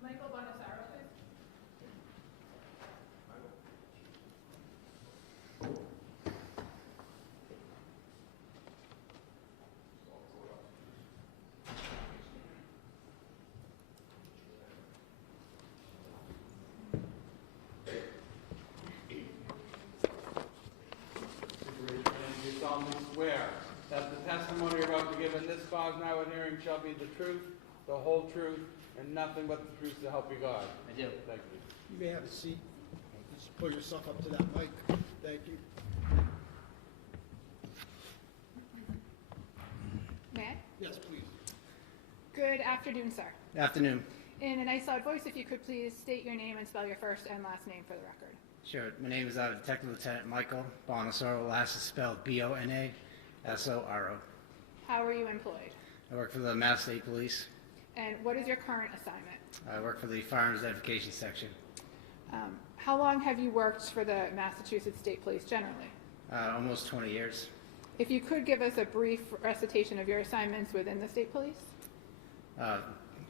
Michael Bonasaro, please. You solemnly swear that the testimony you're about to give in this cause now and hearing shall be the truth, the whole truth, and nothing but the truth to help you God. I do. Thank you. You may have a seat. Just pull yourself up to that mic. Thank you. May I? Yes, please. Good afternoon, sir. Afternoon. In a nice loud voice, if you could please state your name and spell your first and last name for the record. Sure. My name is Detective Lieutenant Michael Bonasoro. Last is spelled Bonasoro. How are you employed? I work for the Mass State Police. And what is your current assignment? I work for the Firearms Identification Section. How long have you worked for the Massachusetts State Police generally? Almost 20 years. If you could give us a brief recitation of your assignments within the state police?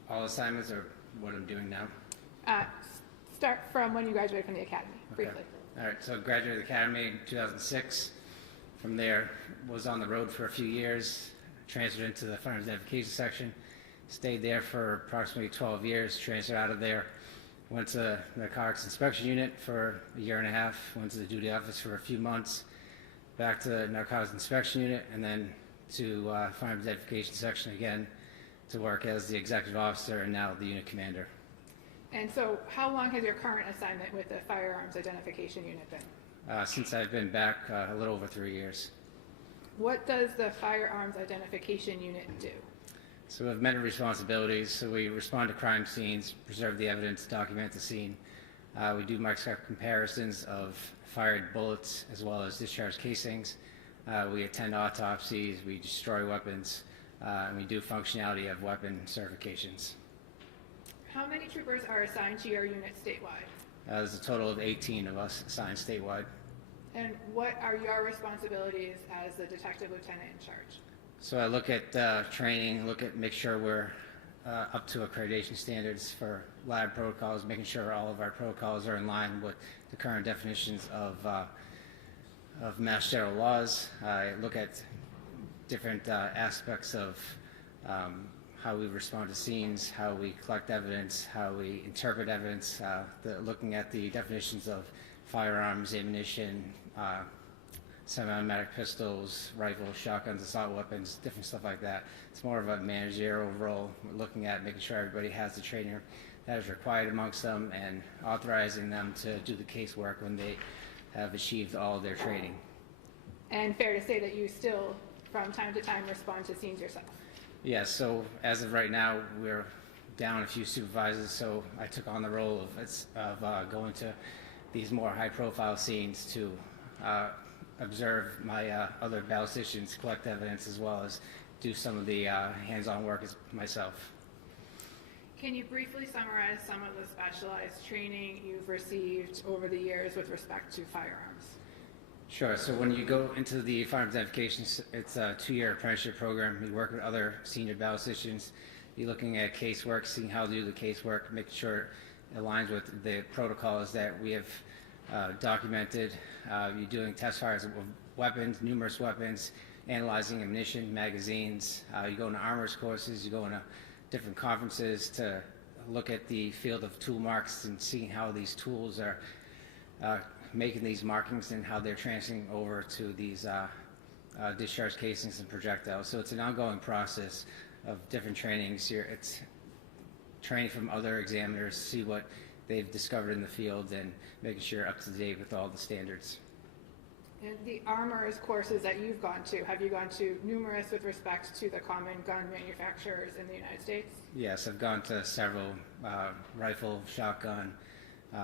All assignments are what I'm doing now. Start from when you graduated from the academy, briefly. All right. So graduated the academy in 2006. From there, was on the road for a few years. Transferred into the Firearms Identification Section. Stayed there for approximately 12 years. Transferred out of there. Went to the Narcotics Inspection Unit for a year and a half. Went to the duty office for a few months. Back to the Narcotics Inspection Unit, and then to Firearms Identification Section again to work as the executive officer and now the unit commander. And so how long has your current assignment with the Firearms Identification Unit been? Since I've been back, a little over 3 years. What does the Firearms Identification Unit do? So we have many responsibilities. So we respond to crime scenes, preserve the evidence, document the scene. We do microscopic comparisons of fired bullets as well as discharged casings. We attend autopsies, we destroy weapons, and we do functionality of weapon certifications. How many troopers are assigned to your unit statewide? There's a total of 18 of us assigned statewide. And what are your responsibilities as the detective lieutenant in charge? So I look at training, make sure we're up to accreditation standards for lab protocols, making sure all of our protocols are in line with the current definitions of Mass General laws. I look at different aspects of how we respond to scenes, how we collect evidence, how we interpret evidence, looking at the definitions of firearms, ammunition, semi-automatic pistols, rifles, shotguns, assault weapons, different stuff like that. It's more of a managerial role. We're looking at making sure everybody has the training that is required amongst them, and authorizing them to do the casework when they have achieved all of their training. And fair to say that you still, from time to time, respond to scenes yourself? Yes, so as of right now, we're down a few supervisors, so I took on the role of going to these more high-profile scenes to observe my other ballisticians, collect evidence, as well as do some of the hands-on work myself. Can you briefly summarize some of the specialized training you've received over the years with respect to firearms? Sure. So when you go into the firearms identification, it's a 2-year apprenticeship program. You work with other senior ballisticians. You're looking at casework, seeing how to do the casework, making sure it aligns with the protocols that we have documented. You're doing test fires of weapons, numerous weapons, analyzing ammunition, magazines. You go into armors courses. You go into different conferences to look at the field of tool marks and seeing how these tools are making these markings and how they're transferring over to these discharge casings and projectiles. So it's an ongoing process of different trainings here. It's training from other examiners, see what they've discovered in the field, and making sure you're up to date with all the standards. And the armors courses that you've gone to, have you gone to numerous with respect to the common gun manufacturers in the United States? Yes, I've gone to several rifle, shotgun,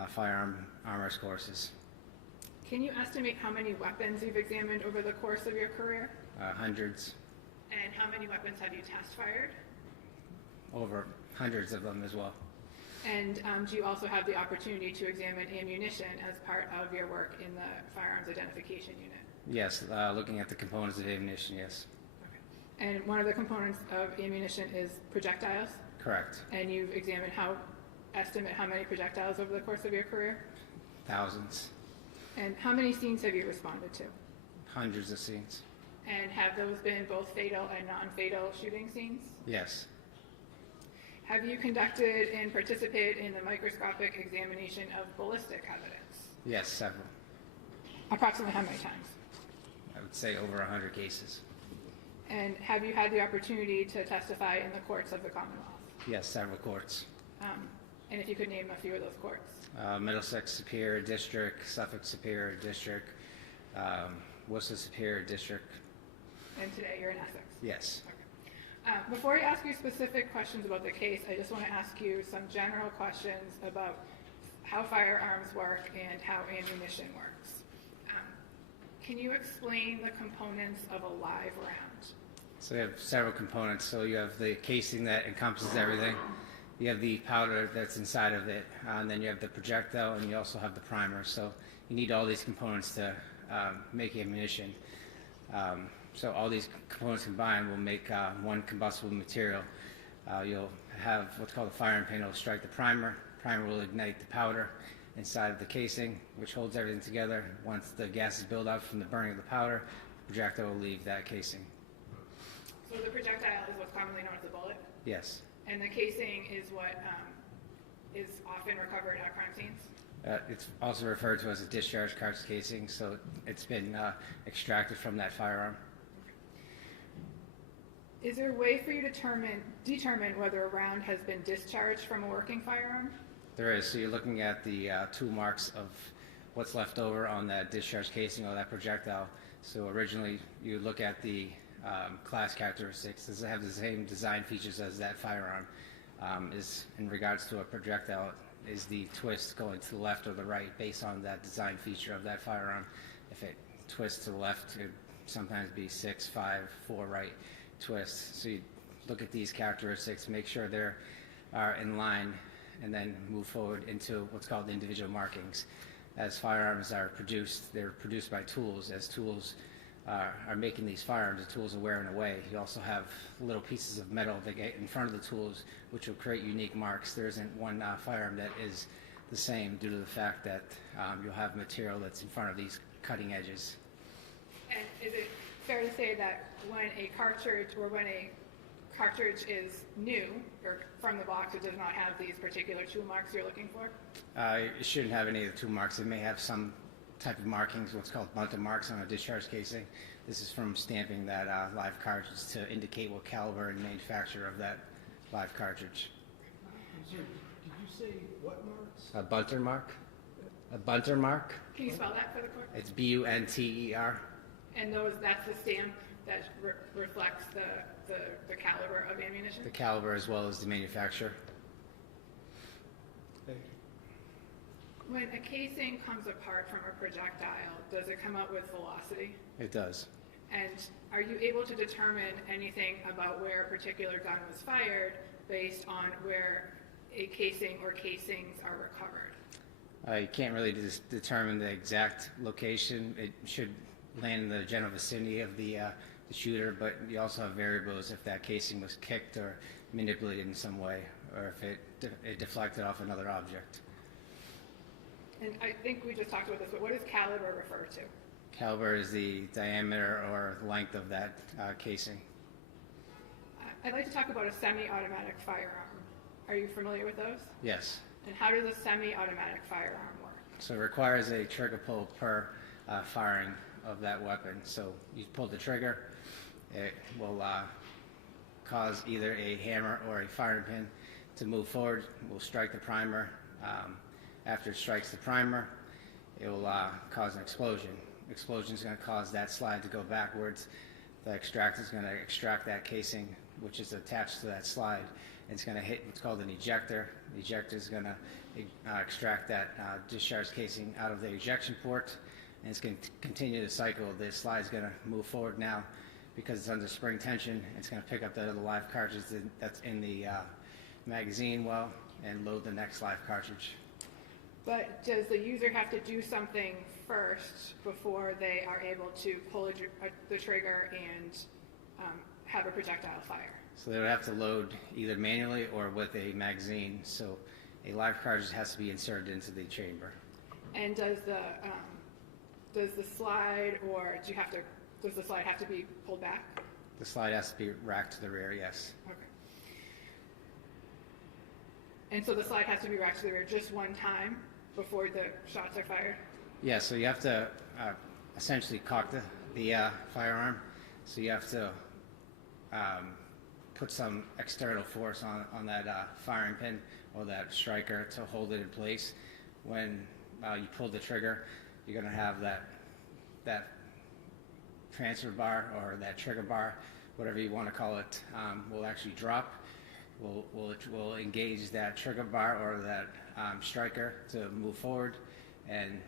firearm armors courses. Can you estimate how many weapons you've examined over the course of your career? Hundreds. And how many weapons have you test fired? Over hundreds of them as well. And do you also have the opportunity to examine ammunition as part of your work in the firearms identification unit? Yes, looking at the components of ammunition, yes. Okay. And one of the components of ammunition is projectiles? Correct. And you've examined estimate how many projectiles over the course of your career? Thousands. And how many scenes have you responded to? Hundreds of scenes. And have those been both fatal and non-fatal shooting scenes? Yes. Have you conducted and participated in the microscopic examination of ballistic evidence? Yes, several. Approximately how many times? I would say over 100 cases. And have you had the opportunity to testify in the courts of the Commonwealth? Yes, several courts. And if you could name a few of those courts? Middlesex Superior District, Suffolk Superior District, Worcester Superior District. And today you're in Essex? Yes. Okay. Before I ask you specific questions about the case, I just want to ask you some general questions about how firearms work and how ammunition works. Can you explain the components of a live round? So you have several components. So you have the casing that encompasses everything. You have the powder that's inside of it, and then you have the projectile, and you also have the primer. So you need all these components to make ammunition. So all these components combined will make one combustible material. You'll have what's called a firing pin. It'll strike the primer. Primer will ignite the powder inside of the casing, which holds everything together. Once the gases build up from the burning of the powder, the projectile will leave that casing. So the projectile is what's commonly known as the bullet? Yes. And the casing is what is often recovered at crime scenes? It's also referred to as a discharge cartridge casing, so it's been extracted from that firearm. Is there a way for you to determine whether a round has been discharged from a working firearm? There is. So you're looking at the tool marks of what's left over on that discharge casing or that projectile. So originally you look at the class characteristics. Does it have the same design features as that firearm? Is in regards to a projectile, is the twist going to the left or the right based on that design feature of that firearm? If it twists to the left, it would sometimes be 6, 5, 4 right twist. So you look at these characteristics, make sure they're in line, and then move forward into what's called individual markings. As firearms are produced, they're produced by tools. As tools are making these firearms, the tools are wearing away. You also have little pieces of metal that get in front of the tools, which will create unique marks. There isn't one firearm that is the same due to the fact that you'll have material that's in front of these cutting edges. And is it fair to say that when a cartridge is new or from the box, it does not have these particular tool marks you're looking for? It shouldn't have any of the tool marks. It may have some type of markings, what's called bunted marks on a discharge casing. This is from stamping that live cartridge to indicate what caliber and manufacturer of that live cartridge. Did you you say what marks? A bunter mark. A bunter mark. Can you spell that for the court? It's bunter. And that's the stamp that reflects the caliber of ammunition? The caliber as well as the manufacturer. Thank you. When a casing comes apart from a projectile, does it come out with velocity? It does. And are you able to determine anything about where a particular gun was fired based on where a casing or casings are recovered? You can't really determine the exact location. It should land in the general vicinity of the shooter, but you also have variables if that casing was kicked or manipulated in some way, or if it deflected off another object. And I think we just talked about this, but what does caliber refer to? Caliber is the diameter or length of that casing. I'd like to talk about a semi-automatic firearm. Are you familiar with those? Yes. And how does a semi-automatic firearm work? So it requires a trigger pull per firing of that weapon. So you pull the trigger, it will cause either a hammer or a firing pin to move forward. It will strike the primer. After it strikes the primer, it will cause an explosion. Explosion is going to cause that slide to go backwards. The extractor is going to extract that casing, which is attached to that slide. It's going to hit what's called an ejector. The ejector is going to extract that discharge casing out of the ejection port, and it's going to continue the cycle. The slide is going to move forward now because it's under spring tension. It's going to pick up the other live cartridge that's in the magazine well and load the next live cartridge. But does the user have to do something first before they are able to pull the trigger and have a projectile fire? So they would have to load either manually or with a magazine. So a live cartridge has to be inserted into the chamber. And does the slide, or does the slide have to be pulled back? The slide has to be racked to the rear, yes. Okay. And so the slide has to be racked to the rear just one time before the shots are fired? Yeah, so you have to essentially cock the firearm. So you have to put some external force on that firing pin or that striker to hold it in place. When you pull the trigger, you're going to have that transfer bar or that trigger bar, whatever you want to call it, will actually drop. We'll engage that trigger bar or that striker to move forward and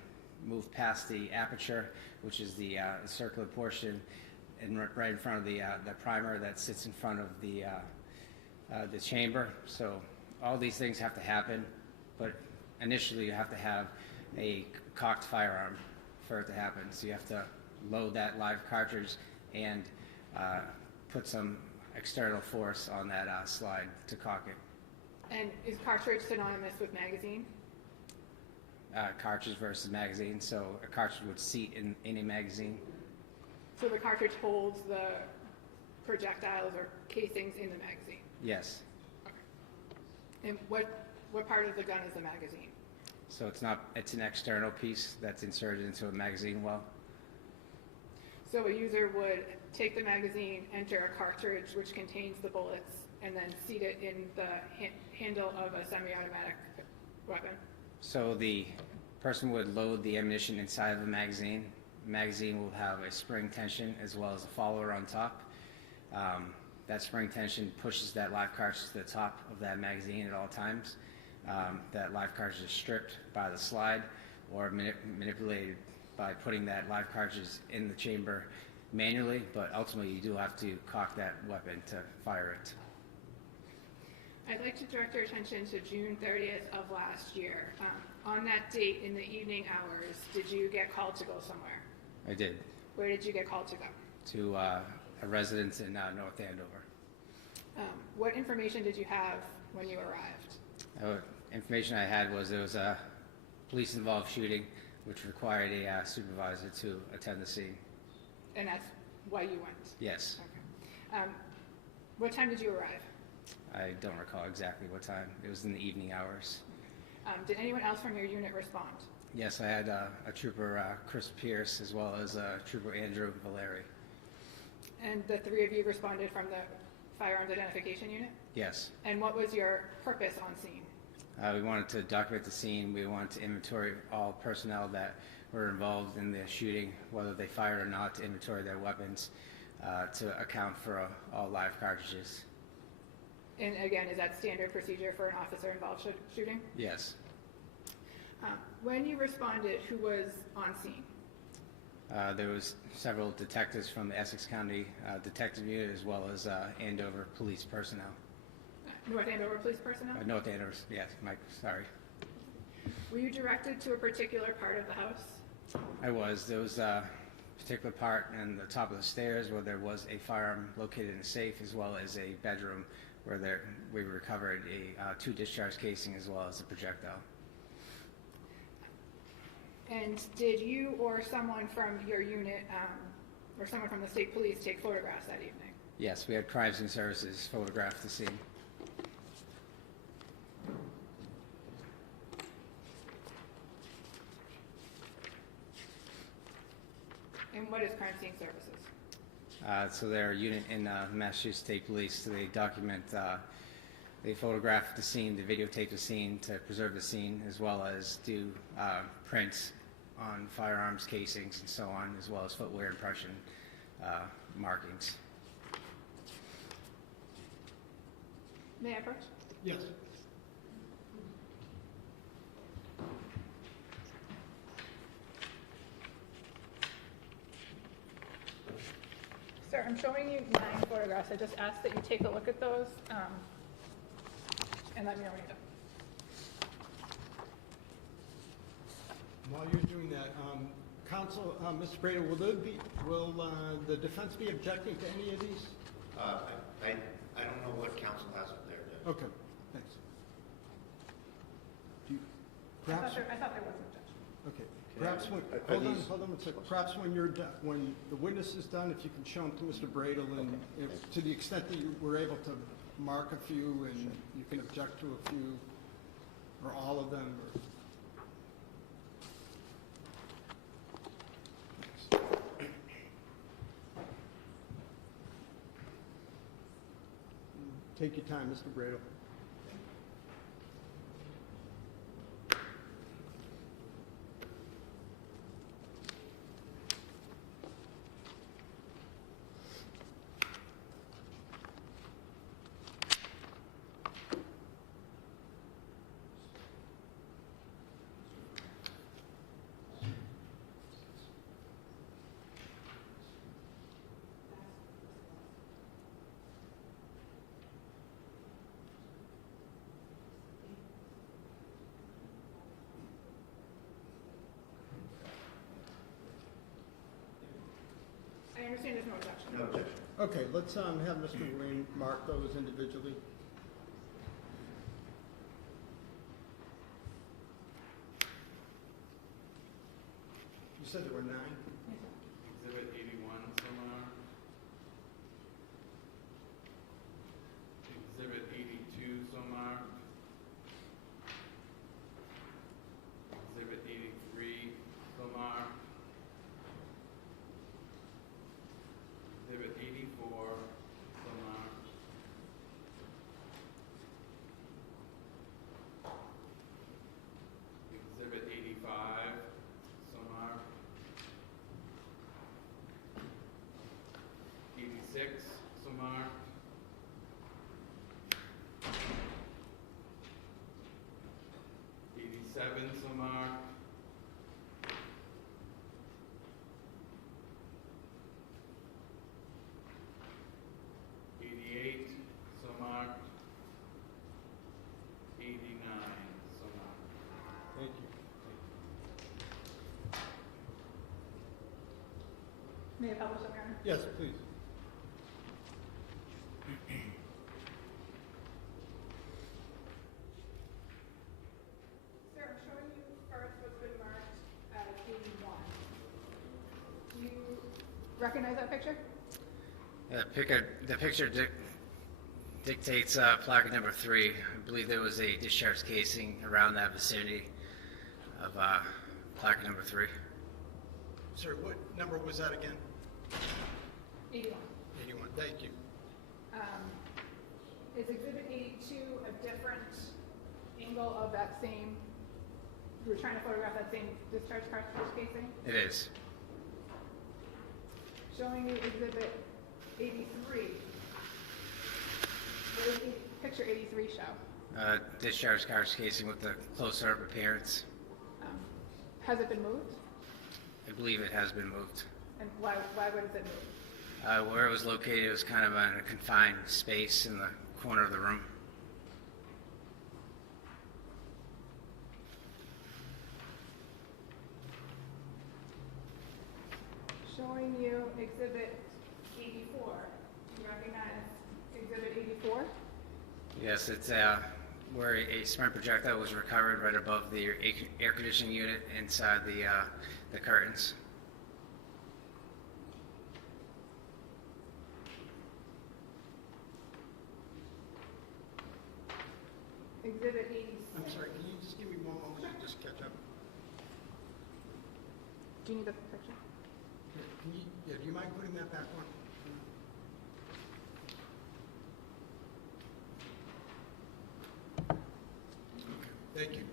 move past the aperture, which is the circular portion, and right in front of the primer that sits in front of the chamber. So all these things have to happen, but initially you have to have a cocked firearm for it to happen. So you have to load that live cartridge and put some external force on that slide to cock it. And is cartridge synonymous with magazine? Cartridge versus magazine, so a cartridge would seat in a magazine. So the cartridge holds the projectiles or casings in the magazine? Yes. Okay. And what part of the gun is the magazine? So it's an external piece that's inserted into a magazine well. So a user would take the magazine, enter a cartridge which contains the bullets, and then seat it in the handle of a semi-automatic weapon? So the person would load the ammunition inside of the magazine. The magazine will have a spring tension as well as a follower on top. That spring tension pushes that live cartridge to the top of that magazine at all times. That live cartridge is stripped by the slide or manipulated by putting that live cartridge in the chamber manually, but ultimately you do have to cock that weapon to fire it. I'd like to direct your attention to June 30th of last year. On that date, in the evening hours, did you get called to go somewhere? I did. Where did you get called to go? To a residence in North Andover. What information did you have when you arrived? Information I had was there was a police-involved shooting which required a supervisor to attend the scene. And that's why you went? Yes. Okay. What time did you arrive? I don't recall exactly what time. It was in the evening hours. Did anyone else from your unit respond? Yes, I had a trooper, Chris Pierce, as well as trooper Andrew Valeri. And the three of you responded from the firearms identification unit? Yes. And what was your purpose on scene? We wanted to document the scene. We wanted to inventory all personnel that were involved in the shooting, whether they fired or not, to inventory their weapons, to account for all live cartridges. And again, is that standard procedure for an officer involved shooting? Yes. When you responded, who was on scene? There was several detectives from the Essex County Detective Unit, as well as Andover police personnel. North Andover police personnel? North Andover, yes, Mike, sorry. Were you directed to a particular part of the house? I was. There was a particular part in the top of the stairs where there was a firearm located in a safe, as well as a bedroom where we recovered a 2 discharge casing as well as a projectile. And did you or someone from your unit or someone from the state police take photographs that evening? Yes, we had Crime Scene Services photograph the scene. And what is Crime Scene Services? So they're a unit in the Massachusetts State Police. So they document, they photograph the scene, they videotape the scene to preserve the scene, as well as do prints on firearms casings and so on, as well as footwear impression markings. May I approach? Yes. Sir, I'm showing you 9 photographs. I just asked that you take a look at those and let me know when you're done. While you're doing that, Counsel, Mr. Breda, will the defense be objecting to any of these? I don't know what counsel has up there, Judge. Okay, thanks. I thought there was an objection. Okay, perhaps when, hold on one second. Perhaps when you're done, when the witness is done, if you can show them to Mr. Bradel, and if, to the extent that you were able to mark a few, and you can object to a few, or all of them, or. Take your time, Mr. Bradel. I understand there's no objection. No objection. Okay, let's have Mr. Wayne mark those individually. You said there were 9? Exhibit 81 somewhere. Exhibit 82 somewhere. Exhibit 83 somewhere. Exhibit 84 somewhere. Exhibit 85 somewhere. 86 somewhere. 87 somewhere. 88 somewhere. 89 somewhere. Thank you. May I publish them, Your Honor? Yes, please. Sir, I'm showing you first what's been marked as 81. Do you recognize that picture? Yeah, the picture dictates plaque number 3. I believe there was a discharge casing around that vicinity of plaque number 3. Sir, what number was that again? 81. 81, thank you. Is Exhibit 82 a different angle of that same, you were trying to photograph that same discharge cartridge casing? It is. Showing you exhibit 83. What does picture 83 show? Discharge cartridge casing with the close-up appearance. Has it been moved? I believe it has been moved. And why would it move? Where it was located, it was kind of in a confined space in the corner of the room. Showing you exhibit 84. Do you recognize exhibit 84? Yes, it's where a sprint projectile was recovered right above the air conditioning unit inside the curtains. Exhibit 86. I'm sorry, can you just give me one moment to just catch up? Do you need the picture? Do you mind putting that back on? Okay, thank you.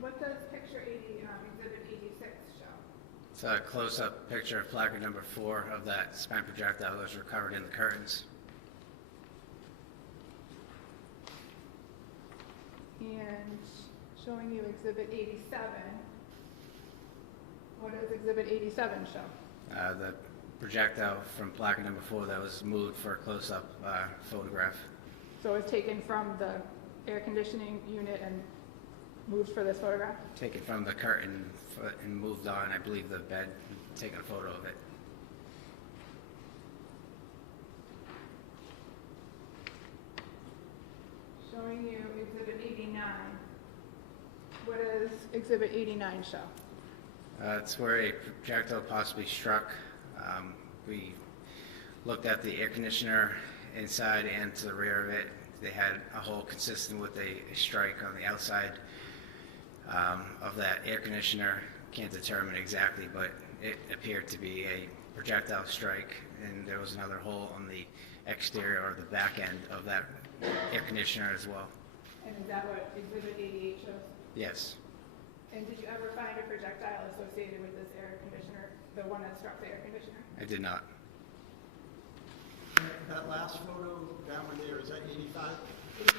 What does picture 80, exhibit 86 show? It's a close-up picture of placard number 4 of that spent projectile that was recovered in the curtains. And showing you exhibit 87. What does exhibit 87 show? The projectile from placard number 4 that was moved for a close-up photograph. So it's taken from the air conditioning unit and moved for this photograph? Taken from the curtain and moved on, I believe, the bed, taken a photo of it. Showing you exhibit 89. What does exhibit 89 show? It's where a projectile possibly struck. We looked at the air conditioner inside and to the rear of it. They had a hole consistent with a strike on the outside of that air conditioner. Can't determine exactly, but it appeared to be a projectile strike, and there was another hole on the exterior or the back end of that air conditioner as well. And is that what exhibit 88 shows? Yes. And did you ever find a projectile associated with this air conditioner, the one that struck the air conditioner? I did not. That last photo, that one there, is that 85? 88.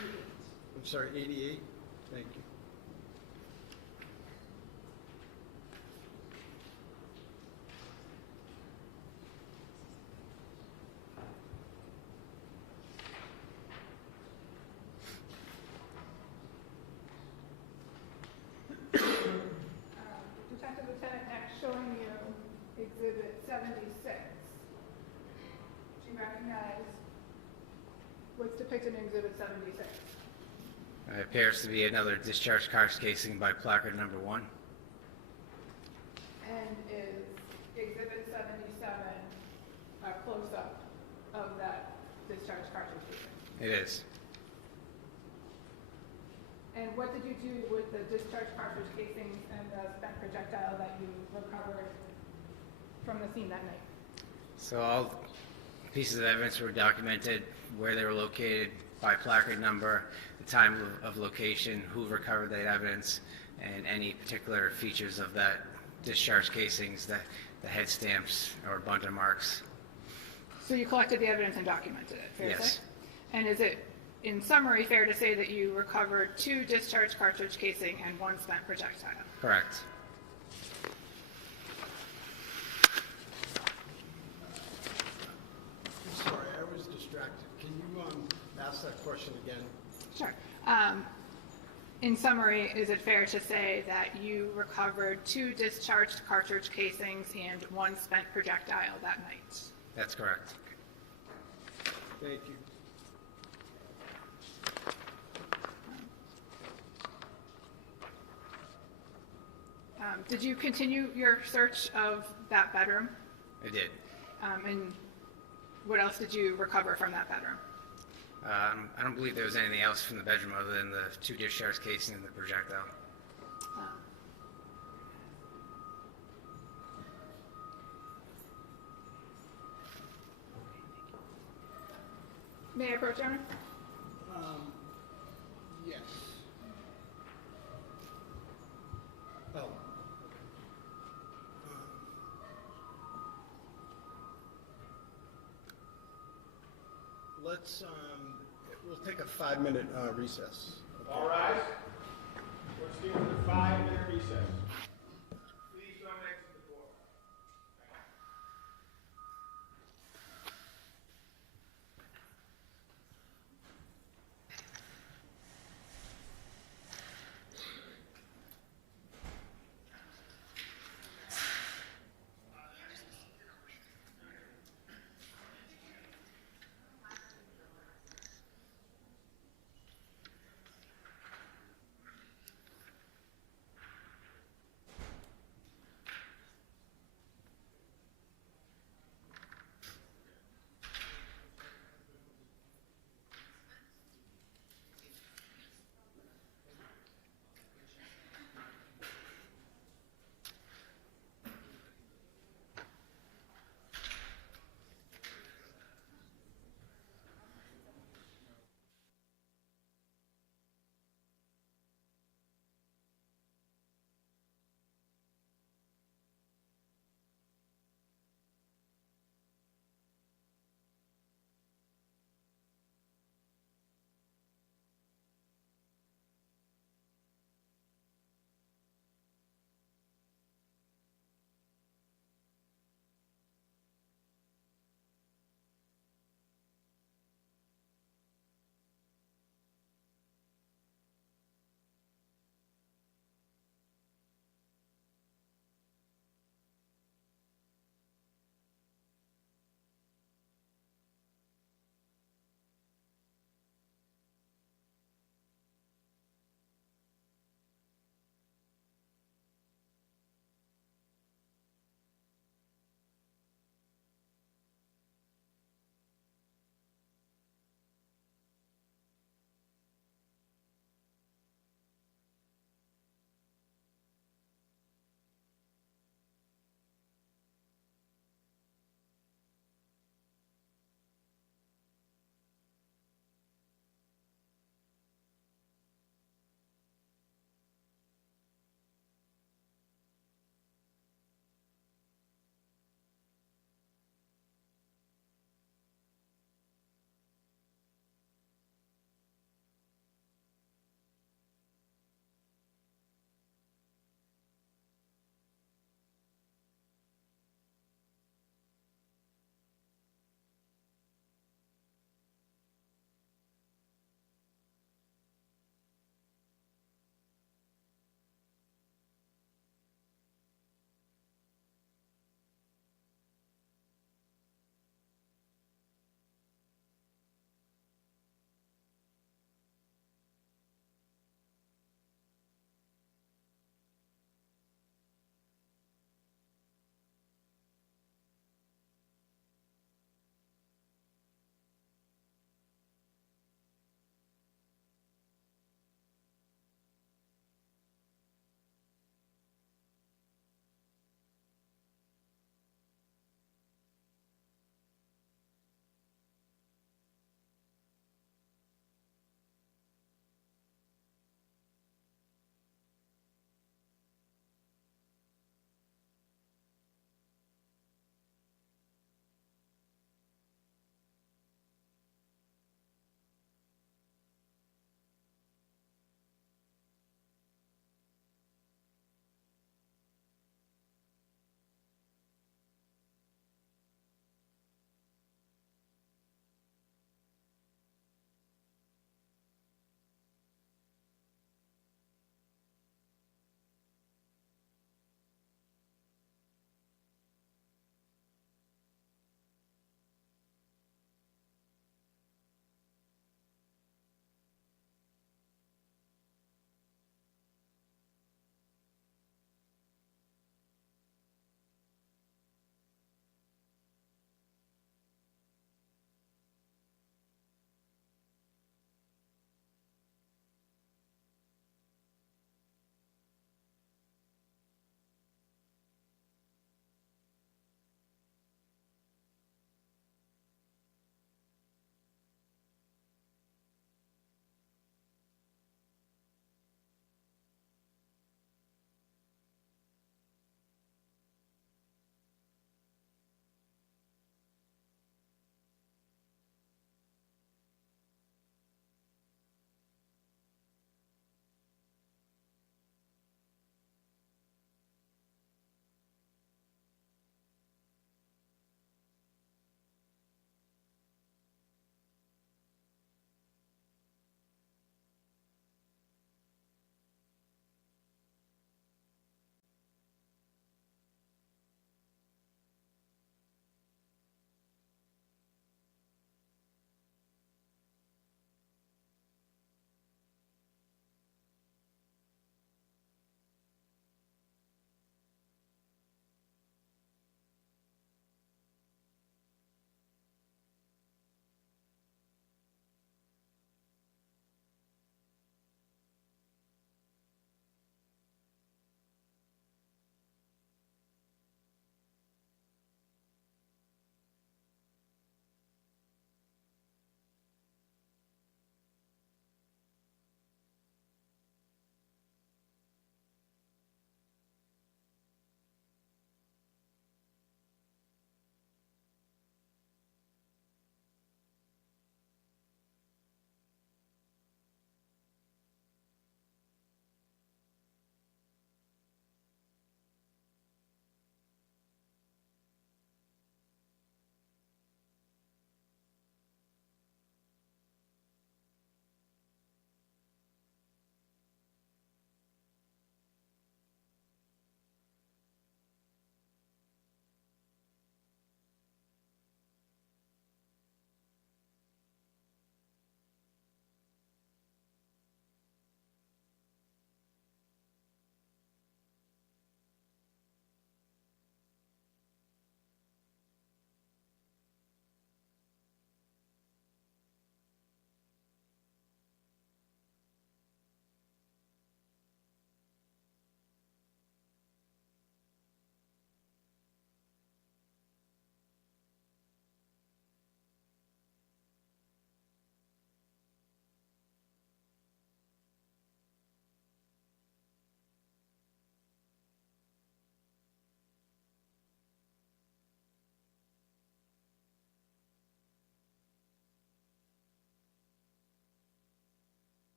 I'm sorry, 88? Thank you. Detective Lieutenant, next showing you exhibit 76. Do you recognize what's depicted in exhibit 76? It appears to be another discharge cartridge casing by placard number 1. And is exhibit 77 a close-up of that discharge cartridge casing? It is. And what did you do with the discharge cartridge casings and the spent projectile that you recovered from the scene that night? So all pieces of evidence were documented, where they were located by placard number, the time of location, who recovered that evidence, and any particular features of that discharge casings, the head stamps or bunter marks. So you collected the evidence and documented it, fair to Yes. say? And is it, in summary, fair to say that you recovered 2 discharge cartridge casing and 1 spent projectile? Correct. I'm sorry, I was distracted. Can you ask that question again? Sure. In summary, is it fair to say that you recovered 2 discharged cartridge casings and 1 spent projectile that night? That's correct. Thank you. Did you continue your search of that bedroom? I did. And what else did you recover from that bedroom? I don't believe there was anything else from the bedroom other than the 2 discharge casing and the projectile. May I approach, Your Honor? Yes. Oh. Let's, we'll take a 5-minute recess. All rise. We're stand for a 5-minute recess. Please don't exit the door.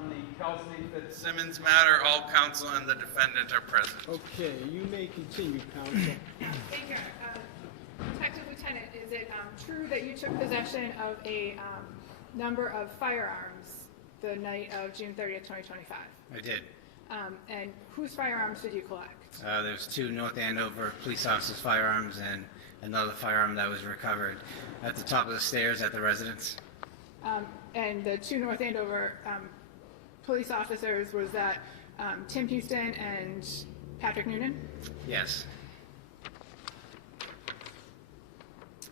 on the Kelsey Fitzsimmons. Simmons matter, all counsel and the defendant are present. Okay, you may continue, counsel. Thank you. Detective Lieutenant, is it true that you took possession of a number of firearms the night of June 30th, 2025? I did. And whose firearms did you collect? There's 2 North Andover police officers' firearms and another firearm that was recovered at the top of the stairs at the residence. And the 2 North Andover police officers, was that Tim Houston and Patrick Noonan? Yes.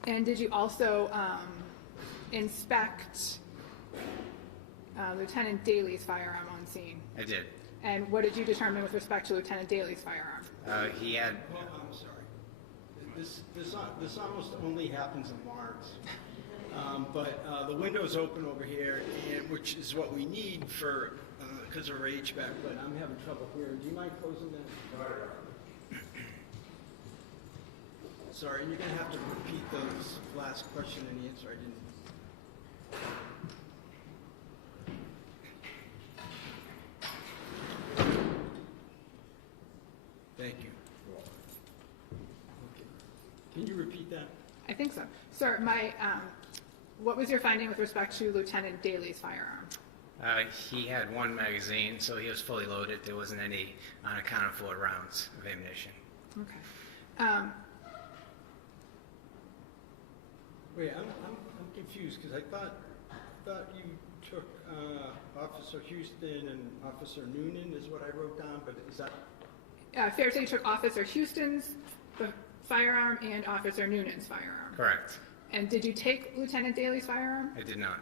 And did you also inspect Lieutenant Daly's firearm on scene? I did. And what did you determine with respect to Lieutenant Daly's firearm? He had, Well, I'm sorry. This almost only happens in Lawrence. But the window's open over here, and which is what we need for, because of our HVAC, but I'm having trouble hearing. Do you mind closing that? Sorry, and you're gonna have to repeat those last question and answer. I didn't. Thank you. Okay. Can you repeat that? I think so. Sir, what was your finding with respect to Lieutenant Daly's firearm? he had 1 magazine, so he was fully loaded. There wasn't any unaccounted for rounds of ammunition. Okay. Wait, I'm confused because I thought you took Officer Houston and Officer Noonan is what I wrote down, but is that? Fair to say you took Officer Houston's firearm and Officer Noonan's firearm? Correct. And did you take Lieutenant Daly's firearm? I did not.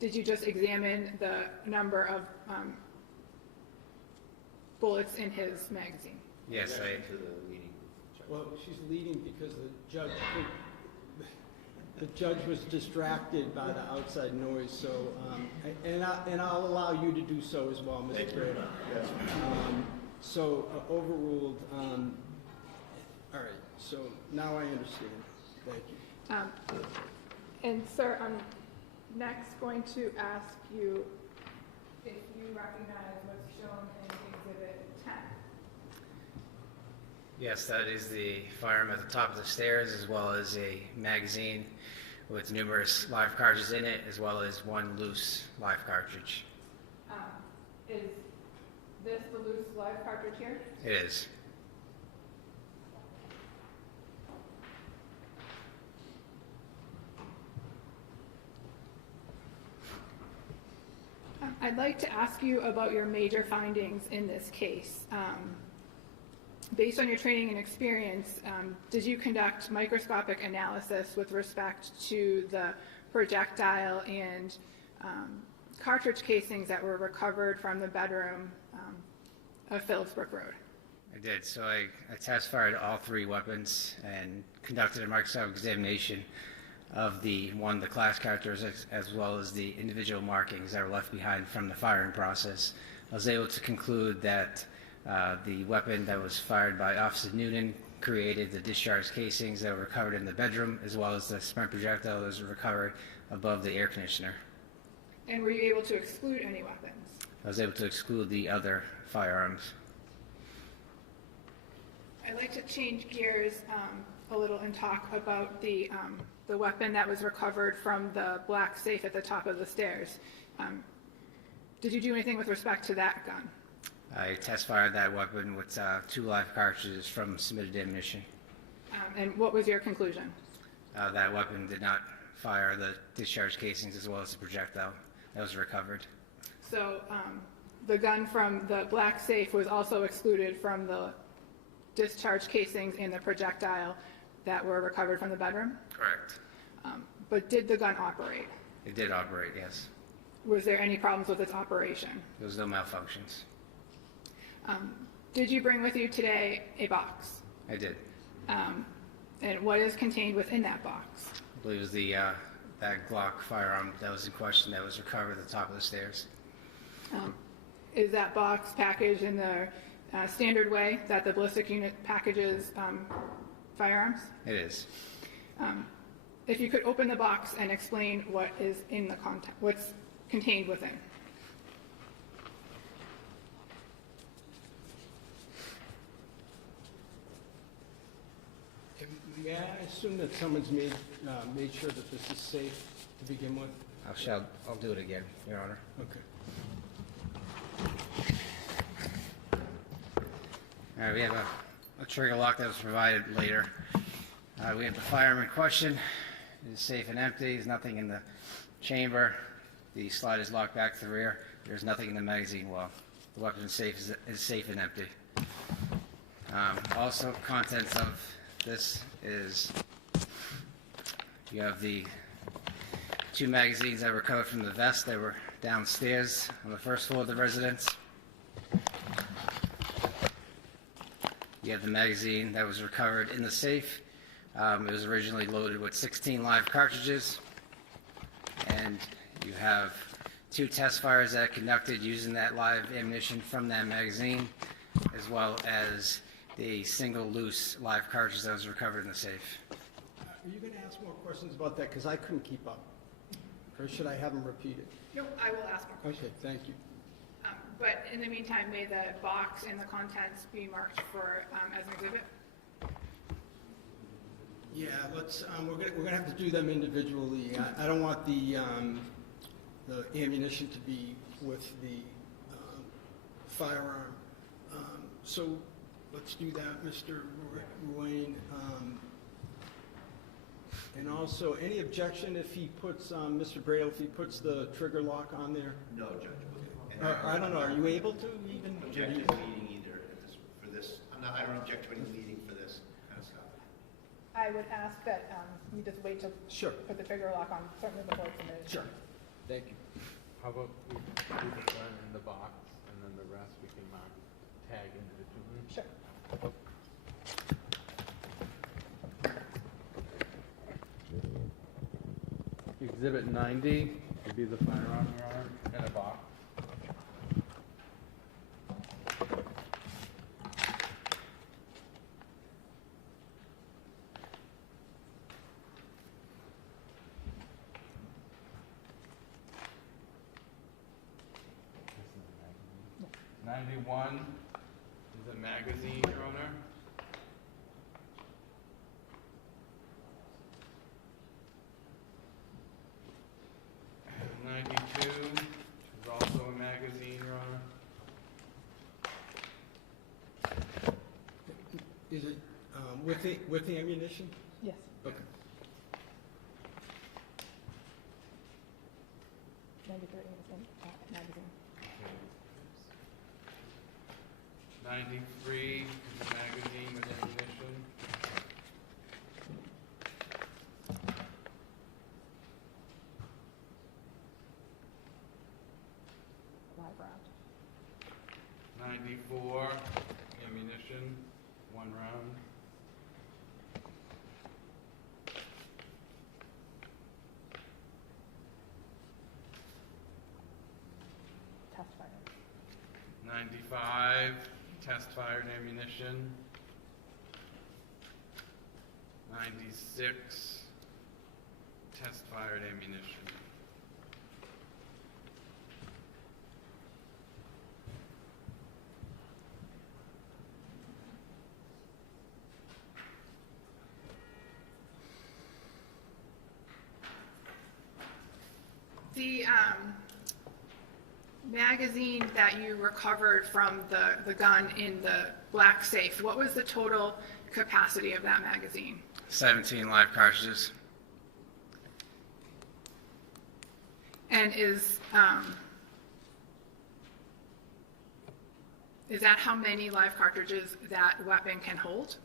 Did you just examine the number of bullets in his magazine? Yes, Well, she's leading because the judge was distracted by the outside noise. So, and I'll allow you to do so as well, Mr. Brady. So overruled. All right. So now I understand. Thank you. And sir, I'm next going to ask you if you recognize what's shown in Exhibit 10. Yes, that is the firearm at the top of the stairs, as well as a magazine with numerous live cartridges in it, as well as 1 loose live cartridge. Is this the loose live cartridge here? It is. I'd like to ask you about your major findings in this case. Based on your training and experience, did you conduct microscopic analysis with respect to the projectile and cartridge casings that were recovered from the bedroom of Phillipsbrook Road? I did. So I test fired all 3 weapons and conducted a microscopic examination of the class characters as well as the individual markings that were left behind from the firing process. I was able to conclude that the weapon that was fired by Officer Noonan created the discharge casings that were recovered in the bedroom, as well as the spent projectile that was recovered above the air conditioner. And were you able to exclude any weapons? I was able to exclude the other firearms. I'd like to change gears a little and talk about the weapon that was recovered from the black safe at the top of the stairs. Did you do anything with respect to that gun? I test fired that weapon with 2 live cartridges from submitted ammunition. And what was your conclusion? That weapon did not fire the discharge casings as well as the projectile that was recovered. So the gun from the black safe was also excluded from the discharge casings and the projectile that were recovered from the bedroom? Correct. But did the gun operate? It did operate, yes. Was there any problems with its operation? There was no malfunctions. Did you bring with you today a box? I did. And what is contained within that box? I believe it was that Glock firearm that was in question that was recovered at the top of the stairs. Is that box packaged in the standard way that the ballistic unit packages firearms? It is. If you could open the box and explain what is in the what's contained within. May I assume that someone's made sure that this is safe to begin with? I'll do it again, Your Honor. Okay. All right, we have a trigger lock that was provided later. We have the firearm in question. It is safe and empty. There's nothing in the chamber. The slide is locked back to the rear. There's nothing in the magazine well. The weapon is safe and empty. Also, contents of this is you have the 2 magazines that were recovered from the vest. They were downstairs on the first floor of the residence. You have the magazine that was recovered in the safe. It was originally loaded with 16 live cartridges. And you have 2 test fires that are conducted using that live ammunition from that magazine, as well as the single loose live cartridge that was recovered in the safe. Are you going to ask more questions about that? Because I couldn't keep up. Or should I have them repeated? No, I will ask more questions. Okay, thank you. But in the meantime, may the box and the contents be marked for, as an exhibit? Yeah, let's, we're gonna have to do them individually. I don't want the ammunition to be with the firearm. So let's do that, Mr. Ruane. And also, any objection if he puts, Mr. Bradle, if he puts the trigger lock on there? No, Judge. I don't know, are you able to even? Object to leading either for this. I don't object to any leading for this kind of stuff. I would ask that you just wait to Sure. put the trigger lock on, certainly before it's submitted. Sure. Thank you. How about we do the gun in the box, and then the rest we can mark, tag individually? Sure. Exhibit 90 would be the firearm, Your Honor, in a box. No. 91 is a magazine, Your Honor. And 92 is also a magazine, Your Honor. Is it with the ammunition? Yes. Okay. 93 is the magazine. 93 is a magazine with ammunition. Live round. 94 ammunition, 1 round. Test fire. 95 test-fired ammunition. 96 test-fired ammunition. The magazine that you recovered from the gun in the black safe, what was the total capacity of that magazine? 17 live cartridges. And is that how many live cartridges that weapon can hold?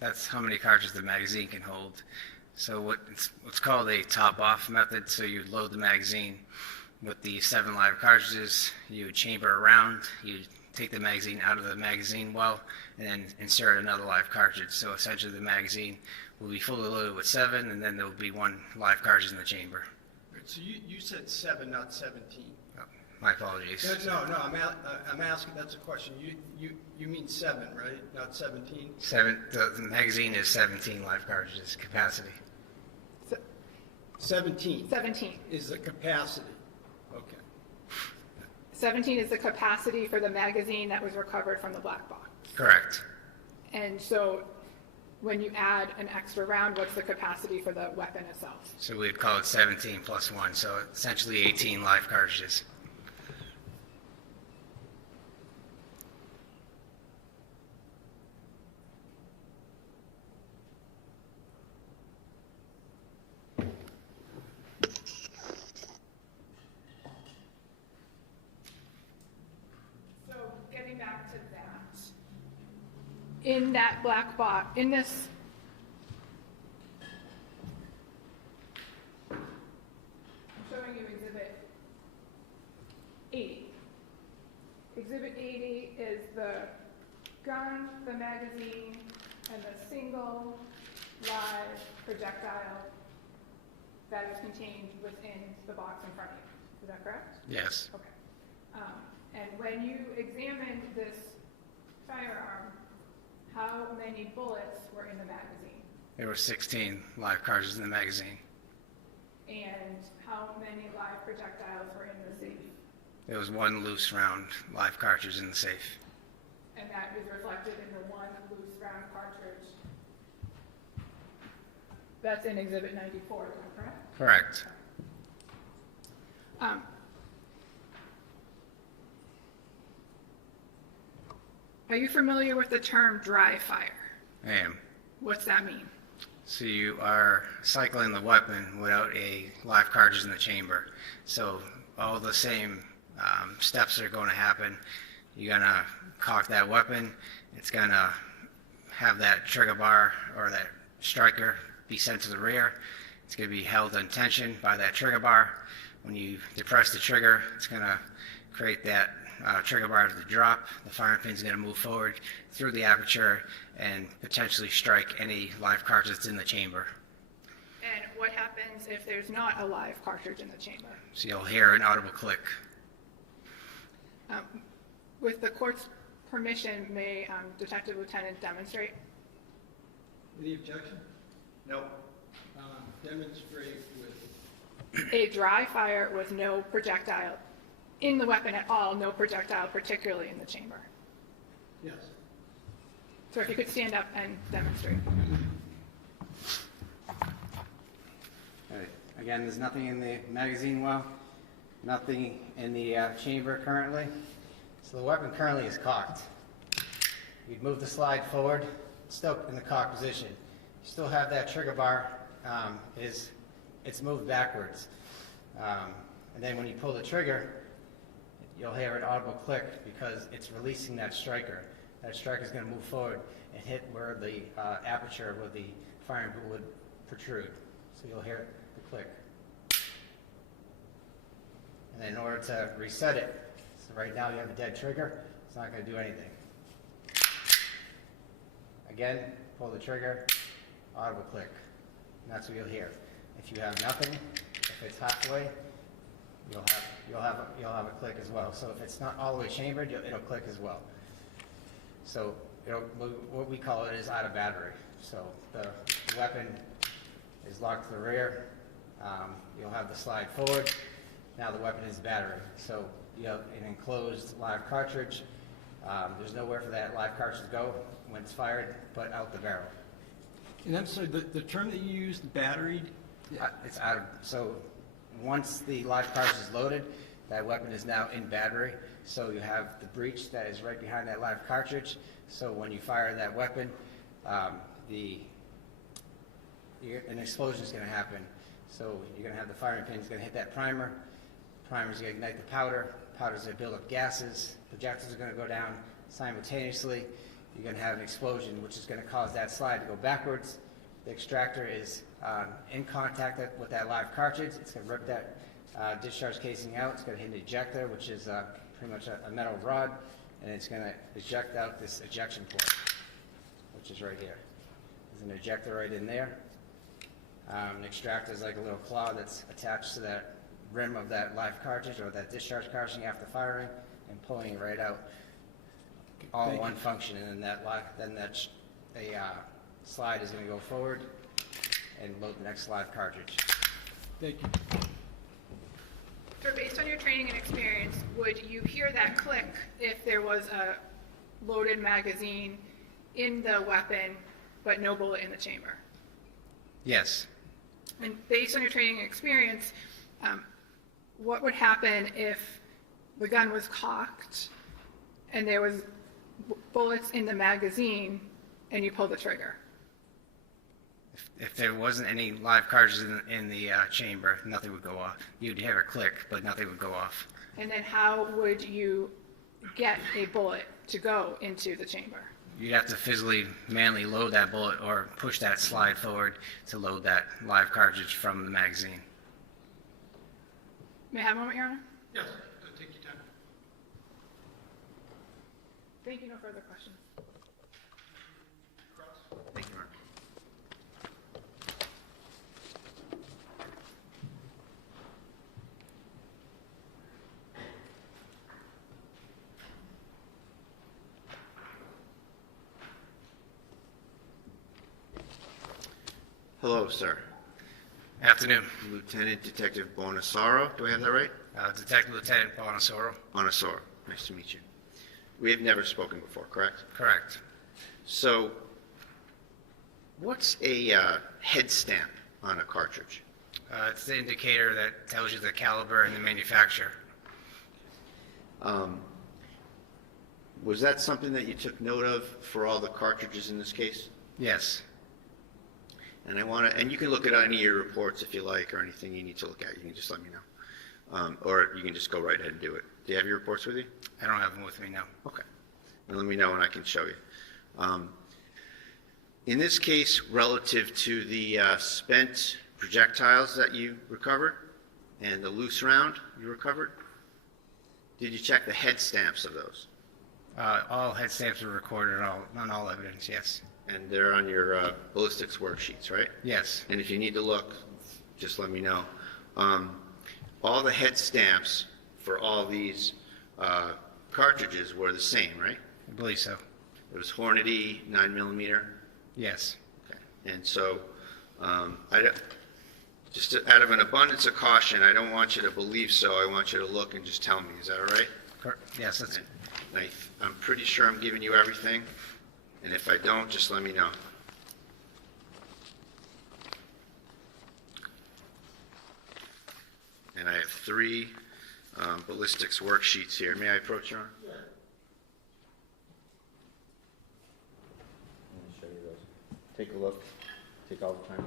That's how many cartridges the magazine can hold. So what's called a top-off method. So you load the magazine with the 7 live cartridges, you chamber around, you take the magazine out of the magazine well, and then insert another live cartridge. So essentially the magazine will be fully loaded with 7, and then there will be 1 live cartridge in the chamber. So you said 7, not 17. Oh, my apologies. No, I'm asking, that's a question. You mean 7, right? Not 17? 7. The magazine is 17 live cartridges capacity. 17 17. is the capacity. Okay. 17 is the capacity for the magazine that was recovered from the black box. Correct. And so when you add an extra round, what's the capacity for the weapon itself? So we'd call it 17 plus 1, so essentially 18 live cartridges. So getting back to that, in that black box, in this, I'm showing you Exhibit 80. Exhibit 80 is the gun, the magazine, and the single live projectile that is contained within the box in front of you. Is that correct? Yes. Okay. And when you examined this firearm, how many bullets were in the magazine? There were 16 live cartridges in the magazine. And how many live projectiles were in the safe? There was 1 loose round live cartridge in the safe. And that is reflected in the 1 loose round cartridge. That's in Exhibit 94, is that correct? Correct. Are you familiar with the term dry fire? I am. What's that mean? So you are cycling the weapon without a live cartridge in the chamber. So all the same steps are going to happen. You're going to cock that weapon. It's going to have that trigger bar or that striker be sent to the rear. It's going to be held in tension by that trigger bar. When you depress the trigger, it's going to create that trigger bar to drop. The firing pin is going to move forward through the aperture and potentially strike any live cartridge that's in the chamber. And what happens if there's not a live cartridge in the chamber? So you'll hear an audible click. With the court's permission, may Detective Lieutenant demonstrate? Any objection? No. Demonstrate with... A dry fire with no projectile in the weapon at all, no projectile particularly in the chamber. Yes. So if you could stand up and demonstrate. Right. Again, there's nothing in the magazine well, nothing in the chamber currently. So the weapon currently is cocked. You'd move the slide forward, still in the cocked position. You still have that trigger bar, it's moved backwards. And then when you pull the trigger, you'll hear an audible click because it's releasing that striker. That striker is going to move forward and hit where the aperture where the firing pin would protrude. So you'll hear the click. And then in order to reset it, so right now you have a dead trigger, it's not going to do anything. Again, pull the trigger, audible click. And that's what you'll hear. If you have nothing, if it's halfway, you'll have a click as well. So if it's not all the way chambered, it'll click as well. So what we call it is out of battery. So the weapon is locked to the rear. You'll have the slide forward. Now the weapon is battery. So you have an enclosed live cartridge. There's nowhere for that live cartridge to go when it's fired, but out the barrel. And I'm sorry, the term that you used, battery? It's out of, so once the live cartridge is loaded, that weapon is now in battery. So you have the breech that is right behind that live cartridge. So when you fire that weapon, an explosion is going to happen. So you're going to have the firing pin is going to hit that primer. Primer is going to ignite the powder. Powder is going to build up gases. Projectiles are going to go down simultaneously. You're going to have an explosion, which is going to cause that slide to go backwards. The extractor is in contact with that live cartridge. It's going to rip that discharge casing out. It's going to hit an ejector, which is pretty much a metal rod, and it's going to eject out this ejection port, which is right here. There's an ejector right in there. An extractor is like a little claw that's attached to that rim of that live cartridge or that discharge cartridge after firing and pulling it right out. All in one function, and then that slide is going to go forward and load the next live cartridge. Thank you. So based on your training and experience, would you hear that click if there was a loaded magazine in the weapon but no bullet in the chamber. Yes. And based on your training and experience, what would happen if the gun was cocked and there was bullets in the magazine and you pulled the trigger? If there wasn't any live cartridges in the chamber, nothing would go off. You'd hear a click, but nothing would go off. And then how would you get a bullet to go into the chamber? You'd have to physically, manually load that bullet or push that slide forward to load that live cartridge from the magazine. May I have a moment, Your Honor? Yes, take your time. Thank you. No further questions. Thank you, Mark. Hello, sir. Afternoon. Lieutenant Detective Bonasaro, do I have that right? Detective Lieutenant Bonasoro. Bonasaro, nice to meet you. We have never spoken before, correct? Correct. So, what's a head stamp on a cartridge? It's the indicator that tells you the caliber and the manufacturer. Was that something that you took note of for all the cartridges in this case? Yes. And and you can look at any of your reports if you like, or anything you need to look at, you can just let me know. Or you can just go right ahead and do it. Do you have your reports with you? I don't have them with me now. Okay. And let me know and I can show you. In this case, relative to the spent projectiles that you recovered and the loose round you recovered, did you check the head stamps of those? All head stamps were recorded on all evidence, yes. And they're on your ballistics worksheets, right? Yes. And if you need to look, just let me know. All the head stamps for all these cartridges were the same, right? I believe so. It was Hornady 9mm? Yes. Okay. And so, just out of an abundance of caution, I don't want you to believe so. I want you to look and just tell me. Is that all right? Yes, that's And I'm pretty sure I'm giving you everything. And if I don't, just let me know. And I have 3 ballistics worksheets here. May I approach, Your Honor? Yeah. Let me show you those. Take a look. Take all the time.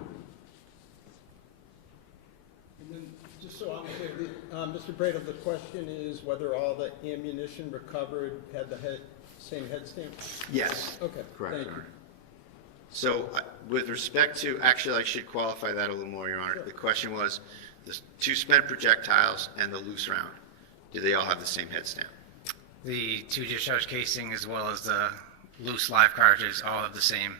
And then, just so I'm clear, Mr. Brado, the question is whether all the ammunition recovered had the same head stamp? Yes. Okay, Correct, thank Your you. Honor. So, with respect to, actually, I should qualify that a little more, Your Honor. Sure. The question was, the 2 spent projectiles and the loose round, do they all have the same head stamp? the 2 discharge casing as well as the loose live cartridges all have the same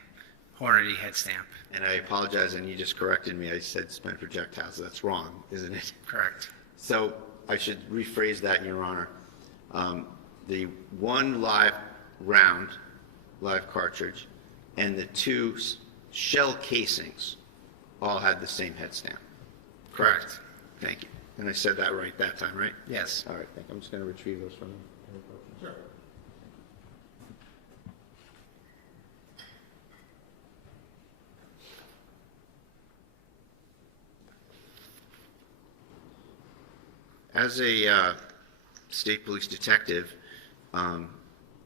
Hornady head stamp. And I apologize, and you just corrected me. I said spent projectiles. That's wrong, isn't it? Correct. So I should rephrase that, Your Honor. The 1 live round, live cartridge, and the 2 shell casings all had the same head stamp. Correct. Thank you. And I said that right that time, right? Yes. All right, thank you. I'm just going to retrieve those from you. Sure. As a state police detective,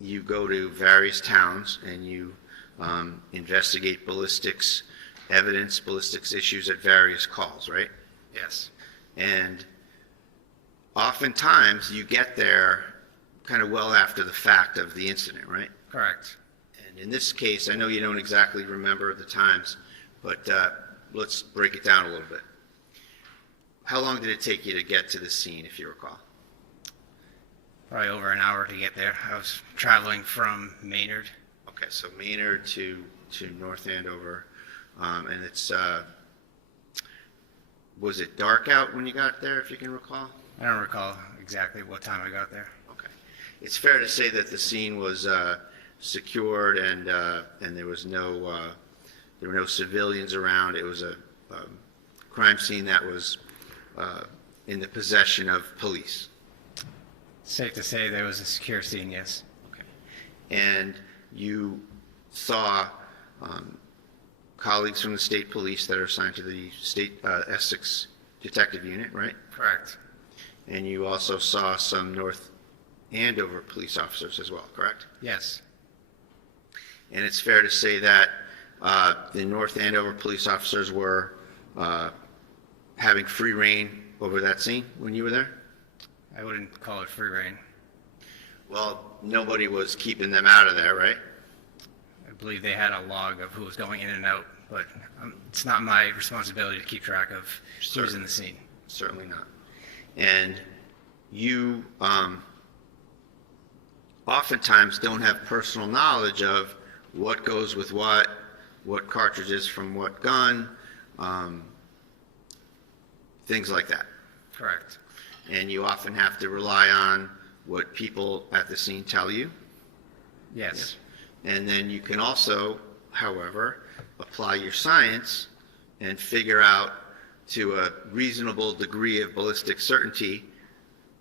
you go to various towns and you investigate ballistics evidence, ballistics issues at various calls, right? Yes. And oftentimes you get there kind of well after the fact of the incident, right? Correct. And in this case, I know you don't exactly remember the times, but let's break it down a little bit. How long did it take you to get to the scene, if you recall? Probably over an hour to get there. I was traveling from Maynard. Okay, so Maynard to North Andover, and it's, was it dark out when you got there, if you can recall? I don't recall exactly what time I got there. Okay. It's fair to say that the scene was secured and there was there were no civilians around. It was a crime scene that was in the possession of police. Safe to say there was a secure scene, yes. Okay. And you saw colleagues from the state police that are assigned to the state Essex Detective Unit, right? Correct. And you also saw some North Andover police officers as well, correct? Yes. And it's fair to say that the North Andover police officers were having free reign over that scene when you were there? I wouldn't call it free reign. Well, nobody was keeping them out of there, right? I believe they had a log of who was going in and out, but it's not my responsibility to keep track of who's in the scene. Certainly not. And you oftentimes don't have personal knowledge of what goes with what cartridges from what gun, things like that. Correct. And you often have to rely on what people at the scene tell you. Yes. And then you can also, however, apply your science and figure out to a reasonable degree of ballistic certainty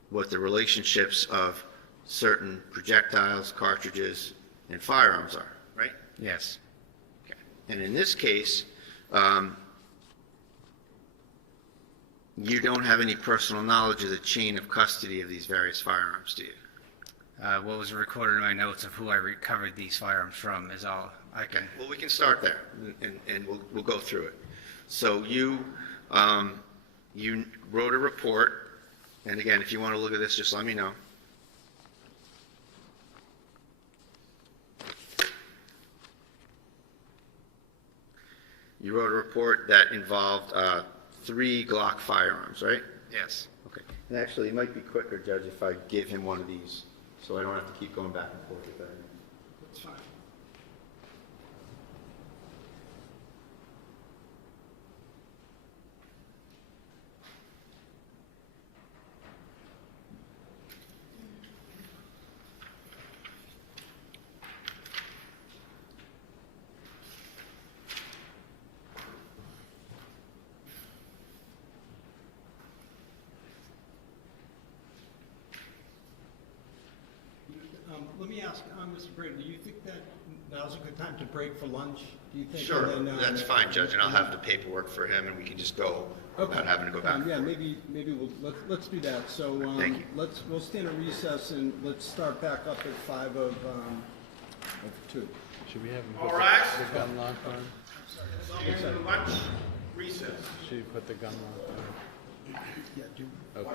what the relationships of certain projectiles, cartridges, and firearms are, right? Yes. Okay. And in this case, you don't have any personal knowledge of the chain of custody of these various firearms, do you? What was recorded in my notes of who I recovered these firearms from is all I can. Well, we can start there, and we'll go through it. So you wrote a report, and again, if you want to look at this, just let me know. You wrote a report that involved 3 Glock firearms, right? Yes. Okay. And actually, it might be quicker, Judge, if I give him one of these, so I don't have to keep going back and forth with that. That's fine. Let me ask, Mr. Brady, do you think that now's a good time to break for lunch? Do you think? Sure, And then, that's fine, Judge, and I'll have the paperwork for him, and we can just go without having to go back. Yeah, maybe let's do that. So Thank you. we'll stand at recess and let's start back up at 5 of 2. Should we have him All put right. the gun lock on? Stand in lunch recess. Should you put the gun lock on? Yeah, do. Okay.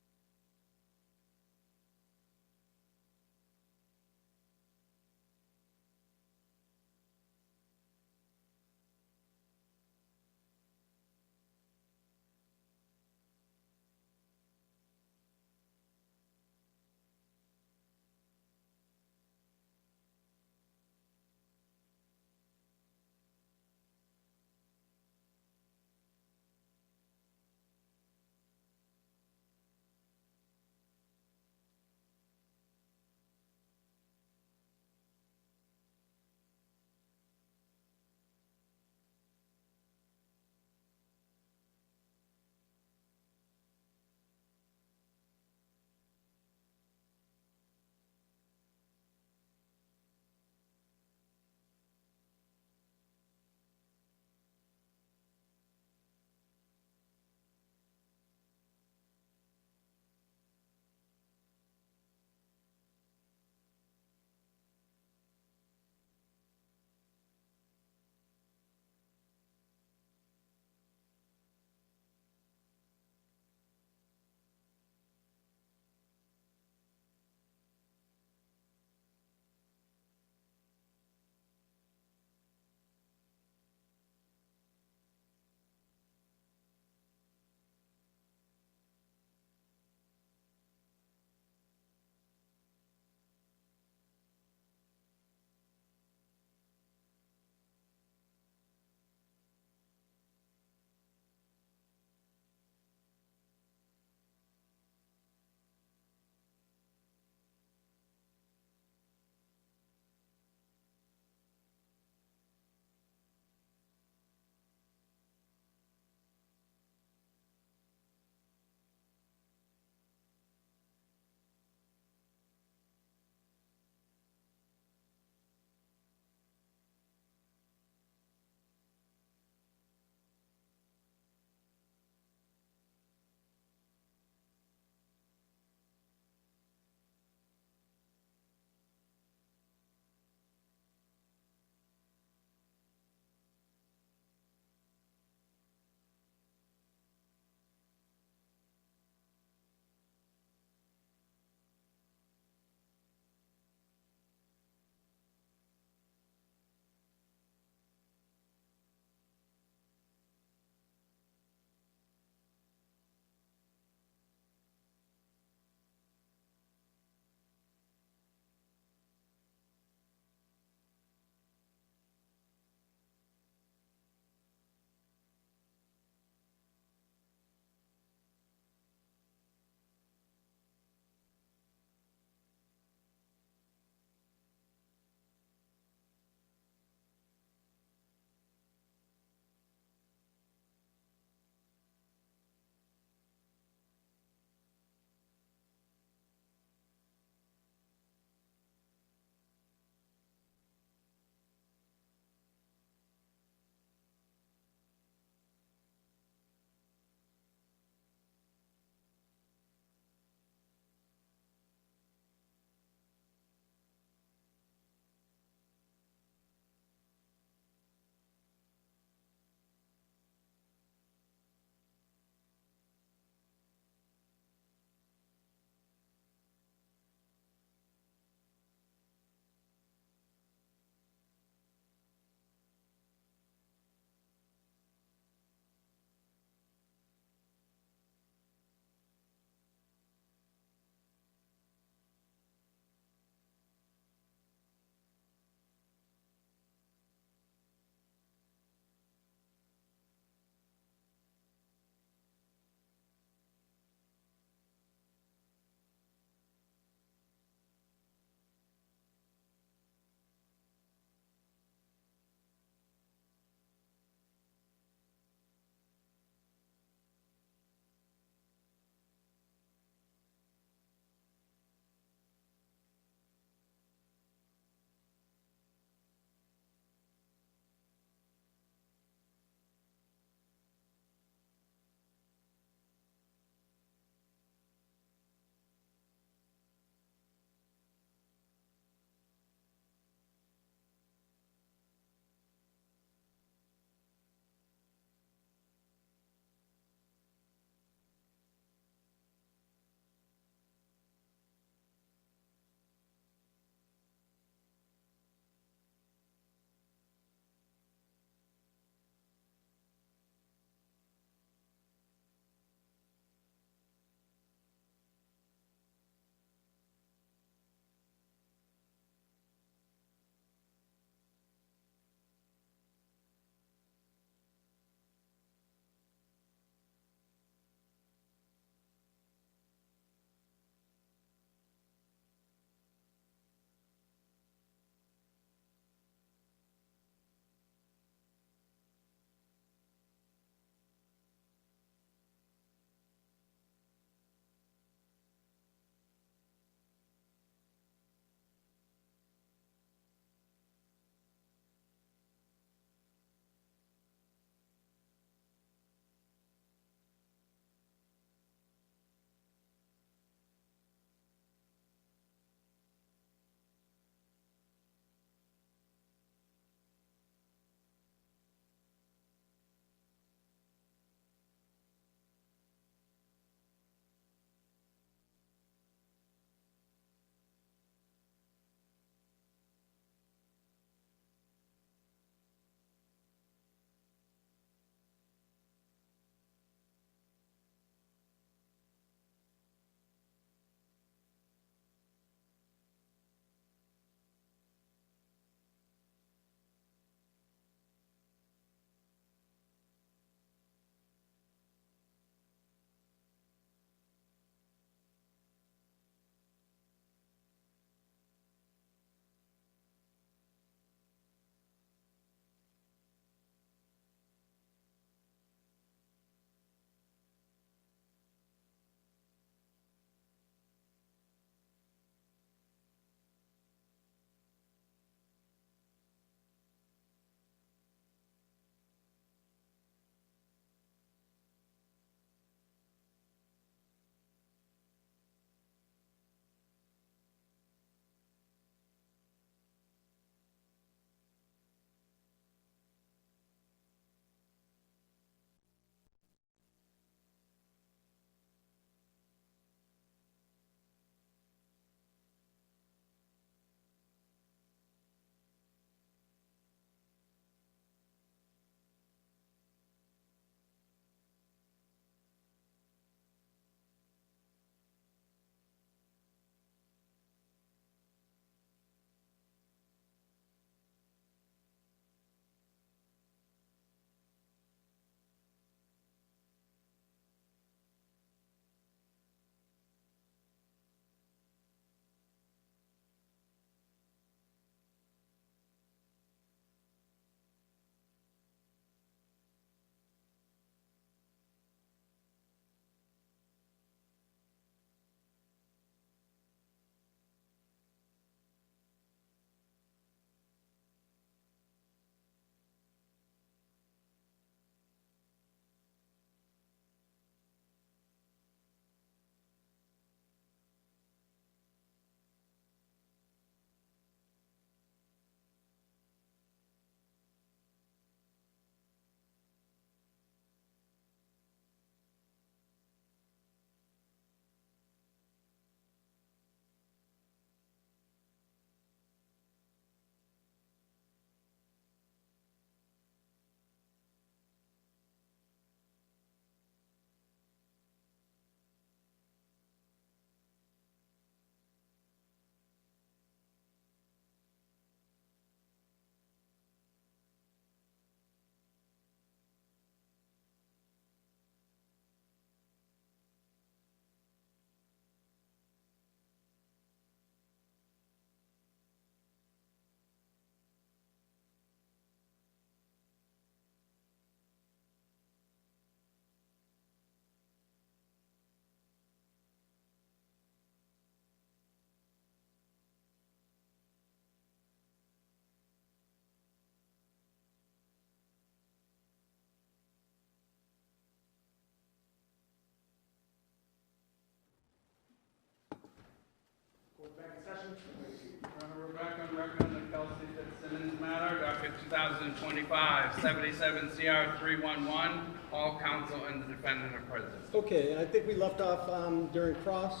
2025-77 CR 311. All counsel and the defendant are present. Okay, and I think we left off during cross.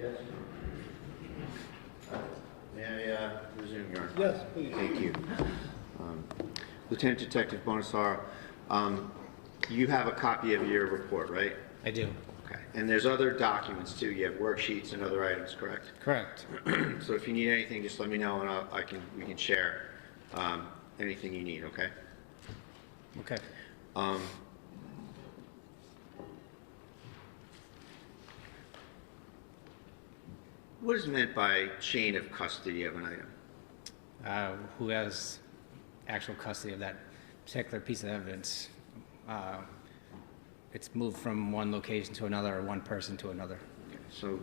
Yes. May I resume, Your Honor? Yes, please. Thank you. Lieutenant Detective Bonasaro, you have a copy of your report, right? I do. Okay. And there's other documents too. You have worksheets and other items, correct? Correct. So if you need anything, just let me know and we can share anything you need, okay? Okay. What is meant by chain of custody of an item? Who has actual custody of that particular piece of evidence? It's moved from one location to another or one person to another. So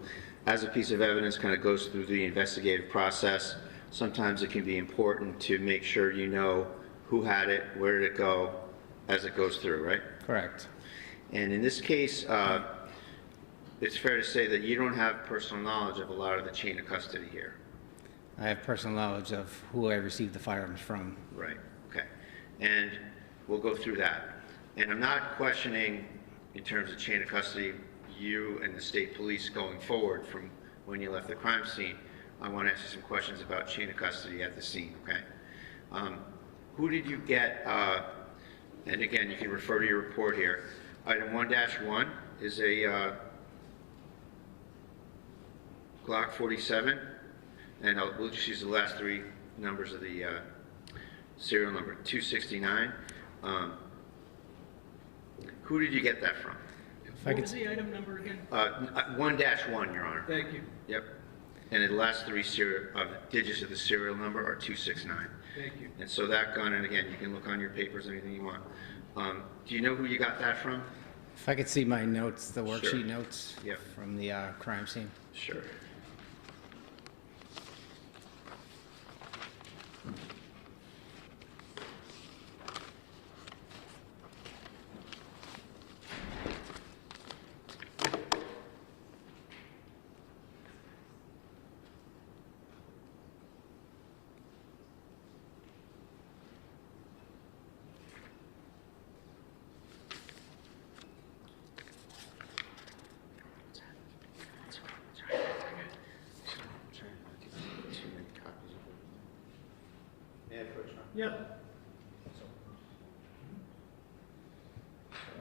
as a piece of evidence kind of goes through the investigative process, sometimes it can be important to make sure you know who had it, where did it go, as it goes through, right? Correct. And in this case, it's fair to say that you don't have personal knowledge of a lot of the chain of custody here. I have personal knowledge of who I received the firearms from. Right, okay. And we'll go through that. And I'm not questioning, in terms of chain of custody, you and the state police going forward from when you left the crime scene. I want to ask you some questions about chain of custody at the scene, okay? Who did you get, and again, you can refer to your report here. Item 1-1 is a Glock 47, and we'll just use the last three numbers of the serial number, 269. Who did you get that from? What was the item number again? 1-1, Your Honor. Thank you. Yep. And the last three digits of the serial number are 269. Thank you. And so that gun, and again, you can look on your papers, anything you want. Do you know who you got that from? If I could see my notes, the worksheet Sure. notes Yep. from the crime scene. Sure. Yeah.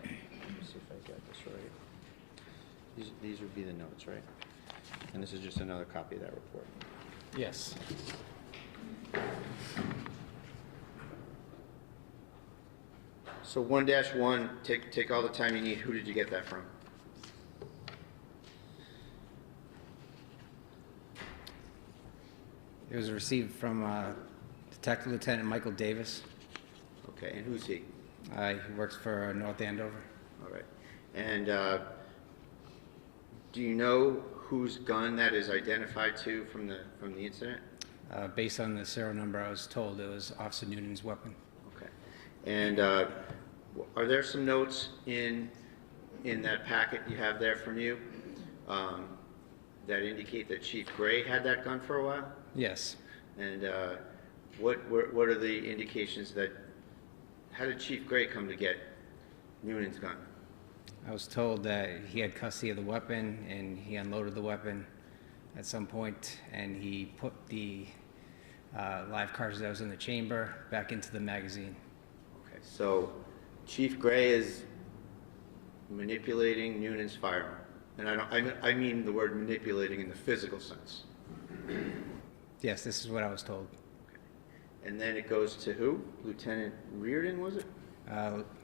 See if I got this right. These would be the notes, right? And this is just another copy of that report. Yes. So 1-1, take all the time you need. Who did you get that from? It was received from Detective Lieutenant Michael Davis. Okay, and who's he? He works for North Andover. All right. And do you know whose gun that is identified to from the incident? Based on the serial number, I was told it was Officer Nunan's weapon. Okay. And are there some notes in that packet you have there from you that indicate that Chief Gray had that gun for a while? Yes. And what are the indications that, how did Chief Gray come to get Nunan's gun? I was told that he had custody of the weapon and he unloaded the weapon at some point and he put the live cartridge that was in the chamber back into the magazine. Okay, so Chief Gray is manipulating Nunan's firearm. And I mean the word manipulating in the physical sense. Yes, this is what I was told. Okay. And then it goes to who? Lieutenant Reardon, was it?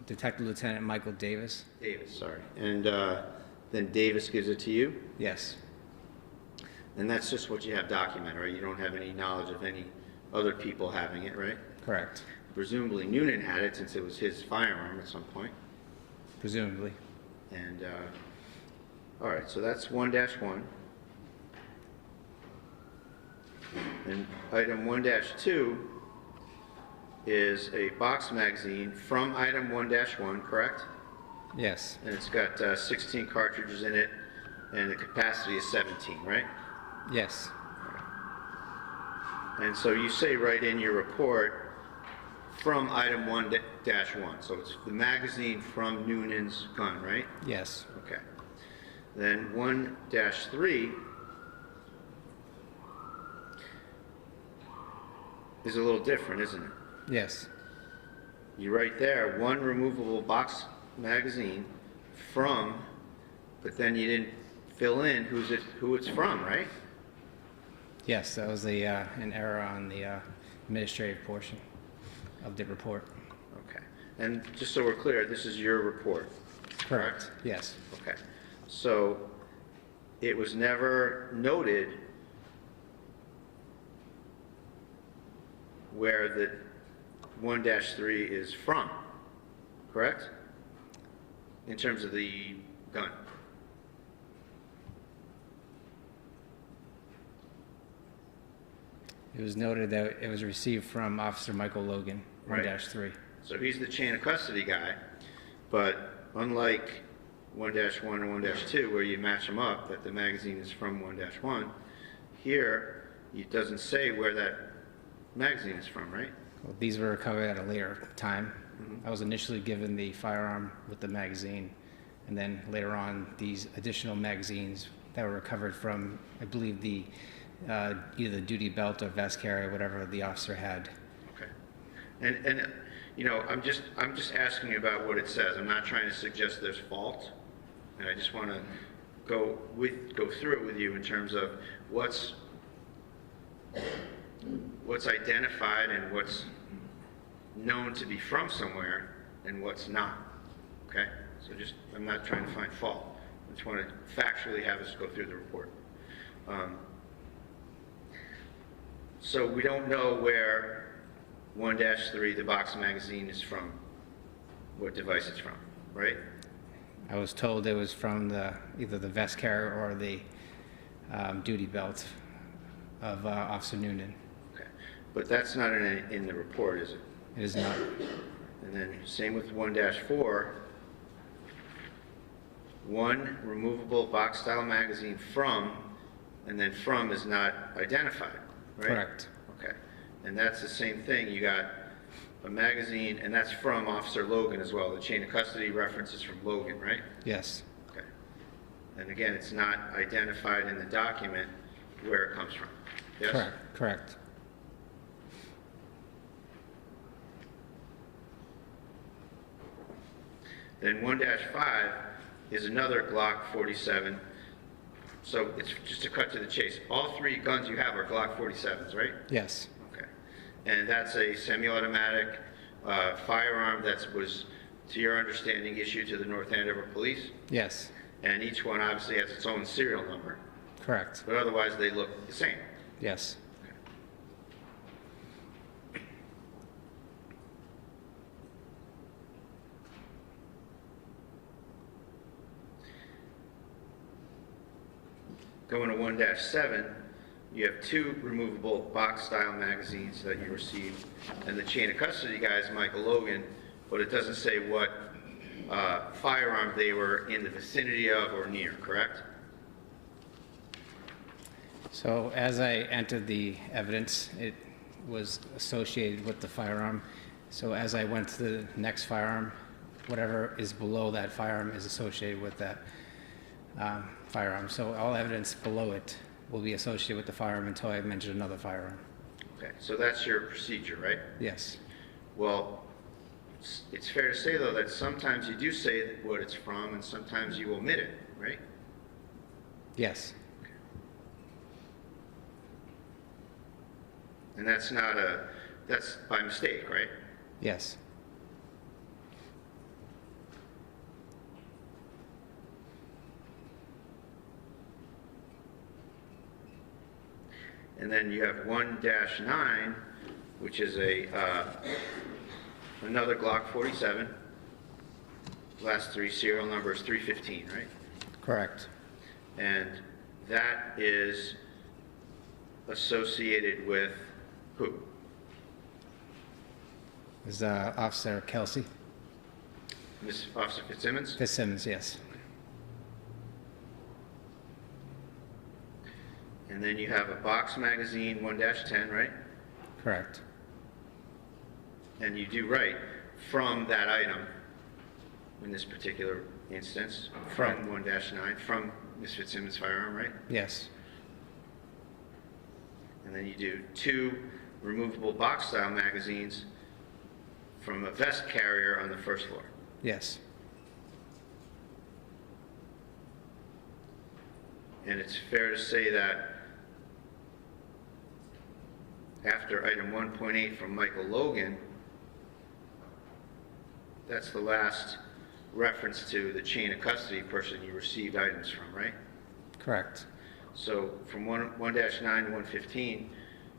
Detective Lieutenant Michael Davis. Davis, sorry. And then Davis gives it to you? Yes. And that's just what you have documented, right? You don't have any knowledge of any other people having it, right? Correct. Presumably Nunan had it since it was his firearm at some point. Presumably. And, all right, so that's 1-1. And item 1-2 is a box magazine from item 1-1, correct? Yes. And it's got 16 cartridges in it, and the capacity is 17, right? Yes. And so you say right in your report, from item 1-1, so it's the magazine from Noonan's gun, right? Yes. Okay. Then 1-3 is a little different, isn't it? Yes. You write there, one removable box magazine from, but then you didn't fill in who it's from, right? Yes, that was an error on the administrative portion of the report. Okay. And just so we're clear, this is your report, correct? Yes. Okay. So it was never noted where the 1-3 is from, correct? In terms of the gun. It was noted that it was received from Officer Michael Logan, Right. 1-3. So he's the chain of custody guy, but unlike 1-1 and 1-2, where you match them up, that the magazine is from 1-1, here, it doesn't say where that magazine is from, right? Well, these were recovered at a later time. I was initially given the firearm with the magazine, and then later on, these additional magazines that were recovered from, I believe, the either the duty belt or vest carrier, whatever the officer had. Okay. And you know, I'm just asking you about what it says. I'm not trying to suggest there's fault, and I just want to go through it with you in terms of what's identified and what's known to be from somewhere and what's not. Okay? So I'm not trying to find fault. I just want to factually have us go through the report. So we don't know where 1-3, the box magazine, is from, what device it's from, right? I was told it was from either the vest carrier or the duty belt of Officer Noonan. Okay. But that's not in the report, is it? It is not. And then same with 1-4, one removable box style magazine from, and then from is not identified, right? Correct. Okay. And that's the same thing. You got a magazine, and that's from Officer Logan as well. The chain of custody reference is from Logan, right? Yes. Okay. And again, it's not identified in the document where it comes from. Yes? Correct. Correct. Then 1-5 is another Glock 47. So it's just to cut to the chase. All three guns you have are Glock 47s, right? Yes. Okay. And that's a semi-automatic firearm that was, to your understanding, issued to the North Andover Police? Yes. And each one obviously has its own serial number. Correct. But otherwise they look the same. Yes. Going to 1-7, you have two removable box-style magazines that you received, and the chain of custody guy is Michael Logan, but it doesn't say what firearm they were in the vicinity of or near, correct? So as I entered the evidence, it was associated with the firearm. So as I went to the next firearm, whatever is below that firearm is associated with that firearm. So all evidence below it will be associated with the firearm until I mention another firearm. Okay, so that's your procedure, right? Yes. Well, it's fair to say, though, that sometimes you do say what it's from, and sometimes you omit it, right? Yes. And that's by mistake, right? Yes. And then you have 1-9, which is another Glock 47. Last three serial number is 315, right? Correct. And that is associated with who? Is Officer Kelsey Miss Officer Fitzsimmons? Fitzsimmons? Yes. And then you have a box magazine 1-10, right? Correct. and you do write from that item, in this particular instance, from Correct. 1-9, from Ms. Fitzsimmons' firearm, right? Yes. And then you do 2 removable box-style magazines from a vest carrier on the first floor. Yes. And it's fair to say that after item 1.8 from Michael Logan, that's the last reference to the chain of custody person you received items from, right? Correct. So from 1-9 to 115,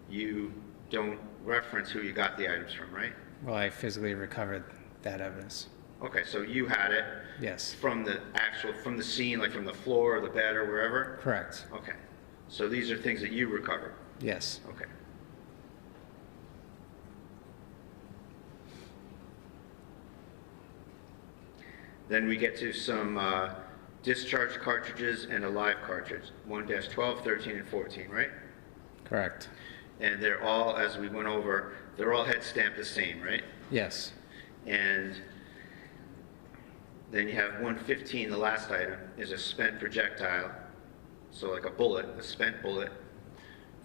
you don't reference who you got the items from, right? Well, I physically recovered that evidence. Okay, so you had it Yes. from the scene, like from the floor or the bed or wherever? Correct. Okay, so these are things that you recovered? Yes. Okay. Then we get to some discharge cartridges and a live cartridge, 1-12, 13, and 14, right? Correct. And they're all, as we went over, they're all head stamped the same, right? Yes. And then you have 115, the last item, is a spent projectile, so like a bullet, a spent bullet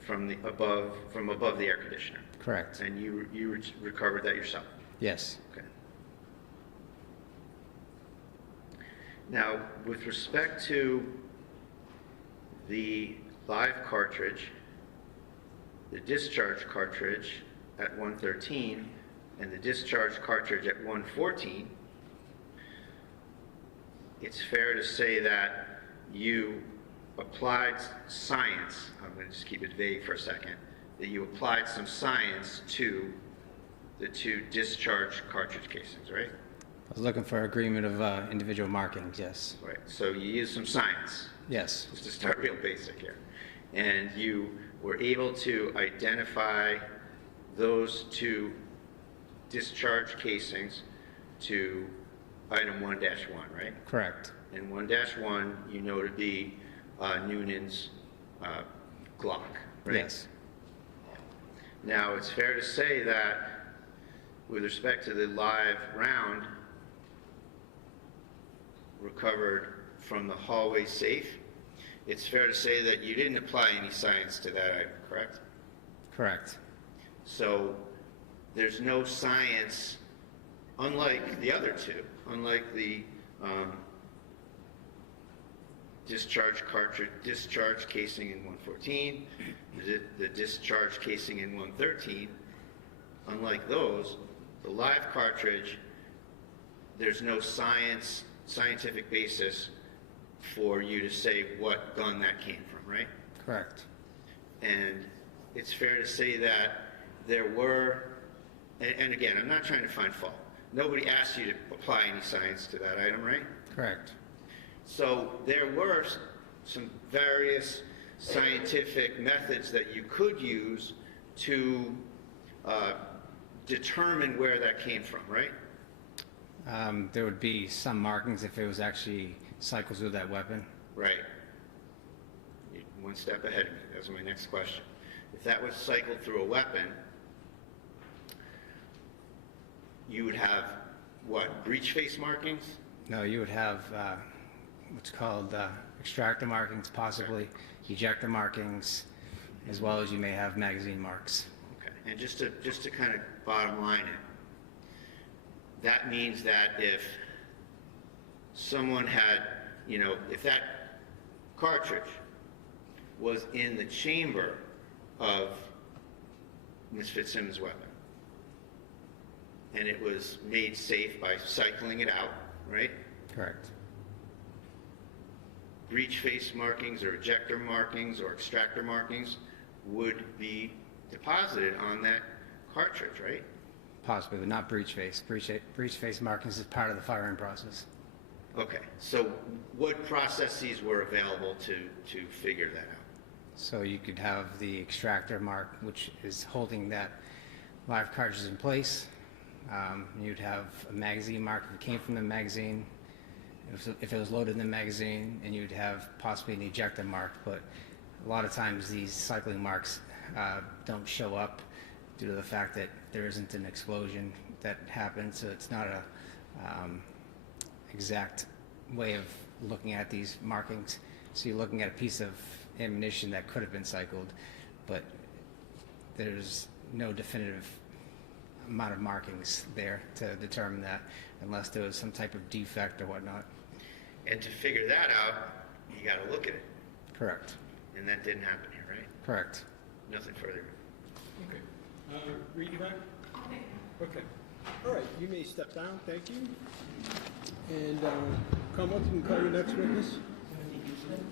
from above the air conditioner. Correct. And you recovered that yourself. Yes. Okay. Now, with respect to the live cartridge, the discharge cartridge at 113, and the discharge cartridge at 114, it's fair to say that you applied science, I'm going to just keep it vague for a second, that you applied some science to the 2 discharge cartridge casings, right? I was looking for agreement of individual markings, yes. Right, so you used some science, Yes. just to start real basic here. And you were able to identify those 2 discharge casings to item 1-1, right? Correct. And 1-1, you know to be Nunan's Glock, right? Yes. Now, it's fair to say that with respect to the live round recovered from the hallway safe, it's fair to say that you didn't apply any science to that item, correct? Correct. So there's no science, unlike the other 2, unlike the discharge casing in 114, the discharge casing in 113, unlike those, the live cartridge, there's no scientific basis for you to say what gun that came from, right? Correct. And it's fair to say that there were, and again, I'm not trying to find fault. Nobody asked you to apply any science to that item, right? Correct. So there were some various scientific methods that you could use to determine where that came from, right? There would be some markings if it was actually cycles with that weapon. Right. You're one step ahead of me. That's my next question. If that was cycled through a weapon, you would have, what, breech face markings? No, you would have what's called extractor markings, possibly ejector markings, as well as you may have magazine marks. Okay. And just to kind of bottom line it, that means that if someone had, if that cartridge was in the chamber of Ms. Fitzsimmons' weapon, and it was made safe by cycling it out, right? Correct. Breech face markings or ejector markings or extractor markings would be deposited on that cartridge, right? Possibly, but not breech face. Breech face markings is part of the firing process. Okay, so what processes were available to figure that out? So you could have the extractor mark, which is holding that live cartridge in place. You'd have a magazine mark if it came from the magazine, if it was loaded in the magazine, and you'd have possibly an ejector mark. But a lot of times these cycling marks don't show up due to the fact that there isn't an explosion that happened, so it's not a exact way of looking at these markings. So you're looking at a piece of ammunition that could have been cycled, but there's no definitive amount of markings there to determine that, unless there was some type of defect or whatnot. And to figure that out, you got to look at it. Correct. And that didn't happen here, right? Correct. Nothing further. Okay. Read you back? Okay. All right, you may step down, thank you. And Commonwealth, you can call your next witness. Timothy Houston.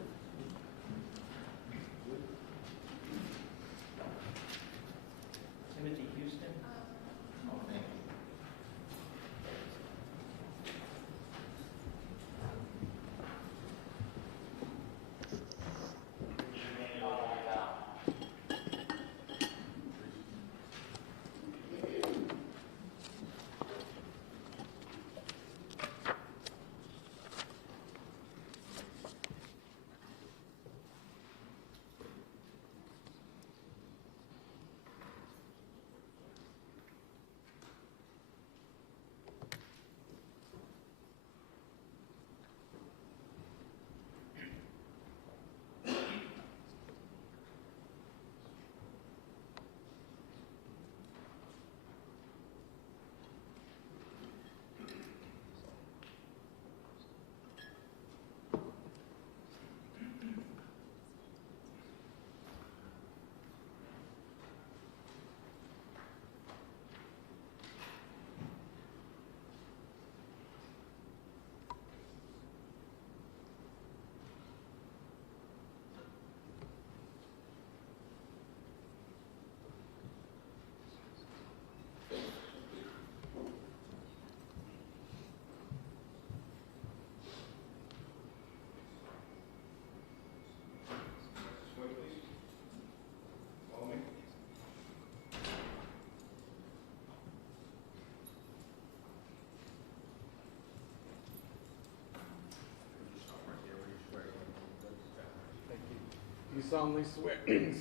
You solemnly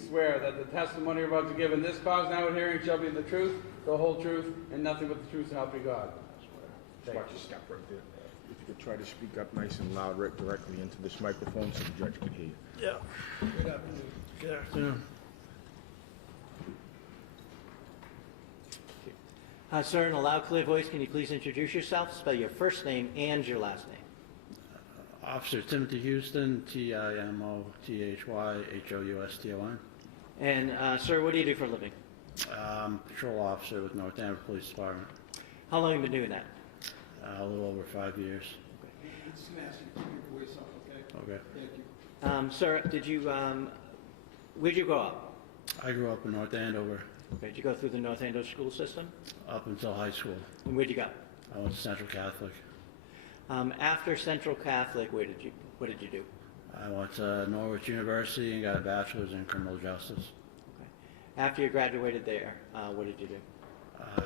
swear that the testimony you're about to give in this cause now in hearing shall be the truth, the whole truth, and nothing but the truth so help you God. Why don't you stop right there? If you could try to speak up nice and loud right directly into this microphone so the judge can hear you. Yeah. Good afternoon. Good afternoon. Sir, in a loud, clear voice, can you please introduce yourself? Spell your first name and your last name. Officer Timothy Houston, Timothyhouston. And, sir, what do you do for a living? Patrol officer with North Andover Police Department. How long have you been doing that? A little over 5 years. Just gonna ask you to keep your voice up, okay? Okay. Thank you. Sir, where'd you grow up? I grew up in North Andover Okay, did you go through the North Andover school system? up until high school. And where'd you go? I went to Central Catholic. After Central Catholic, what did you do? I went to Norwich University and got a bachelor's in criminal justice. Okay. After you graduated there, what did you do? I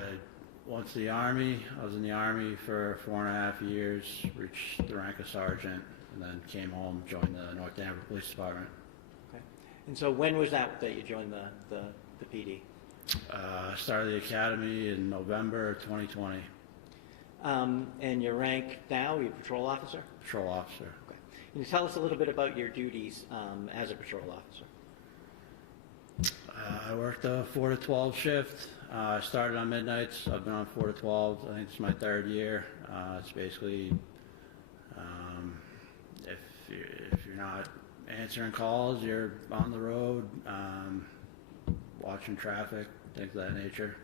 went to the Army. I was in the Army for 4.5 years, reached the rank of sergeant, and then came home, joined the North Andover Police Department. Okay. And so when was that you joined the PD? Started the academy in November 2020. And your rank now, you're a patrol officer? Patrol officer. Okay. Can you tell us a little bit about your duties as a patrol officer? I worked a 4 to 12 shift. I started on midnights. I've been on 4 to 12. I think it's my 3rd year. It's basically if you're not answering calls, you're on the road, watching traffic, things of that nature.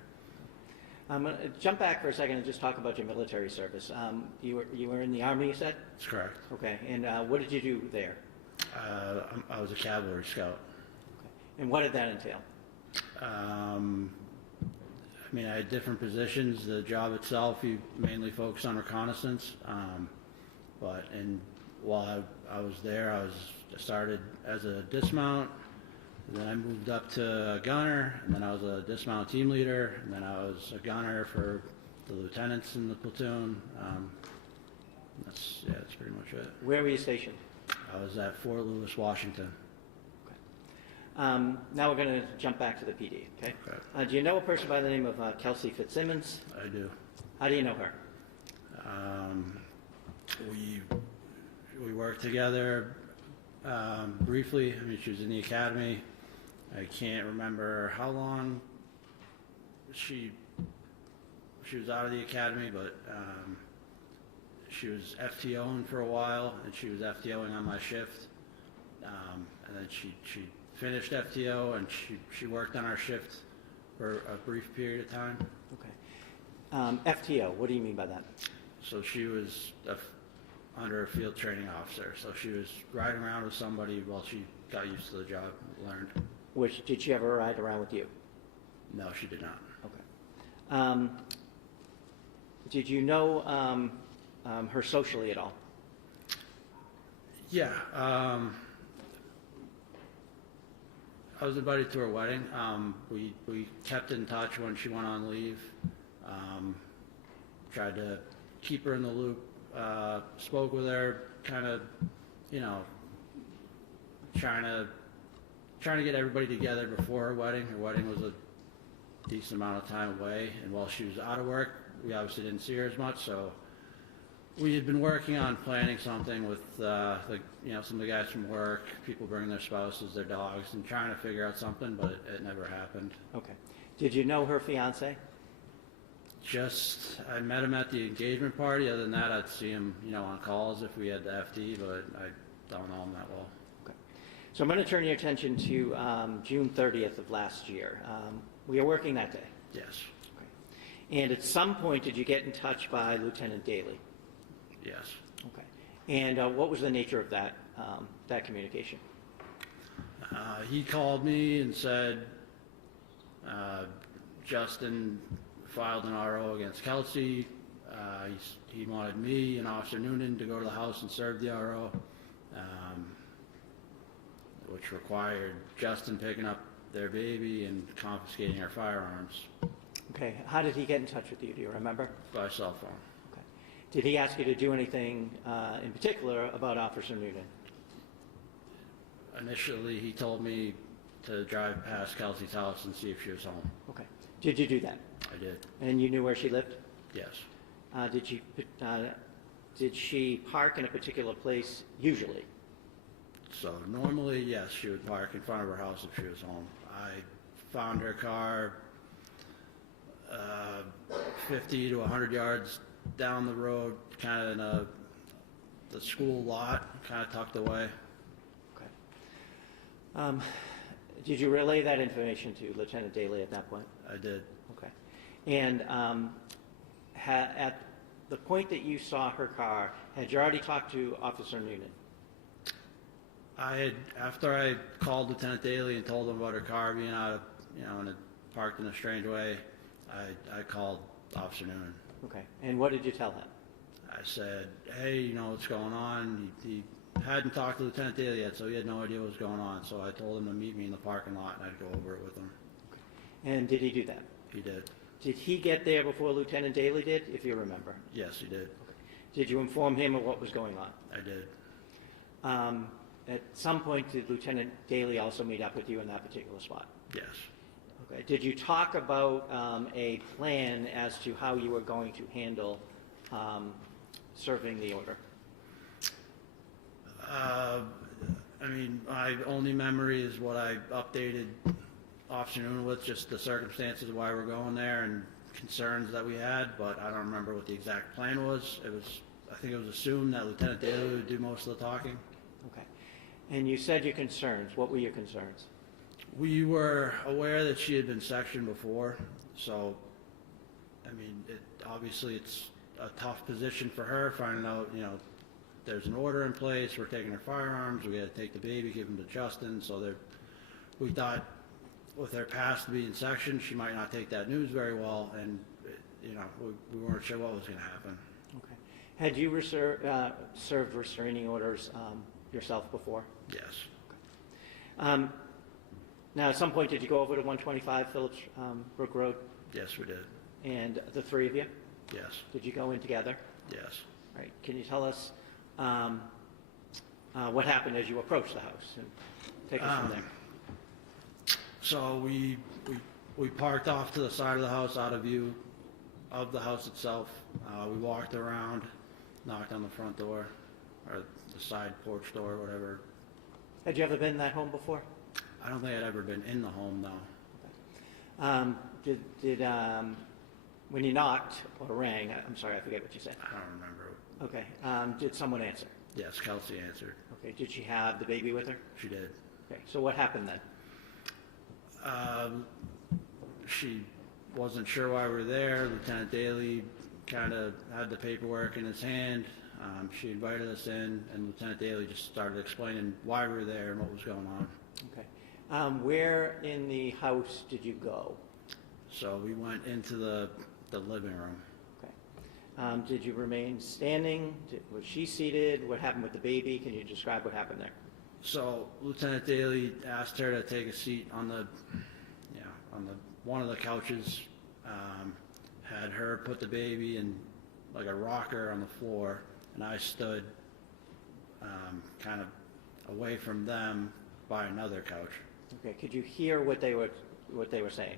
I'm going to jump back for a second and just talk about your military service. You were in the Army, you said? That's correct. Okay. And what did you do there? I was a cavalry scout. Okay. And what did that entail? I mean, I had different positions. The job itself, you mainly focused on reconnaissance. While I was there, I started as a dismount. Then I moved up to a gunner, and then I was a dismount team leader, and then I was a gunner for the lieutenants in the platoon. That's pretty much it. Where were you stationed? I was at Fort Lewis, Washington. Okay. Now we're going to jump back to the PD, okay? Okay. Do you know a person by the name of Kelsey Fitzsimmons? I do. How do you know her? We worked together briefly. I mean, she was in the academy. I can't remember how long she was out of the academy, but she was FTOing for a while, and she was FTOing on my shift. And then she finished FTO, and she worked on our shift for a brief period of time. Okay. FTO, what do you mean by that? So she was under a field training officer. So she was riding around with somebody while she got used to the job, learned. Did she ever ride around with you? No, she did not. Okay. Did you know her socially at all? Yeah. I was invited to her wedding. We kept in touch when she went on leave. Tried to keep her in the loop. Spoke with her, kind of, you know, trying to get everybody together before her wedding. Her wedding was a decent amount of time away, and while she was out of work, we obviously didn't see her as much. So we had been working on planning something with some of the guys from work, people bringing their spouses, their dogs, and trying to figure out something, but it never happened. Okay. Did you know her fiance? I met him at the engagement party. Other than that, I'd see him, on calls if we had the FD, but I don't know him that well. Okay. So I'm going to turn your attention to June 30th of last year. Were you working that day? Yes. Okay. And at some point, did you get in touch by Lieutenant Daly? Yes. Okay. And what was the nature of that communication? He called me and said Justin filed an RO against Kelsey. He wanted me and Officer Nunan to go to the house and serve the RO, which required Justin picking up their baby and confiscating our firearms. Okay. How did he get in touch with you? Do you remember? By cell phone. Okay. Did he ask you to do anything in particular about Officer Nunan? Initially, he told me to drive past Kelsey's house and see if she was home. Okay. Did you do that? I did. And you knew where she lived? Yes. Did she park in a particular place usually? So normally, yes, she would park in front of her house if she was home. I found her car 50 to 100 yards down the road, kind of in the school lot, kind of tucked away. Okay. Did you relay that information to Lieutenant Daly at that point? I did. Okay. And at the point that you saw her car, had you already talked to Officer Nunan? After I called Lieutenant Daly and told him about her car being out of, and it parked in a strange way, I called Officer Nunan. Okay. And what did you tell him? I said, hey, what's going on? He hadn't talked to Lieutenant Daly yet, so he had no idea what was going on. So I told him to meet me in the parking lot, and I'd go over it with him. Okay. And did he do that? He did. Did he get there before Lieutenant Daly did, if you remember? Yes, he did. Okay. Did you inform him of what was going on? I did. At some point, did Lieutenant Daly also meet up with you in that particular spot? Yes. Okay. Did you talk about a plan as to how you were going to handle serving the order? My only memory is what I updated Officer Nunan with, just the circumstances of why we're going there and concerns that we had, but I don't remember what the exact plan was. I think it was assumed that Lieutenant Daly would do most of the talking. Okay. And you said your concerns. What were your concerns? We were aware that she had been sectioned before, so, obviously it's a tough position for her, finding out, there's an order in place, we're taking her firearms, we had to take the baby, give them to Justin, so we thought with her past being sectioned, she might not take that news very well, and, we weren't sure what was going to happen. Okay. Had you served restraining orders yourself before? Yes. Okay. Now, at some point, did you go over to 125 Phillips Brook Road? Yes, we did. And the three of you? Yes. Did you go in together? Yes. Right. Can you tell us what happened as you approached the house? And take us from there. So we parked off to the side of the house, out of view. of the house itself. We walked around, knocked on the front door, or the side porch door, whatever. Had you ever been in that home before? I don't think I'd ever been in the home, no. When you knocked or rang, I'm sorry, I forget what you said. I don't remember. Okay, did someone answer? Yes, Kelsey answered. Okay, did she have the baby with her? She did. Okay, so what happened then? She wasn't sure why we were there. Lieutenant Daly kind of had the paperwork in his hand. She invited us in, and Lieutenant Daly just started explaining why we were there and what was going on. Okay. Where in the house did you go? So we went into the living room. Okay. Did you remain standing? Was she seated? What happened with the baby? Can you describe what happened there? So Lieutenant Daly asked her to take a seat on one of the couches. Had her put the baby in like a rocker on the floor, and I stood kind of away from them by another couch. Okay. Could you hear what they were saying?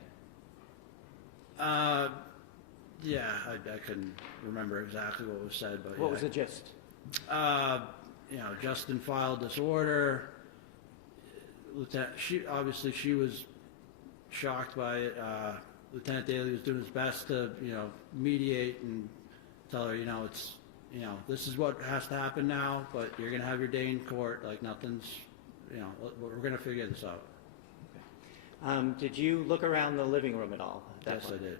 Yeah, I couldn't remember exactly what was said, but What yeah. was the gist? Justin filed this order. She was shocked by it. Lieutenant Daly was doing his best to, mediate and tell her, this is what has to happen now, but you're going to have your day in court. Like nothing's, we're going to figure this out. Okay. Did you look around the living room at all? At that Yes, point? I did.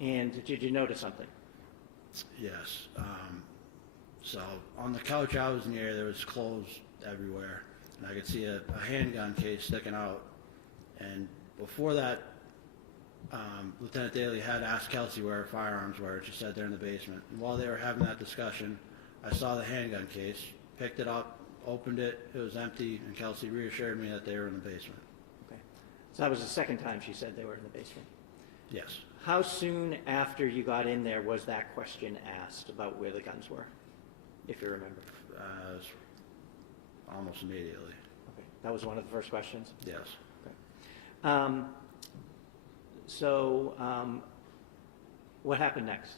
And did you notice something? Yes. So on the couch I was near, there was clothes everywhere, and I could see a handgun case sticking out. And before that, Lieutenant Daly had asked Kelsey where her firearms were, and she said they're in the basement. And while they were having that discussion, I saw the handgun case, picked it up, opened it, it was empty, and Kelsey reassured me that they were in the basement. Okay. So that was the second time she said they were in the basement. Yes. How soon after you got in there was that question asked about where the guns were, if you remember? It was almost immediately. Okay. That was one of the first questions? Yes. Okay. What happened next?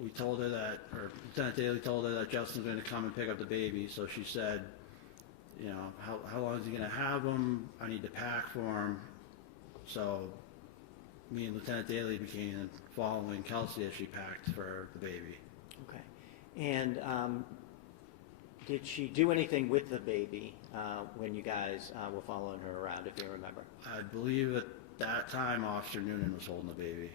We told her that, or Lieutenant Daly told her that Justin's going to come and pick up the baby. So she said, how long is he going to have him? I need to pack for him. So me and Lieutenant Daly began following Kelsey as she packed for the baby. Okay. And did she do anything with the baby when you guys were following her around, if you remember? I believe at that time Officer Nunan was holding the baby.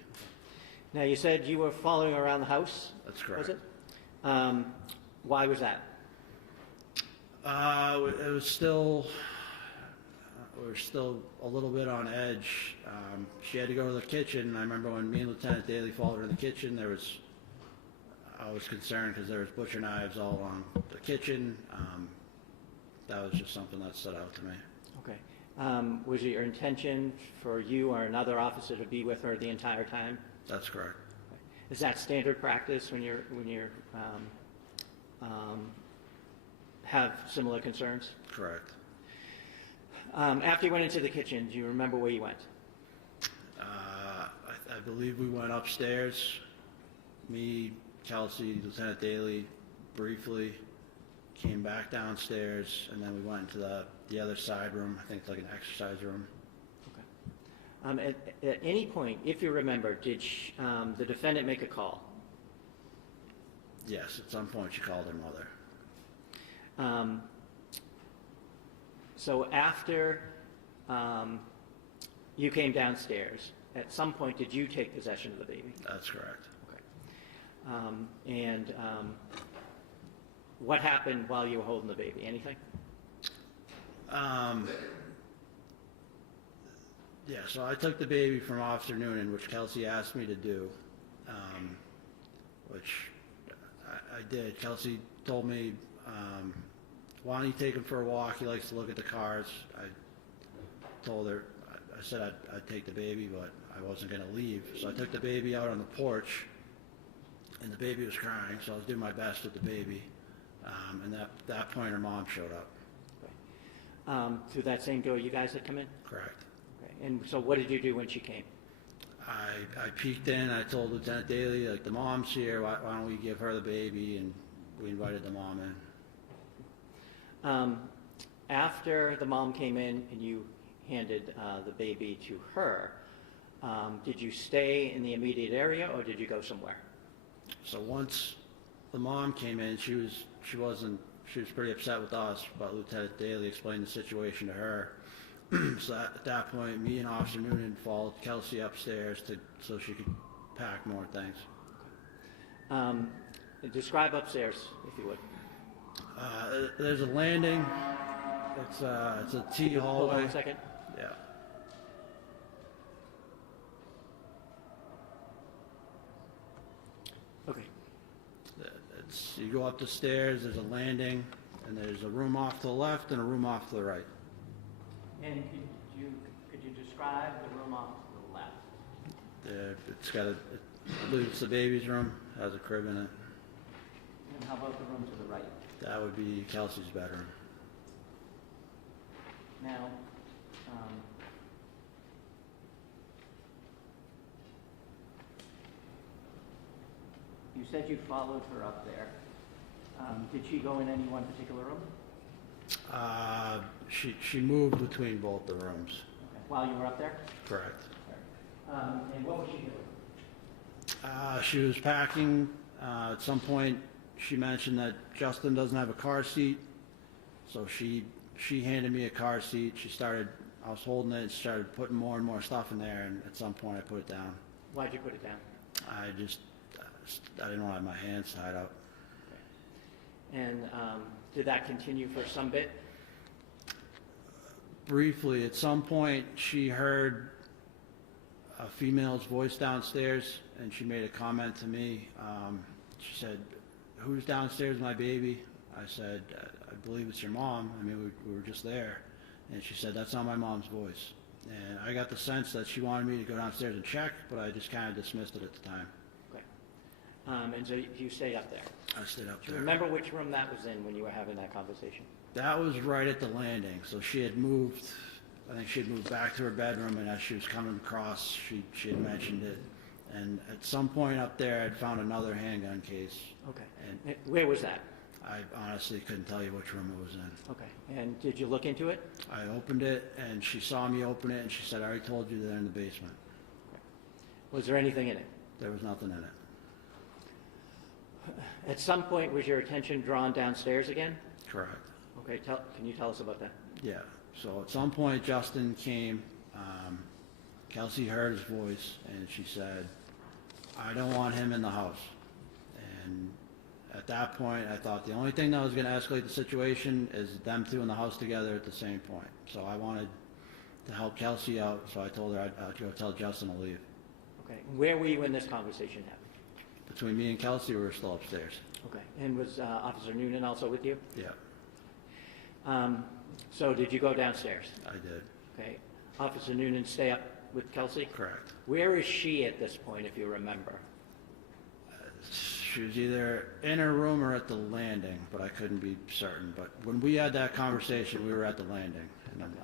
Now, you said you were following her around the house? That's correct. Was it? Why was that? It was still, we were still a little bit on edge. She had to go to the kitchen. I remember when me and Lieutenant Daly followed her in the kitchen, I was concerned because there was butcher knives all along the kitchen. That was just something that stood out to me. Okay. Was it your intention for you or another officer to be with her the entire time? That's correct. Okay. Is that standard practice when you're have similar concerns? Correct. After you went into the kitchen, do you remember where you went? I believe we went upstairs. Me, Kelsey, Lieutenant Daly, briefly came back downstairs, and then we went into the other side room. I think it's like an exercise room. Okay. At any point, if you remember, did the defendant make a call? Yes, at some point she called her mother. So after you came downstairs, at some point did you take possession of the baby? That's correct. Okay. What happened while you were holding the baby? Anything? Yeah, so I took the baby from Officer Nunan, which Kelsey asked me to do, which I did. Kelsey told me, why don't you take him for a walk? He likes to look at the cars. I told her, I said I'd take the baby, but I wasn't going to leave. So I took the baby out on the porch, and the baby was crying, so I was doing my best with the baby. And at that point, her mom showed up. Okay. Through that same door you guys had come in? Correct. Okay. and so what did you do when she came? I peeked in, I told Lieutenant Daly, like, the mom's here, why don't we give her the baby, and we invited the mom in. After the mom came in and you handed the baby to her, did you stay in the immediate area or did you go somewhere? So once the mom came in, she was pretty upset with us, but Lieutenant Daly explained the situation to her. So at that point, me and Officer Noonan followed Kelsey upstairs so she could pack more things. Describe upstairs, if you would. There's a landing. It's a T hallway. Hold on a second. Yeah. Okay. You go up the stairs, there's a landing, and there's a room off to the left and a room off to the right. And could you describe the room off to the left? It's got I believe it's the baby's room, has a crib in it. And how about the room to the right? That would be Kelsey's bedroom. Now, you said you followed her up there. Did she go in any one particular room? She moved between both the rooms. Okay. While you were up there? Correct. And what was she doing? She was packing. At some point, she mentioned that Justin doesn't have a car seat, so she handed me a car seat. I was holding it and started putting more and more stuff in there, and at some point I put it down. Why'd you put it down? I didn't want to have my hands tied up. Okay. And did that continue for some bit? Briefly, at some point, she heard a female's voice downstairs, and she made a comment to me. She said, "Who's downstairs, my baby?" I said, "I believe it's your mom. I mean, we were just there." And she said, "That's not my mom's voice." And I got the sense that she wanted me to go downstairs and check, but I just kind of dismissed it at the time. Okay. And so you stayed up there? I stayed up Do you there. remember which room that was in when you were having that conversation? That was right at the landing. So she had moved, I think she had moved back to her bedroom, and as she was coming across, she had mentioned it. And at some point up there, I'd found another handgun case. Okay. And where was that? I honestly couldn't tell you which room it was in. Okay. And did you look into it? I opened it, and she saw me open it, and she said, "I already told you they're in the basement." Was there anything in it? There was nothing in it. At some point, was your attention drawn downstairs again? Correct. Okay. Can you tell us about that? Yeah. So at some point, Justin came. Kelsey heard his voice, and she said, "I don't want him in the house." And at that point, I thought the only thing that was going to escalate the situation is them two in the house together at the same point. So I wanted to help Kelsey out, so I told her I'd go tell Justin to leave. Okay. Where were you when this conversation happened? Between me and Kelsey, we were still upstairs. Okay. And was Officer Noonan also with you? Yeah, So did you go downstairs? I did. Okay. Officer Noonan stay up with Kelsey? Correct. Where is she at this point, if you remember? She was either in her room or at the landing, but I couldn't be certain. But when we had that conversation, we were at the landing. And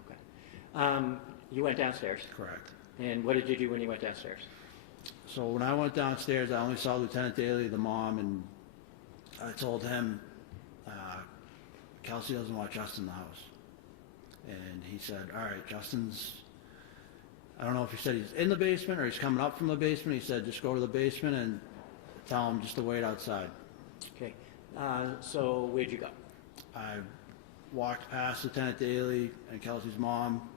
Okay. You went downstairs? Correct. And what did you do when you went downstairs? So when I went downstairs, I only saw Lieutenant Daly, the mom, and I told him, Kelsey doesn't want Justin in the house. And he said, "All right, Justin's," I don't know if he said he's in the basement or he's coming up from the basement. He said, "Just go to the basement and tell him just to wait outside." Okay. So where'd you go? I walked past Lieutenant Daly and Kelsey's mom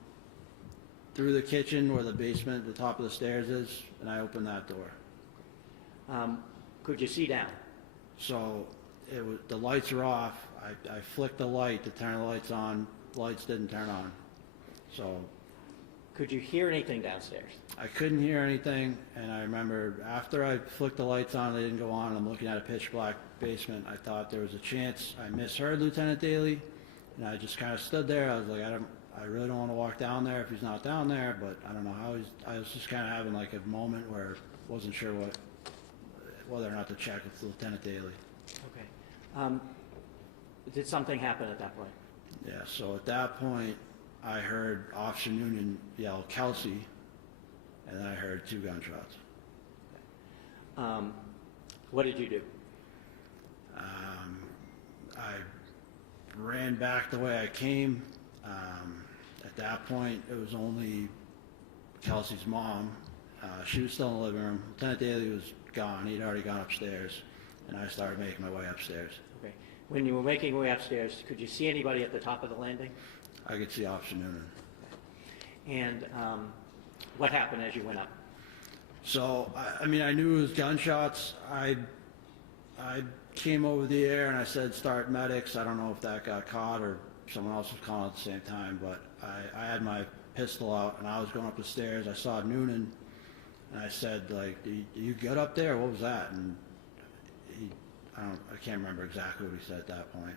through the kitchen where the basement, the top of the stairs is, and I opened that door. Could you see down? So the lights are off. I flicked the light to turn the lights on. Lights didn't turn on. So Could you hear anything downstairs? I couldn't hear anything, and I remember after I flicked the lights on, they didn't go on, and I'm looking at a pitch black basement. I thought there was a chance I misheard Lieutenant Daly, and I just kind of stood there. I was like, I really don't want to walk down there if he's not down there, but I don't know how I was just kind of having like a moment where I wasn't sure whether or not to check with Lieutenant Daly. Okay. Did something happen at that point? Yeah, so at that point, I heard Officer Noonan yell, "Kelsey," and then I heard 2 gunshots. What did you do? I ran back the way I came. At that point, it was only Kelsey's mom. She was still in the living room. Lieutenant Daly was gone. He'd already gone upstairs, and I started making my way upstairs. Okay. When you were making your way upstairs, could you see anybody at the top of the landing? I could see Officer Noonan. And what happened as you went up? So, I mean, I knew it was gunshots. I came over the air and I said, "Start medics." I don't know if that got caught or someone else was calling at the same time, but I had my pistol out and I was going up the stairs. I saw Noonan and I said, like, "Do you get up there? What was that?" And I can't remember exactly what he said at that point.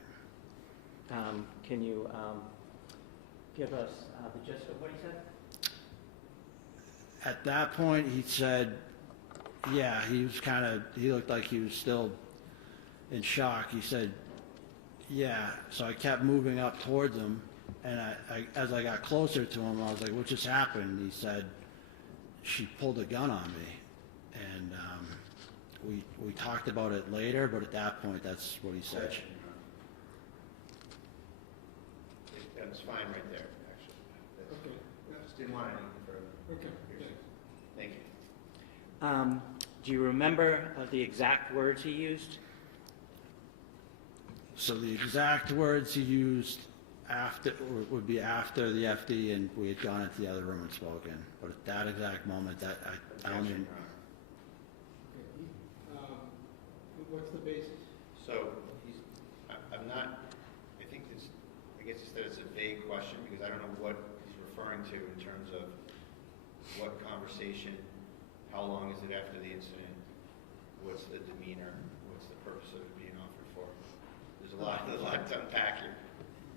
Can you give us the gist of what he said? At that point, he said, yeah, he looked like he was still in shock. He said, yeah. So I kept moving up towards him, and as I got closer to him, I was like, "What just happened?" He said, "She pulled a gun on me." And we talked about it later, but at that point, that's what he said. That's fine right there, actually. Okay. Just didn't want anything further. Okay. Thank you. Do you remember the exact words he used? So the exact words he used would be after the FD and we had gone into the other room and spoken. But at that exact moment, I don't even. What's the basis? So, I'm not, I guess it's that it's a vague question because I don't know what he's referring to in terms of what conversation, how long is it after the incident, what's the demeanor, what's the purpose of it being offered for. There's a lot to unpack here.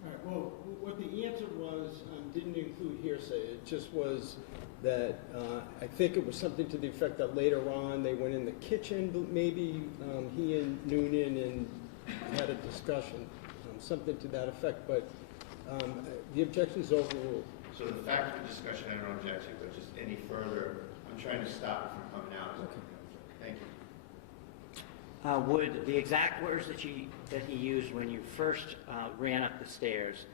All right, well, what the answer was didn't include hearsay. It just was that I think it was something to the effect that later on they went in the kitchen, maybe he and Noonan and had a discussion, something to that effect. But the objection is overruled. So the fact of the discussion, I don't object to, but just any further, I'm trying to stop it from coming out. Okay. Thank you. Would the exact words that he used when you first ran up the stairs,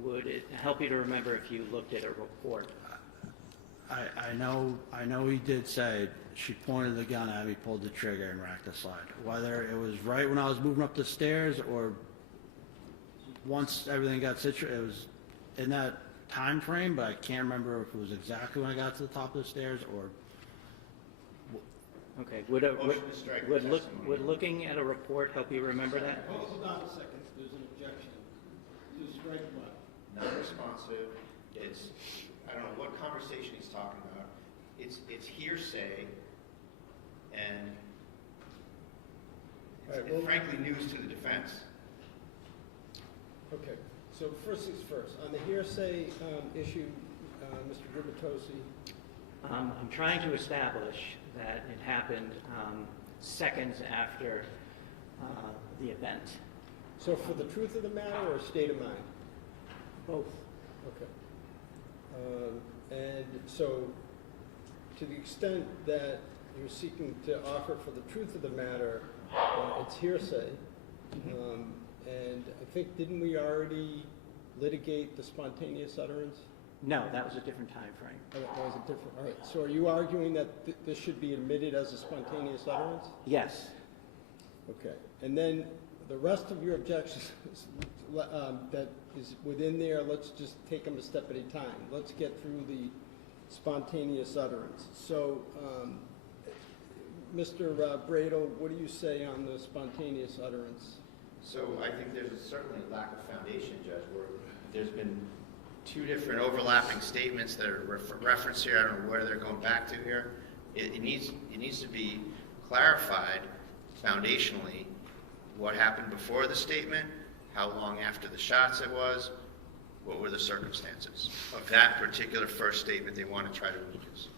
would it help you to remember if you looked at a report? I know he did say, "She pointed the gun at me, pulled the trigger, and racked the slide." Whether it was right when I was moving up the stairs or once everything got situated, it was in that time frame, but I can't remember if it was exactly when I got to the top of the stairs or. Okay. Motion to strike the testimony. Would looking at a report help you remember that? Hold on a second. There's an objection. To strike what? Non-responsive, it's, I don't know what conversation he's talking about. It's hearsay and frankly news to the defense. Okay. So first things first. On the hearsay issue, Mr. Gubitosi. I'm trying to establish that it happened seconds after the event. So for the truth of the matter or state of mind? Both. Okay. And so to the extent that you're seeking to offer for the truth of the matter, it's hearsay. And I think, didn't we already litigate the spontaneous utterance? No, that was a different time frame. Oh, that was a different, all right. So are you arguing that this should be admitted as a spontaneous utterance? Yes. Okay. And then the rest of your objections that is within there, let's just take them a step at a time. Let's get through the spontaneous utterance. So, Mr. Bradel, what do you say on the spontaneous utterance? So I think there's certainly a lack of foundation, Judge, where there's been two different overlapping statements that are referenced here. I don't know where they're going back to here. It needs to be clarified foundationally what happened before the statement, how long after the shots it was, what were the circumstances of that particular first statement they want to try to reduce.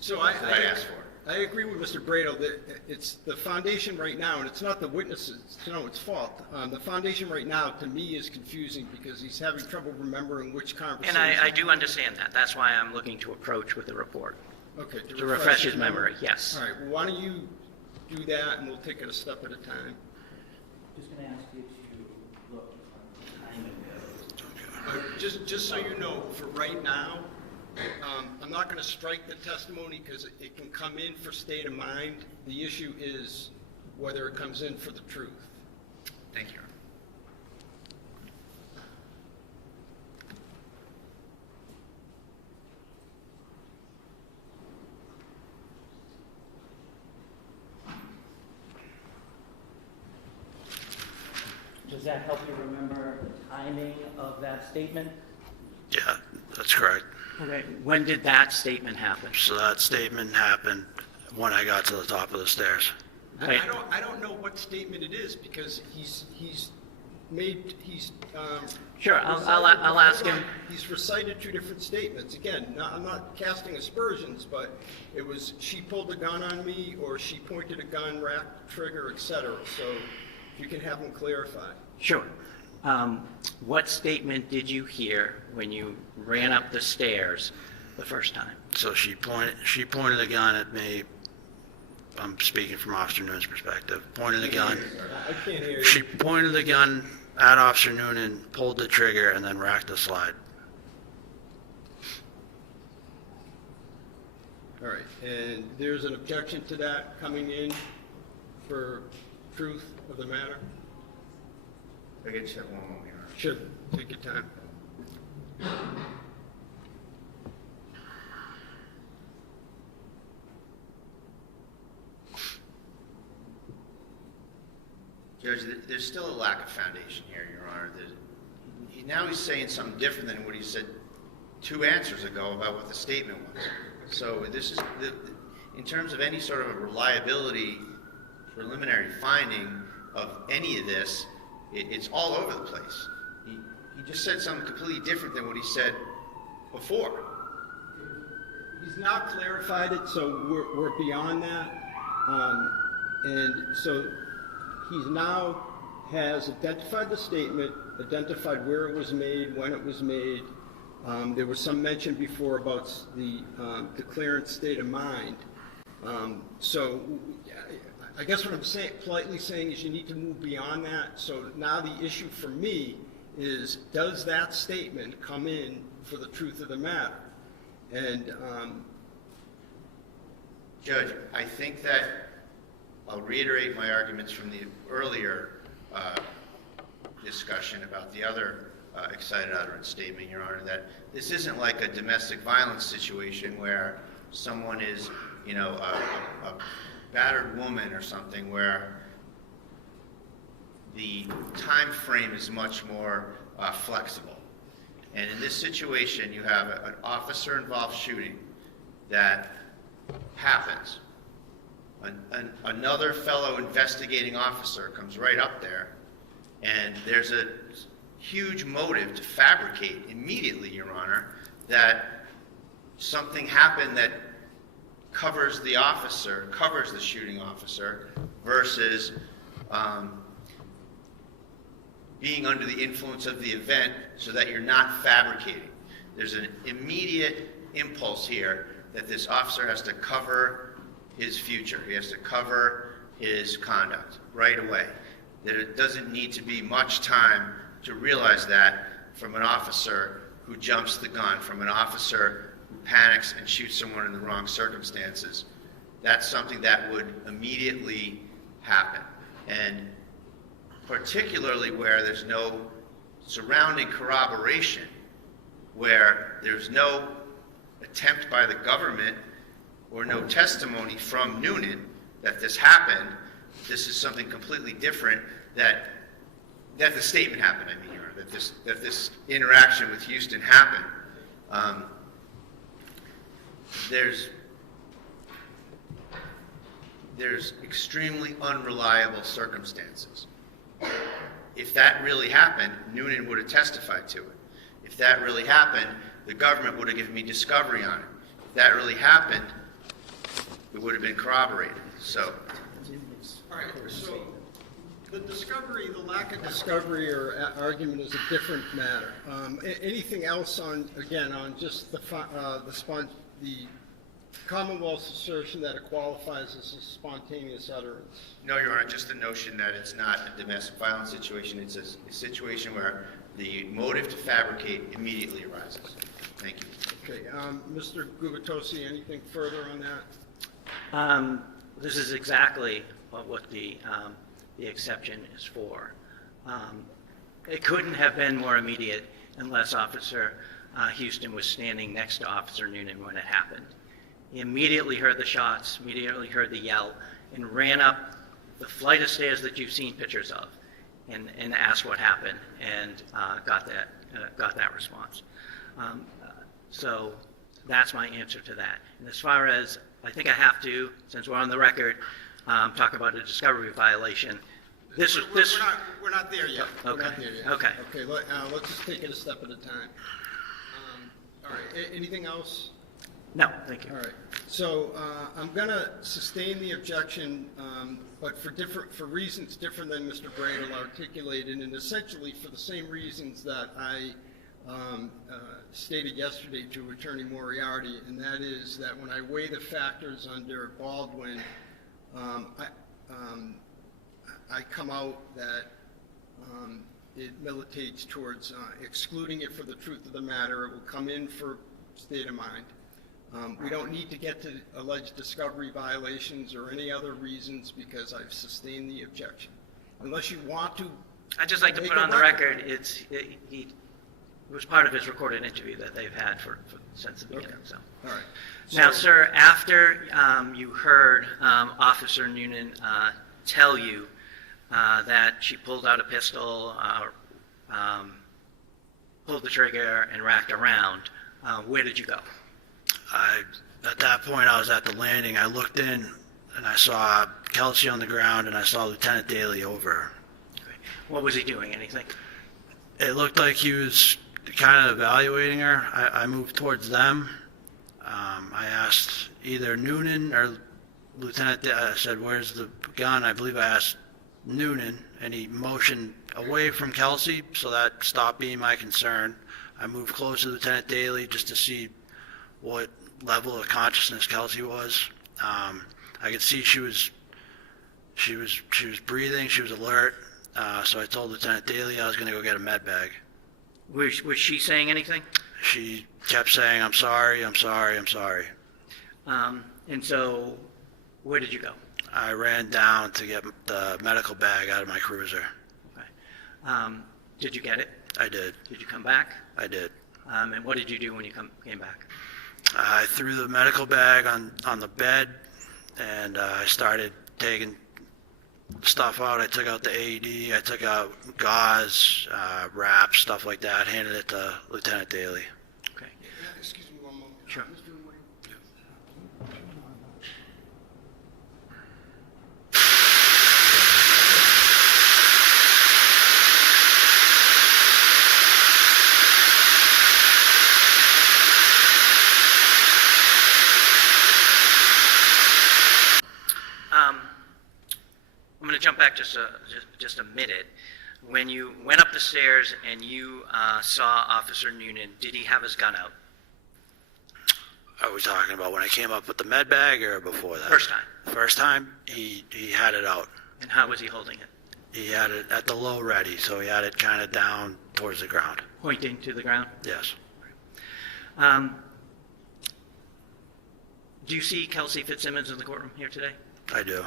So That's what I asked for. I agree with Mr. Brado that it's the foundation right now, and it's not the witnesses, it's fault. The foundation right now, to me, is confusing because he's having trouble remembering which conversation. And I do understand that. That's why I'm looking to approach with the report. Okay, To refresh his memory, yes. All right, well, why don't you do that, and we'll take it a step at a time. Just going to ask you to look on timing. Just so you know, for right now, I'm not going to strike the testimony because it can come in for state of mind. The issue is whether it comes in for the truth. Thank you. Does that help you remember the timing of that statement? Yeah, that's correct. Okay. When did that statement happen? So that statement happened when I got to the top of the stairs. Wait. I don't know what statement it is because he's Sure, I'll ask him. He's recited two different statements. Again, I'm not casting aspersions, but it was she pulled a gun on me or she pointed a gun, racked the trigger, etc. So you can have him clarify. Sure. What statement did you hear when you ran up the stairs the first time? So she pointed a gun at me. I'm speaking from Officer Noonan's perspective. Pointed the gun. I can't hear you. She pointed the gun at Officer Noonan, pulled the trigger, and then racked the slide. All right, and there's an objection to that coming in for truth of the matter? I get you one moment here. Sure, take your time. Judge, there's still a lack of foundation here, Your Honor. Now he's saying something different than what he said 2 answers ago about what the statement was. So this is, in terms of any sort of a reliability preliminary finding of any of this, it's all over the place. He just said something completely different than what he said before. He's now clarified it, so we're beyond that. And so he's now has identified the statement, identified where it was made, when it was made. There was some mention before about the declarant state of mind. So I guess what I'm politely saying is you need to move beyond that. So now the issue for me is, does that statement come in for the truth of the matter? And Judge, I think that I'll reiterate my arguments from the earlier discussion about the other excited utterance statement, Your Honor, that this isn't like a domestic violence situation where someone is, a battered woman or something, where the time frame is much more flexible. And in this situation, you have an officer-involved shooting that happens. Another fellow investigating officer comes right up there, and there's a huge motive to fabricate immediately, Your Honor, that something happened that covers the officer, covers the shooting officer, versus being under the influence of the event so that you're not fabricating. There's an immediate impulse here that this officer has to cover his future. He has to cover his conduct right away. There doesn't need to be much time to realize that from an officer who jumps the gun, from an officer who panics and shoots someone in the wrong circumstances. That's something that would immediately happen. And particularly where there's no surrounding corroboration, where there's no attempt by the government or no testimony from Noonan that this happened. This is something completely different, that the statement happened, I mean, Your Honor, that this interaction with Houston happened. There's extremely unreliable circumstances. If that really happened, Noonan would have testified to it. If that really happened, the government would have given me discovery on it. If that really happened, it would have been corroborated. So, All right, so the discovery, the lack of discovery or argument is a different matter. Anything else on, again, on just the Commonwealth's assertion that it qualifies as a spontaneous utterance? no, Your Honor, just the notion that it's not a domestic violence situation. It's a situation where the motive to fabricate immediately arises. Thank you. Okay, Mr. Gubitosi, anything further on that? This is exactly what the exception is for. It couldn't have been more immediate unless Officer Houston was standing next to Officer Nunan when it happened. He immediately heard the shots, immediately heard the yell, and ran up the flight of stairs that you've seen pictures of, and asked what happened, and got that response. So that's my answer to that. And as far as, I think I have to, since we're on the record, talk about a discovery violation. We're not there yet. We're Okay. not there yet. Okay. Okay, let's just take it a step at a time. All right, anything else? No, thank you. All right, so I'm going to sustain the objection, but for reasons different than Mr. Bradel articulated, and essentially for the same reasons that I stated yesterday to Attorney Moriarty, and that is that when I weigh the factors under Baldwin, I come out that it militates towards excluding it for the truth of the matter. It will come in for state of mind. We don't need to get to alleged discovery violations or any other reasons because I've sustained the objection. Unless you want to. I'd just like to put on the record, it was part of his recorded interview that they've had since the beginning. Okay. So. All right. Now, sir, after you heard Officer Nunan tell you that she pulled out a pistol, pulled the trigger, and racked around, where did you go? At that point, I was at the landing. I looked in, and I saw Kelsey on the ground, and I saw Lieutenant Daly over her. Okay. What was he doing? Anything? It looked like he was kind of evaluating her. I moved towards them. I asked either Nunan or Lieutenant Daly. I said, "Where's the gun?" I believe I asked Nunan, and he motioned away from Kelsey, so that stopped being my concern. I moved close to Lieutenant Daly just to see what level of consciousness Kelsey was. I could see she was breathing, she was alert. So I told Lieutenant Daly I was going to go get a med bag. Was she saying anything? She kept saying, "I'm sorry, I'm sorry, I'm sorry." And so, where did you go? I ran down to get the medical bag out of my cruiser. Okay. Did you get it? I did. Did you come back? I did. And what did you do when you came back? I threw the medical bag on the bed, and I started taking stuff out. I took out the AED, I took out gauze, wraps, stuff like that, handed it to Lieutenant Daly. Okay. Excuse me one moment. Sure. Mr. Wayne. I'm going to jump back just a minute. When you went up the stairs and you saw Officer Nunan, did he have his gun out? Are we talking about when I came up with the med bag or before that? First time. First time, he had it out. And how was he holding it? He had it at the low ready, so he had it kind of down towards the ground. Pointing to the ground? Yes. Do you see Kelsey Fitzsimmons in the courtroom here today? I do.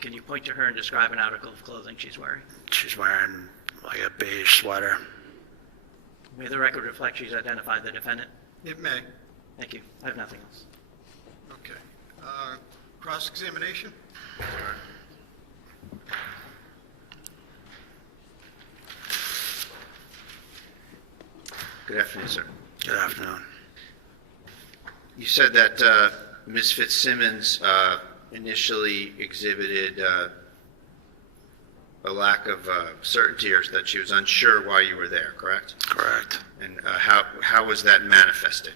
Can you point to her and describe an article of clothing she's wearing? She's wearing like a beige sweater. May the record reflect she's identified the defendant? It may. Thank you. I have nothing else. Okay. Cross-examination? Good afternoon, sir. Good afternoon. You said that Ms. Fitzsimmons initially exhibited a lack of certainty, or that she was unsure why you were there, correct? Correct. And how was that manifested?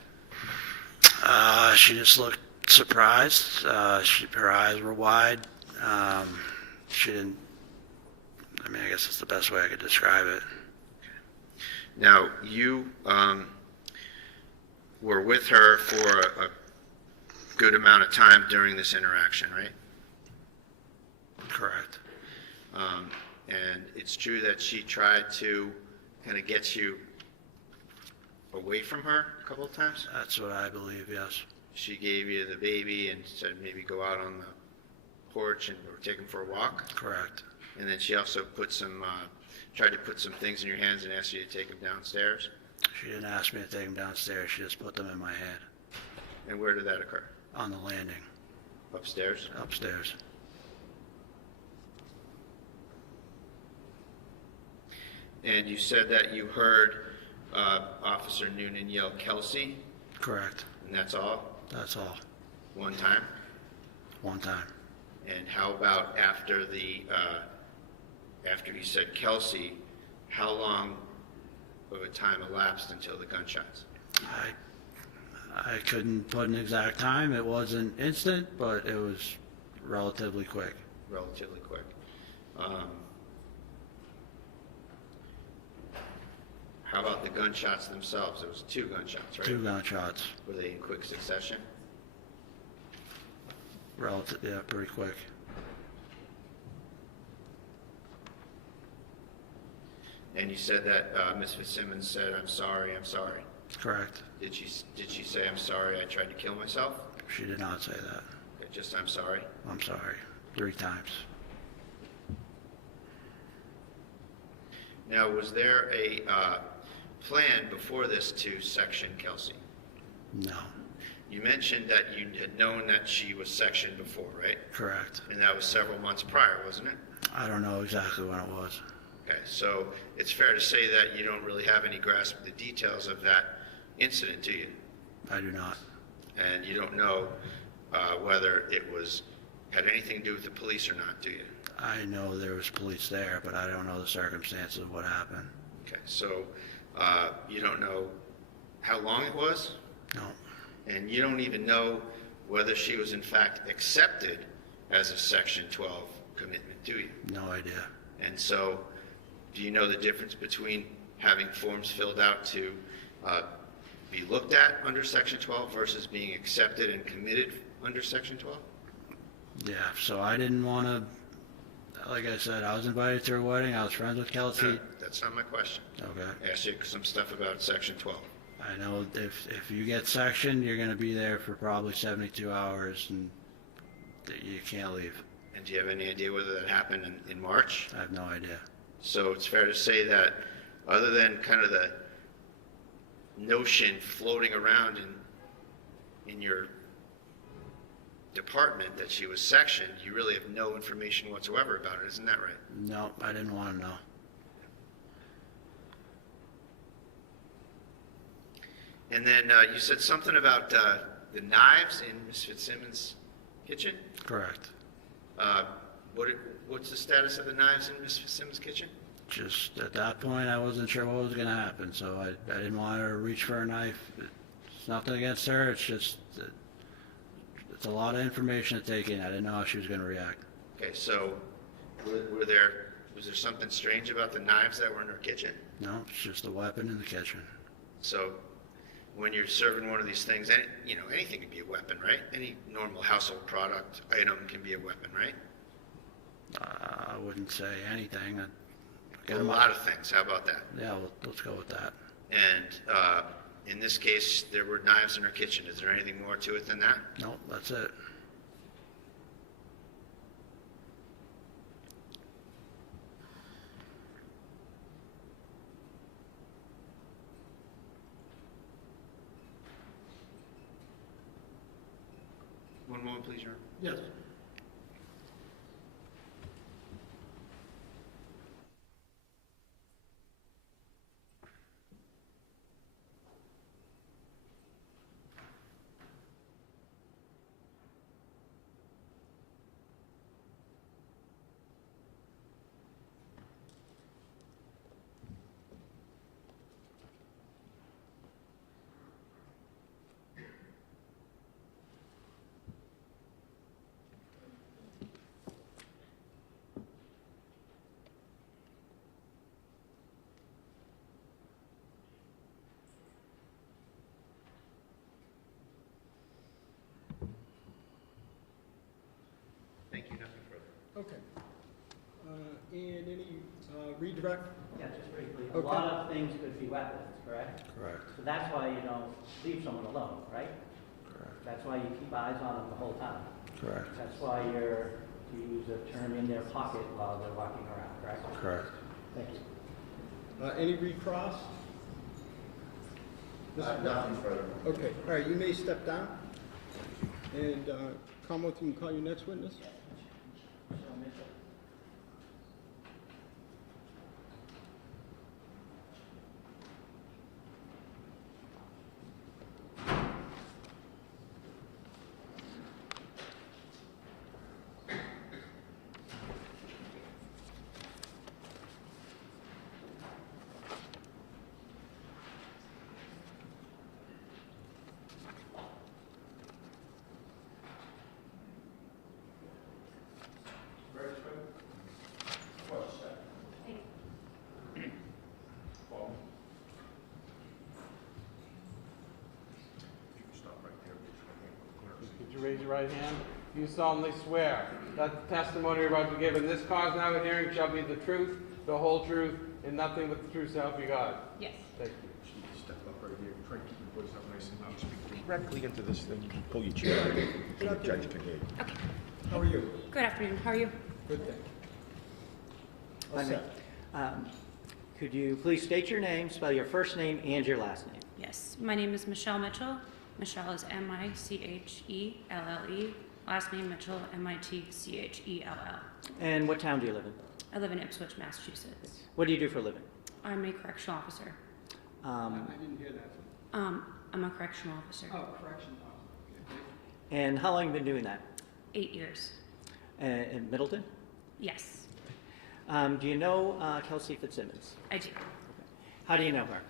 She just looked surprised. Her eyes were wide. She didn't, I mean, I guess that's the best way I could describe it. Now, you were with her for a good amount of time during this interaction, right? Correct. And it's true that she tried to kind of get you away from her a couple of times? That's what I believe, yes. She gave you the baby and said maybe go out on the porch and or take him for a walk? Correct. And then she also put some, tried to put some things in your hands and asked you to take him downstairs? She didn't ask me to take them downstairs. She just put them in my head And where did that occur? on the landing Upstairs? upstairs. And you said that you heard Officer Noonan yell, "Kelsey," Correct. and that's all? That's all. One time? One time. And how about after after he said Kelsey, how long of a time elapsed until the gunshots? I couldn't put an exact time. It wasn't instant, but it was relatively quick. Relatively quick. How about the gunshots themselves? It was 2 gunshots, right? 2 gunshots. Were they in quick succession? Yeah, pretty quick. And you said that Ms. Fitzsimmons said, "I'm sorry, I'm sorry." Correct. Did she say, "I'm sorry, I tried to kill myself"? She did not say that. Just, "I'm sorry"? I'm sorry. 3 times. Now, was there a plan before this to section Kelsey? No. You mentioned that you had known that she was sectioned before, right? Correct. And that was several months prior, wasn't it? I don't know exactly when it was. Okay, so it's fair to say that you don't really have any grasp of the details of that incident, do you? I do not. And you don't know whether it had anything to do with the police or not, do you? I know there was police there, but I don't know the circumstances of what happened. Okay, so you don't know how long it was? No. And you don't even know whether she was in fact accepted as a Section 12 commitment, do you? No idea. And so, do you know the difference between having forms filled out to be looked at under Section 12 versus being accepted and committed under Section 12? Yeah, so I didn't want to, like I said, I was invited to her wedding. I was friends with Kelsey. No, that's not my question. Okay. I asked you some stuff about Section 12. I know if you get sectioned, you're going to be there for probably 72 hours, and you can't leave. And do you have any idea whether that happened in March? I have no idea. So it's fair to say that other than kind of the notion floating around in your department that she was sectioned, you really have no information whatsoever about it, isn't that right? No, I didn't want to know. And then you said something about the knives in Ms. Fitzsimmons' kitchen? Correct. What's the status of the knives in Ms. Fitzsimmons' kitchen? Just at that point, I wasn't sure what was going to happen, so I didn't want her to reach for a knife. It's nothing against her. It's just it's a lot of information to take in. I didn't know how she was going to react. Okay, so was there something strange about the knives that were in her kitchen? No, it's just a weapon in the kitchen. So when you're serving one of these things, anything can be a weapon, right? Any normal household product item can be a weapon, right? I wouldn't say anything. A lot of things. How about that? Yeah, let's go with that. And in this case, there were knives in her kitchen. Is there anything more to it than that? No, that's it. One moment, please, Your Honor. Yes. redirect? Yeah, just briefly. A Okay. lot of things could be weapons, correct? Correct. So that's why you don't leave someone alone, right? Correct. That's why you keep eyes on them the whole time. Correct. That's why you're, to use a term, in their pocket while they're walking around, correct? Correct. Thank you. Any recross? Nothing further. Okay, all right, you may step down. And Commonwealth, you can call your next witness. Michelle Mitchell. Could you raise your right hand? You solemnly swear that the testimony you're about to give in this cause now in hearing shall be the truth, the whole truth, and nothing but the truth, so help you God. Yes. Thank you. Step up right here, try to keep your voice up nice and loud, speak directly into this thing, pull your chair out, so the judge can hear you. Okay. How are you? Good afternoon. How are you? Good, thank you. All set. Could you please state your name, spell your first name and your last name? Yes, my name is Michelle Mitchell. Michelle is Michelle. Last name Mitchell, Mitchell. And what town do you live in? I live in Ipswich, Massachusetts. What do you do for a living? I'm a correctional officer. I didn't hear that. I'm a correctional officer. Oh, correction officer. And how long have you been doing that? 8 years. In Middleton? Yes, Do you know Kelsey Fitzsimmons? I do. How do you know her?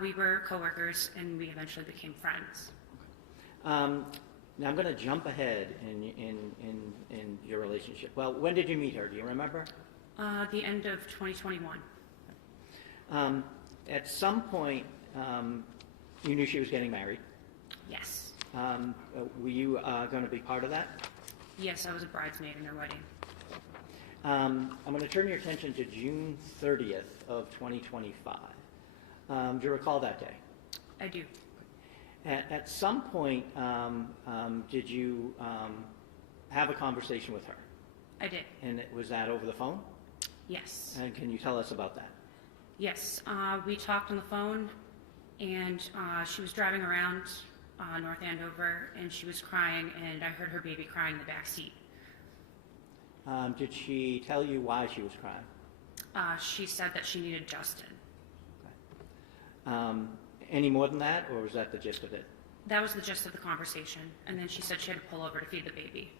We were coworkers and we eventually became friends. Now I'm going to jump ahead in your relationship. Well, when did you meet her? Do you remember? The end of 2021. At some point, you knew she was getting married. Yes. Were you going to be part of that? Yes, I was a bridesmaid in her wedding. I'm going to turn your attention to June 30th of 2025. Do you recall that day? I do. At some point, did you have a conversation with her? I did. And was that over the phone? Yes. And can you tell us about that? Yes, we talked on the phone, and she was driving around North Andover, and she was crying, and I heard her baby crying in the back seat. Did she tell you why she was crying? She said that she needed Justin. Any more than that, or was that the gist of it? That was the gist of the conversation, and then she said she had to pull over to feed the baby.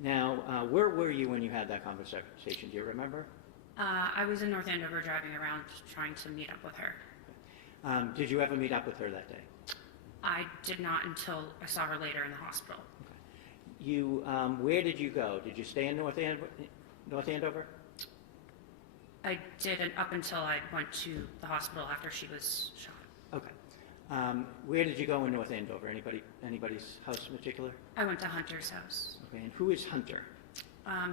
Now, where were you when you had that conversation? Do you remember? I was in North Andover driving around trying to meet up with her. Did you ever meet up with her that day? I did not until I saw her later in the hospital. You, where did you go? Did you stay in North Andover? I did up until I went to the hospital after she was shot. Okay. Where did you go in North Andover? Anybody's house in particular? I went to Hunter's house. Okay, and who is Hunter?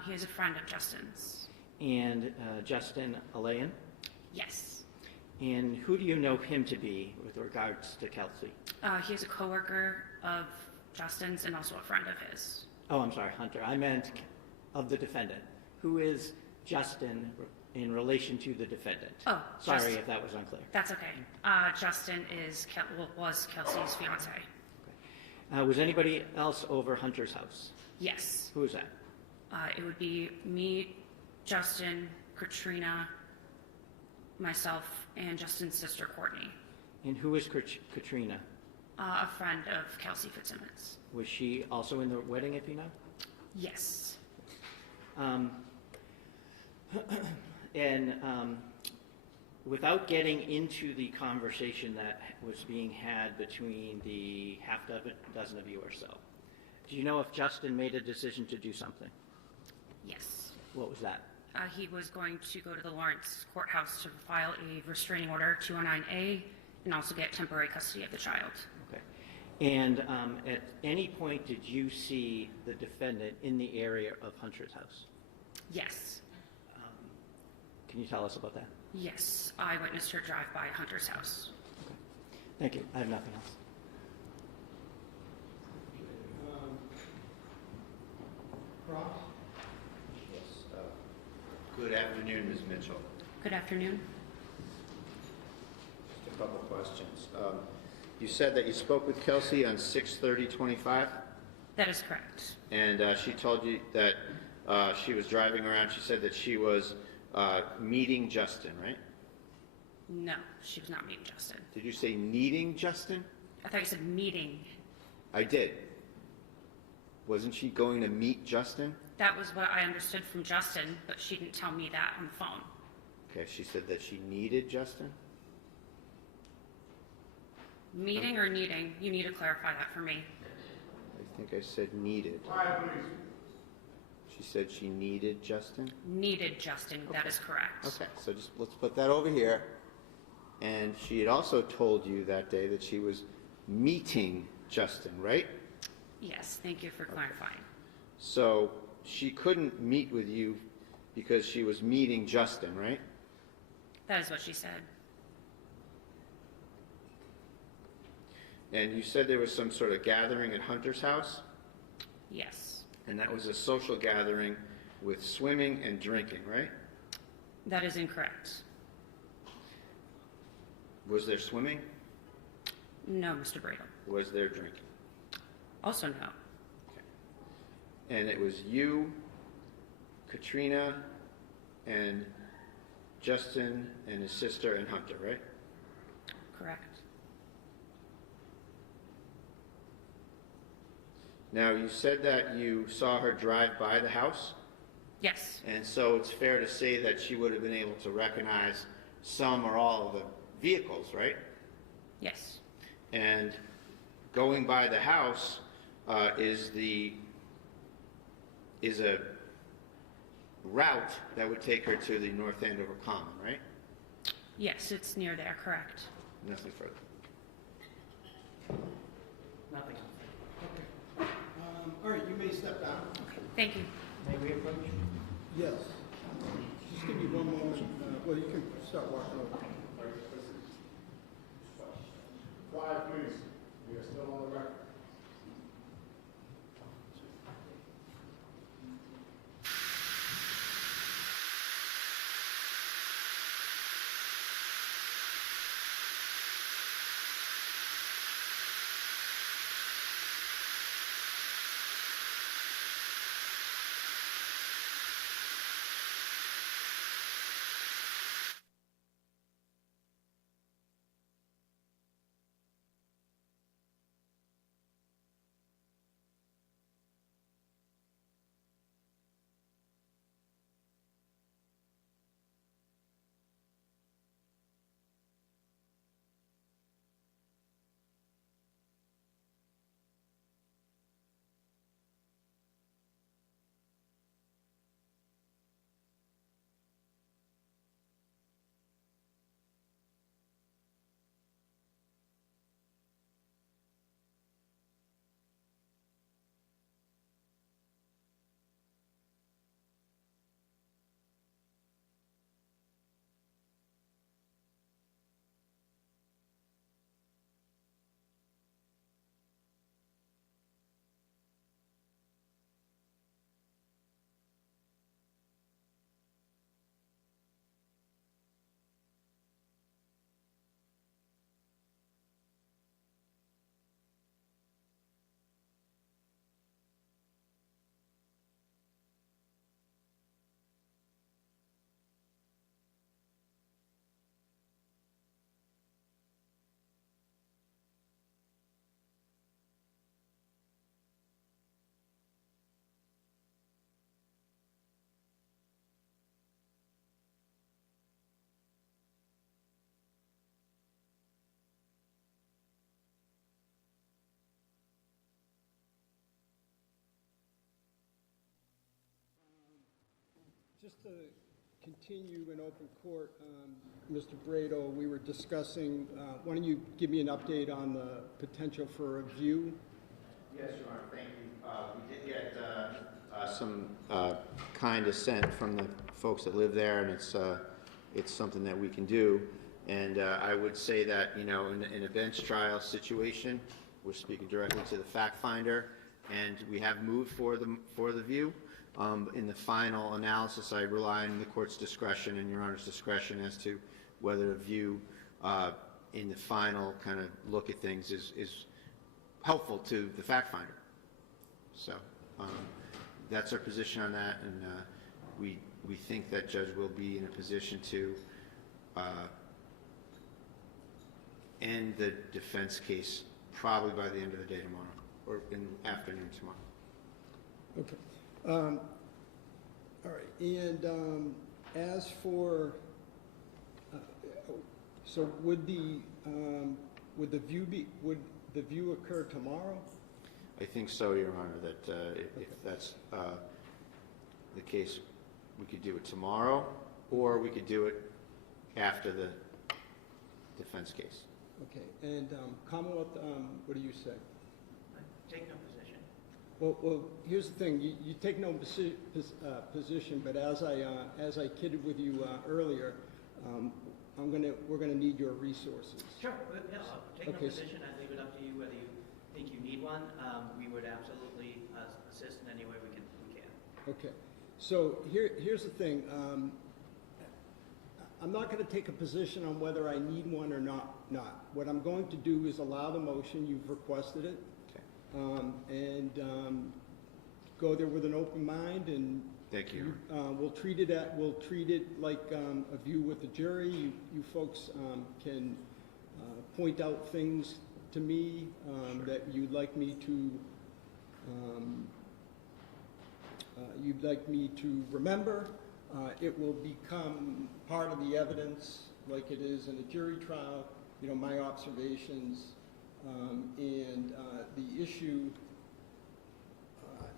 He is a friend of Justin's. And Justin Alayan? Yes. And who do you know him to be with regards to Kelsey? He is a coworker of Justin's and also a friend of his. Oh, I'm sorry, Hunter. I meant of the defendant. Who is Justin in relation to the defendant? Oh, sorry if that was unclear. That's okay. Justin was Kelsey's fiance. Okay. Was anybody else over Hunter's house? Yes. Who is that? It would be me, Justin, Katrina, myself, and Justin's sister, Courtney. And who is Katrina? A friend of Kelsey Fitzsimmons. Was she also in the wedding, if you know? Yes. And without getting into the conversation that was being had between the half dozen of you or so, do you know if Justin made a decision to do something? Yes. What was that? He was going to go to the Lawrence courthouse to file a restraining order, 209A, and also get temporary custody of the child. Okay. And at any point did you see the defendant in the area of Hunter's house? Yes. Can you tell us about that? Yes, I witnessed her drive by Hunter's house. Thank you. I have nothing else. Cross? Yes. Good afternoon, Ms. Mitchell. Good afternoon. Just a couple questions. You said that you spoke with Kelsey on 6/30/25, That is correct. and she told you that she was driving around. She said that she was meeting Justin, right? No, she was not meeting Justin. Did you say needing Justin? I thought you said meeting. I did. Wasn't she going to meet Justin? That was what I understood from Justin, but she didn't tell me that on the phone. Okay, she said that she needed Justin? Meeting or needing? You need to clarify that for me. I think I said needed. Quiet, please. She said she needed Justin? Needed Justin, that is correct. Okay, so just let's put that over here. And she had also told you that day that she was meeting Justin, right? Yes, thank you for clarifying. So she couldn't meet with you because she was meeting Justin, right? That is what she said. And you said there was some sort of gathering at Hunter's house? Yes, And that was a social gathering with swimming and drinking, right? that is incorrect. Was there swimming? No, Mr. Bradle. Was there drinking? Also no. And it was you, Katrina, and Justin and his sister and Hunter, right? Correct. Now, you said that you saw her drive by the house, Yes, and so it's fair to say that she would have been able to recognize some or all of the vehicles, right? yes, And going by the house is a route that would take her to the North Andover Common, right? yes, it's near there, correct. Nothing further. Nothing. All right, you may step down. Thank you. May we approach? Yes. Just give me one moment. Well, you can start walking over. Quiet, please. We are still on the record. Just to continue in open court, Mr. Brado, we were discussing, why don't you give me an update on the potential for a view? Yes, Your Honor, thank you. We did get some kind assent from the folks that live there, and it's it's something that we can do. And I would say that, you know, in a bench trial situation, we're speaking directly to the fact finder, and we have moved for the view. In the final analysis, I rely on the court's discretion and Your Honor's discretion as to whether a view in the final kind of look at things is helpful to the fact finder. So that's our position on that, and we think that judge will be in a position to end the defense case probably by the end of the day tomorrow, or in the afternoon tomorrow. Okay. All right. And as for, so would the view occur tomorrow? I think so, Your Honor, that if that's the case, we could do it tomorrow, or we could do it after the defense case. Okay. And Commonwealth, what do you say? Take no position. Well, here's the thing. You take no position, but as I kidded with you earlier, we're gonna need your resources. Sure, yeah, I'll take no Okay. position. I leave it up to you whether you think you need one. We would absolutely assist in any way we can. Okay. So here's the thing. I'm not going to take a position on whether I need one or not. What I'm going to do is allow the motion. You've requested it. And go there with an open mind, and thank you. We'll treat it like a view with the jury. You folks can point out things to me that you'd like me to remember. It will become part of the evidence, like it is in a jury trial. You know, my observations. And the issue,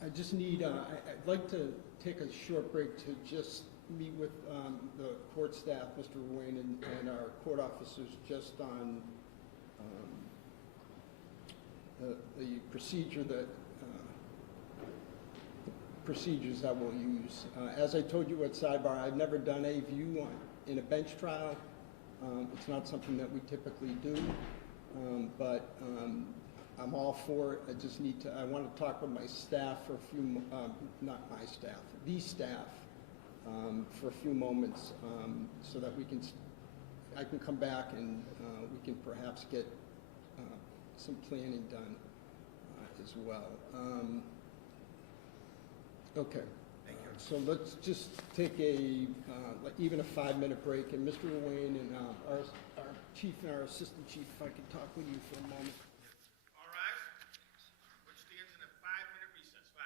I just need, I'd like to take a short break to just meet with the court staff, Mr. Wayne, and our court officers, just on the procedures that we'll use. As I told you at sidebar, I've never done a view in a bench trial. It's not something that we typically do. But I'm all for it. I want to talk with my staff for a few, not my staff, the staff, for a few moments, so that I can come back and we can perhaps get some planning done as well. Okay. So let's just take even a 5-minute break, and Mr. Wayne and our chief and our assistant chief, if I could talk with you for a moment. All right. Which stands in a 5-minute recess. 5.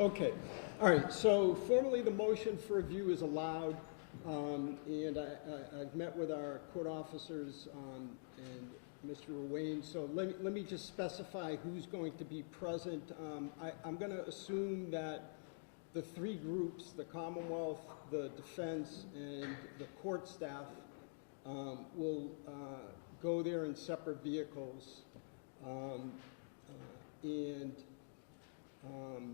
Okay, all right, so formally the motion for review is allowed, and I've met with our court officers and Mr. Ruane, so let me just specify who's going to be present. I'm going to assume that the three groups, the Commonwealth, the defense, and the court staff, will go there in separate vehicles, and all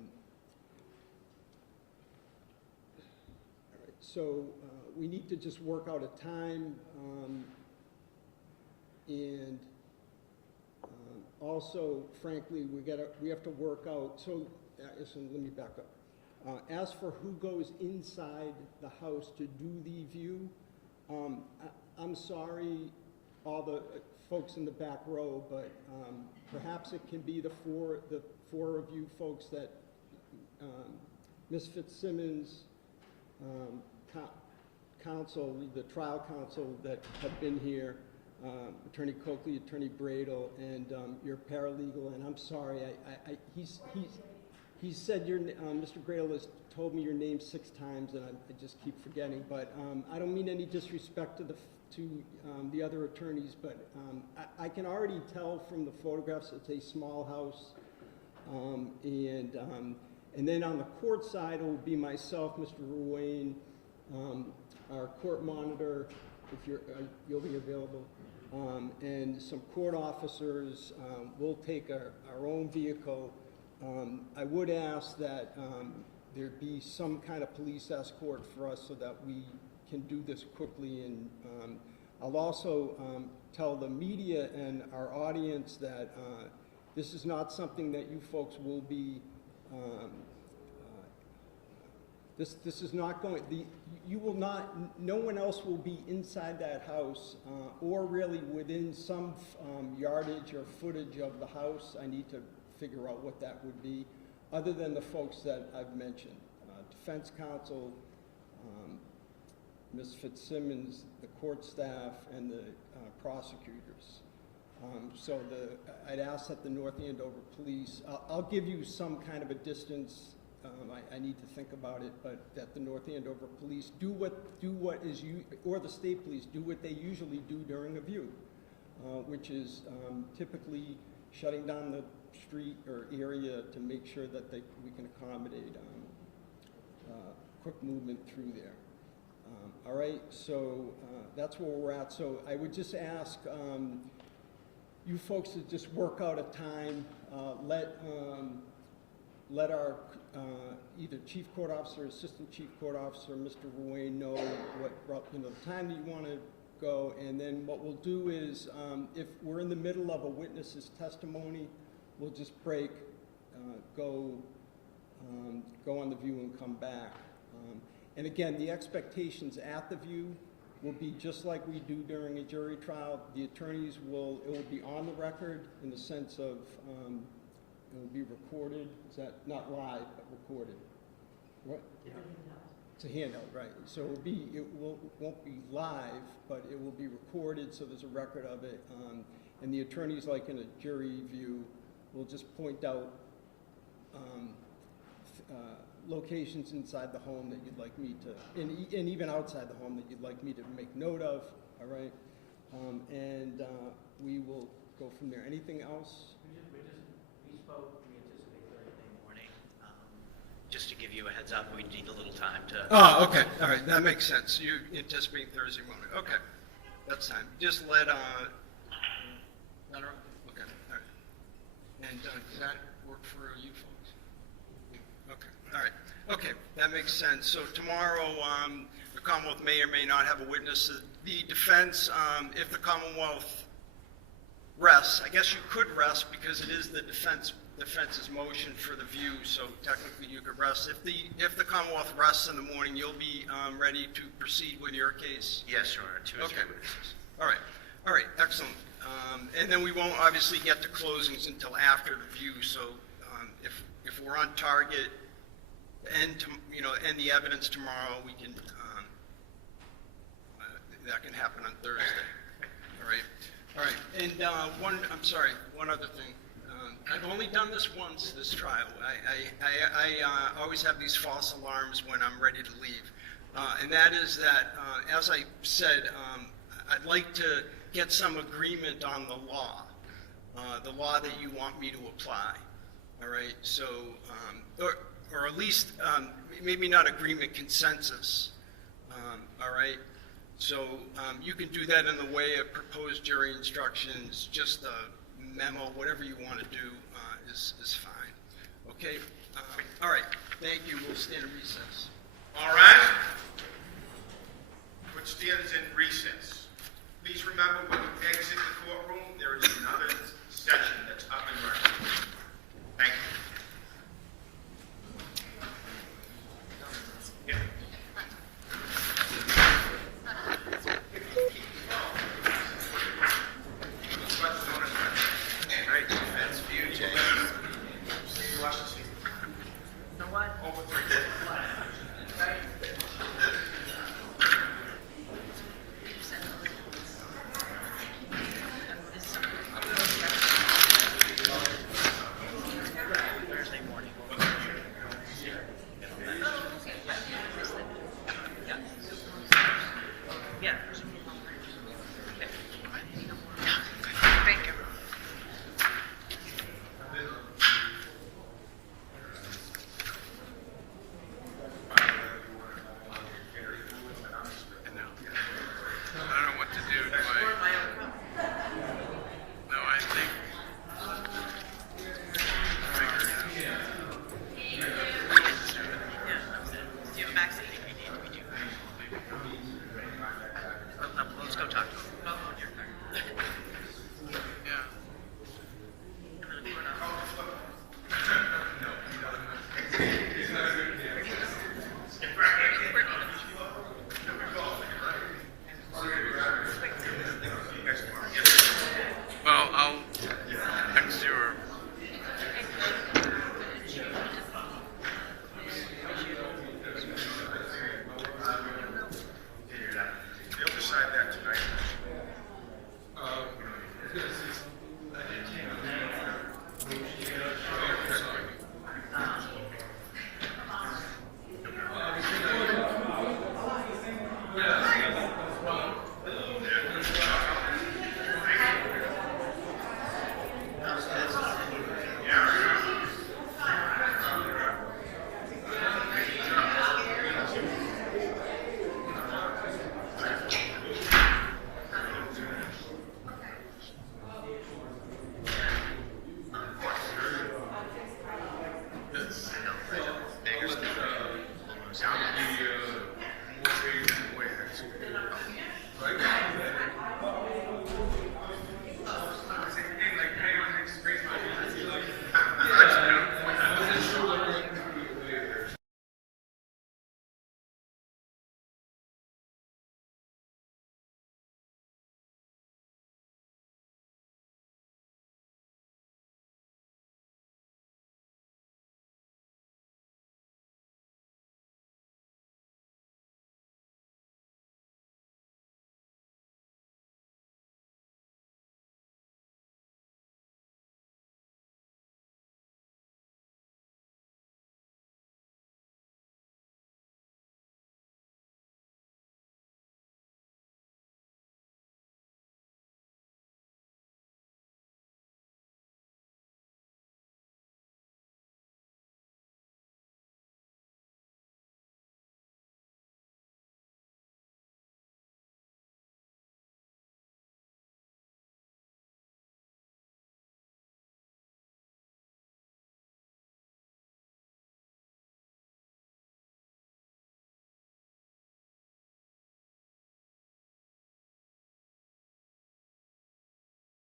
right, so we need to just work out a time, and also, frankly, we have to work out. So, let me back up. As for who goes inside the house to do the view, I'm sorry, all the folks in the back row, but perhaps it can be the four of you folks that Ms. Fitzsimmons, counsel, the trial counsel that have been here, Attorney Coakley, Attorney Bradle, and your paralegal. And I'm sorry, he said your Mr. Bradle has told me your name 6 times, and I just keep forgetting. But I don't mean any disrespect to the other attorneys, but I can already tell from the photographs it's a small house, and then on the court side it will be myself, Mr. Ruane, our court monitor, if you'll be available, and some court officers. We'll take our own vehicle. I would ask that there be some kind of police escort for us so that we can do this quickly, and I'll also tell the media and our audience that this is not something that you folks will be, this is not going, you will not, no one else will be inside that house or really within some yardage or footage of the house. I need to figure out what that would be, other than the folks that I've mentioned. Defense counsel, Ms. Fitzsimmons, the court staff, and the prosecutors. So I'd ask that the North Andover police, I'll give you some kind of a distance, I need to think about it, but that the North Andover police do what is, or the state police do what they usually do during a view, which is typically shutting down the street or area to make sure that we can accommodate quick movement through there. All right, so that's where we're at. So I would just ask you folks to just work out a time. Let our either chief court officer, assistant chief court officer, Mr. Ruane know the time that you want to go, and then what we'll do is if we're in the middle of a witness's testimony, we'll just break, go on the view and come back. And again, the expectations at the view will be just like we do during a jury trial. The attorneys it will be on the record in the sense of it will be recorded. Is that not live, but recorded? What? Yeah. It's a handout, right? So it won't be live, but it will be recorded, so there's a record of it. And the attorneys, like in a jury view, will just point out locations inside the home that you'd like me to, and even outside the home that you'd like me to make note of, all right? And we will go from there. Anything else? We spoke, we anticipate Thursday morning. Just to give you a heads up, we need a little time to... Oh, okay, all right, that makes sense. You anticipate Thursday morning, okay. That's time. Just let, okay, all right. And does that work for you folks? Okay, all right. Okay, that makes sense. So tomorrow, the Commonwealth may or may not have a witness. The defense, if the Commonwealth rests, I guess you could rest because it is the defense's motion for the view, so technically you could rest. If the Commonwealth rests in the morning, you'll be ready to proceed with your case? Yes, Your Honor, two Okay. witnesses. All right, excellent. And then we won't obviously get to closings until after the view, so if we're on target, end the evidence tomorrow, we can, that can happen on Thursday. All right, and one other thing. I've only done this once, this trial. I always have these false alarms when I'm ready to leave. And that is that, as I said, I'd like to get some agreement on the law that you want me to apply. All right, so, or at least, maybe not agreement, consensus. All right, so you can do that in the way of proposed jury instructions, just a memo, whatever you want to do is fine. Okay, all right, thank you, we'll stand in recess. All right? Court stands in recess. Please remember when you exit the courtroom, there is another session that's up and running.